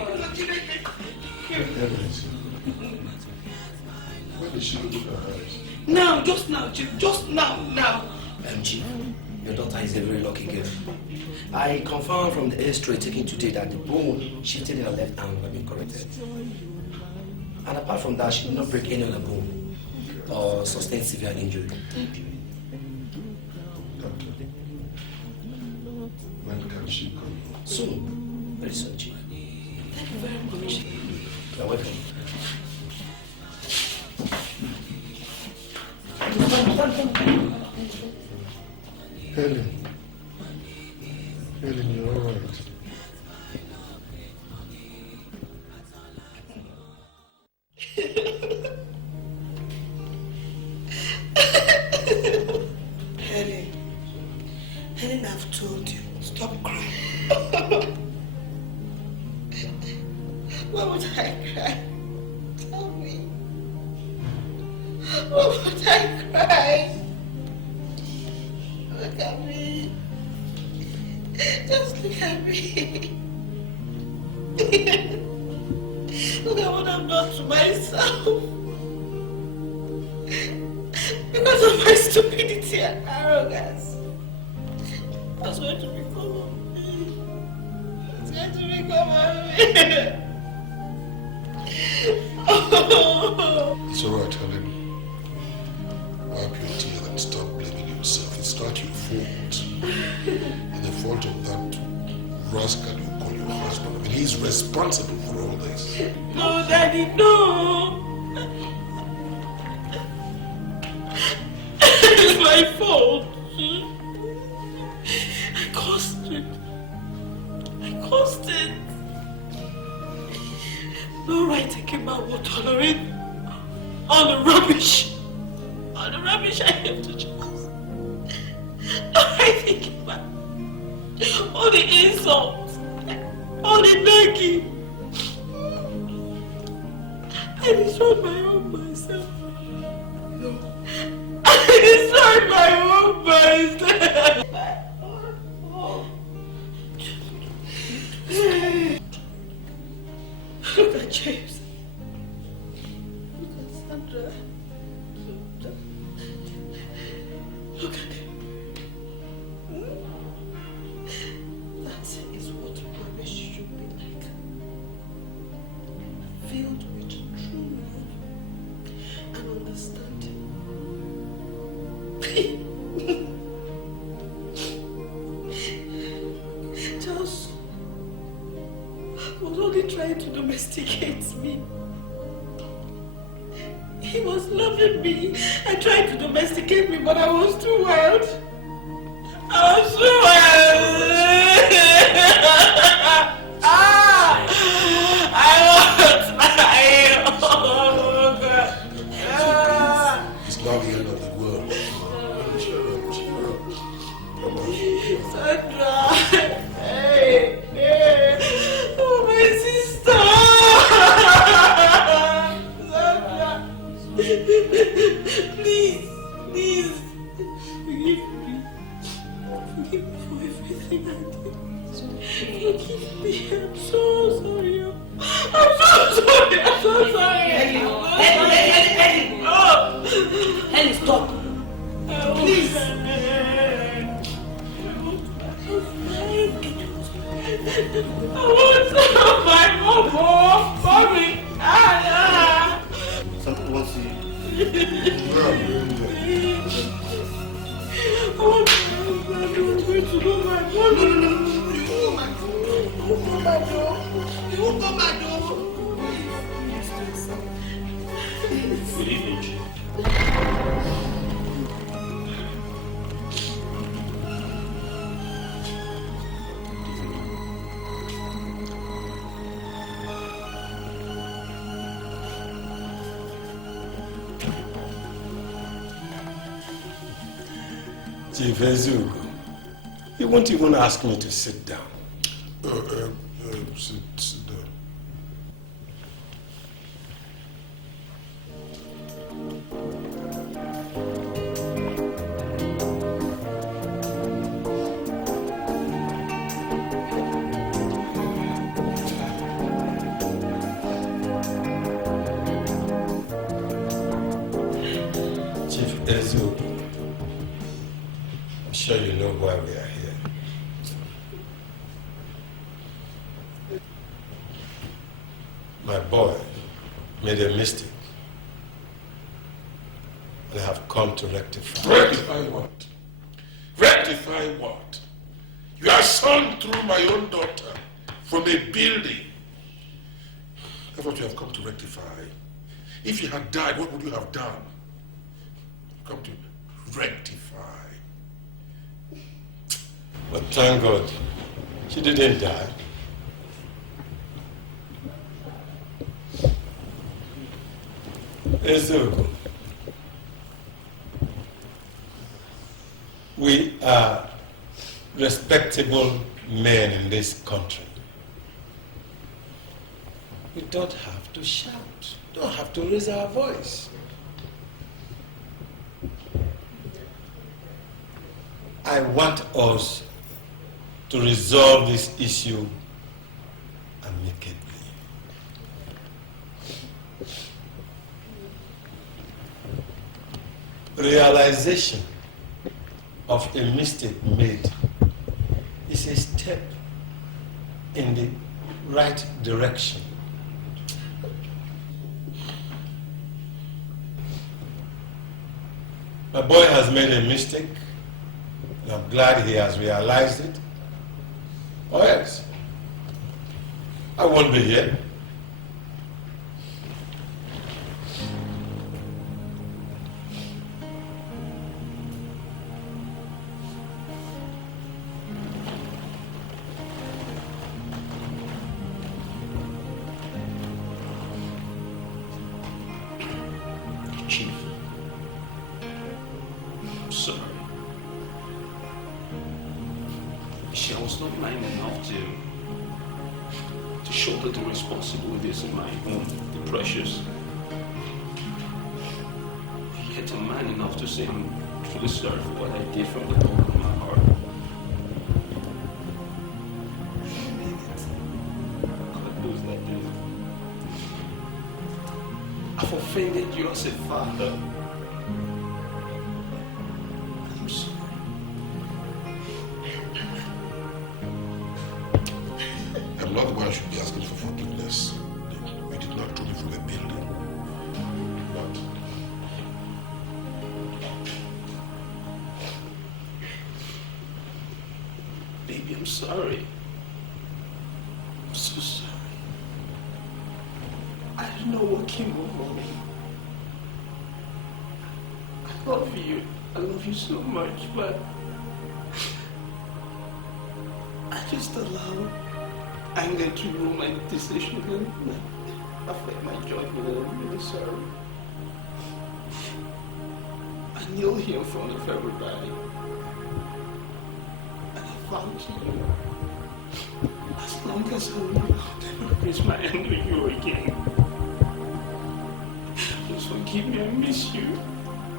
Where did she look at her eyes? Now, just now, Chief. Just now. Chief, your daughter is a very lucky girl. I confirmed from the X-ray taken today that the bone shifted in her left arm had been corrected. And apart from that, she did not break any other bone or sustain severe injury. Doctor, when can she come? Soon. Very soon, Chief. Thank you very much. You're welcome. Helen, you're all right. Helen, I've told you, stop crying. Why would I cry? Tell me. Why would I cry? Look at me. Just look at me. Look at what I've done to myself. Because of my stupidity and arrogance. That's going to become of me. It's going to become of me. It's all right, Helen. Wipe your tears and stop blaming yourself. It's not your fault. And the fault of that rascal you call your husband. I mean, he's responsible for all this. No, Daddy, no. It's my fault. I caused it. No right thinking about what tolerate all the rubbish I have to choose. No right thinking about all the insults, all the nagging. I destroyed my own myself. No. I destroyed my own myself. Look at James. Look at Sandra. Look at him. That is what marriage should be like. Filled with true love and understanding. Just was only trying to domesticate me. He was loving me and trying to domesticate me, but I was too wild. I was too wild. It's not the end of the world. Sandra, hey, oh my sister, Sandra, please, forgive me for everything I did. Forgive me, I'm so sorry. I'm so sorry. Henny, stop. Please. I want to have my mom, mommy. Someone wants to see you. I want to go my mom. You won't go my door. Good evening, Chief. Chief Ezugo, you won't even ask me to sit down. Sit down. I'm sure you know why we are here. My boy made a mistake. And I have come to rectify. Rectify what? Rectify what? Your son threw my own daughter from a building. That's what you have come to rectify. If you had died, what would you have done? Come to rectify. But thank God, she didn't die. Ezeogo, we are respectable men in this country. We don't have to shout, don't have to raise our voice. I want us to resolve this issue amicably. Realization of a mistake made is a step in the right direction. My boy has made a mistake, and I'm glad he has realized it. Or else, I won't be here. Chief, I'm sorry. I was not man enough to shoulder the responsibilities of my own, the precious. Yet I'm man enough to say I'm truly sorry for what I did from the bottom of my heart. God knows that day. I've offended you as a father. I'm sorry. I'm not the one who should be asking for forgiveness. We did not throw me from the building. But baby, I'm sorry. I'm so sorry. I don't know what came over me. I love you. I love you so much, but I just allowed anger to rule my decision and affect my judgment, and I'm really sorry. I kneel here in front of everybody, and I vow to you, as long as I live, I'll never raise my hand on you again. Please forgive me, I miss you.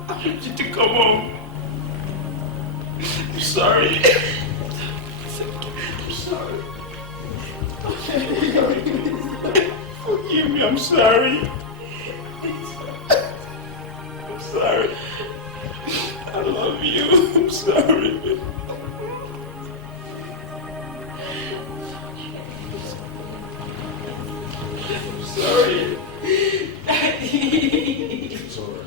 I want you to come home. I'm sorry. I'm sorry. Forgive me, I'm sorry. I'm sorry. I love you. I'm sorry. I'm sorry. it's all right.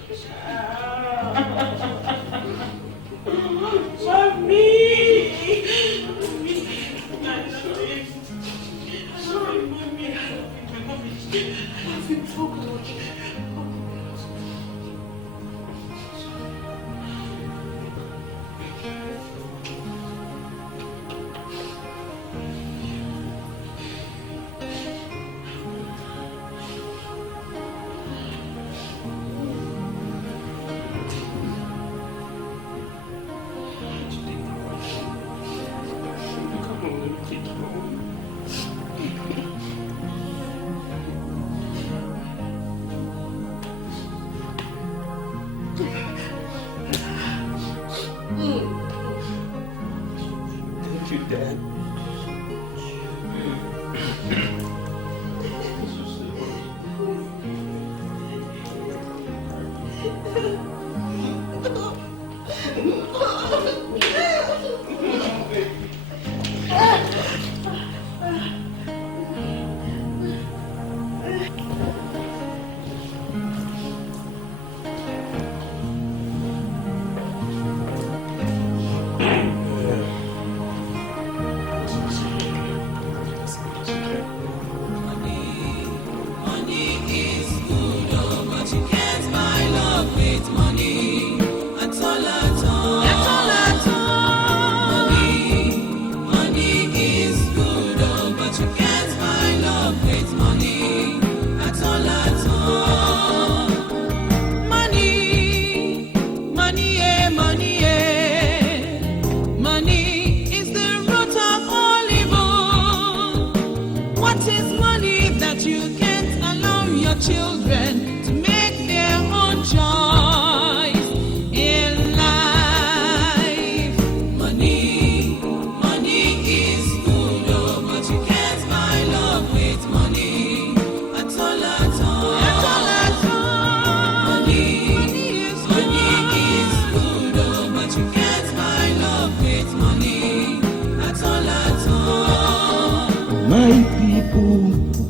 Thank you, Dad.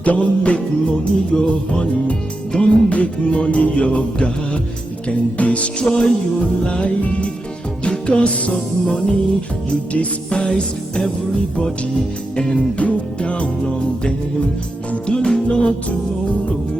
Don't make money your honey. Don't make money your God. It can destroy your life. Because of money, you despise everybody and look down on them. You don't know tomorrow.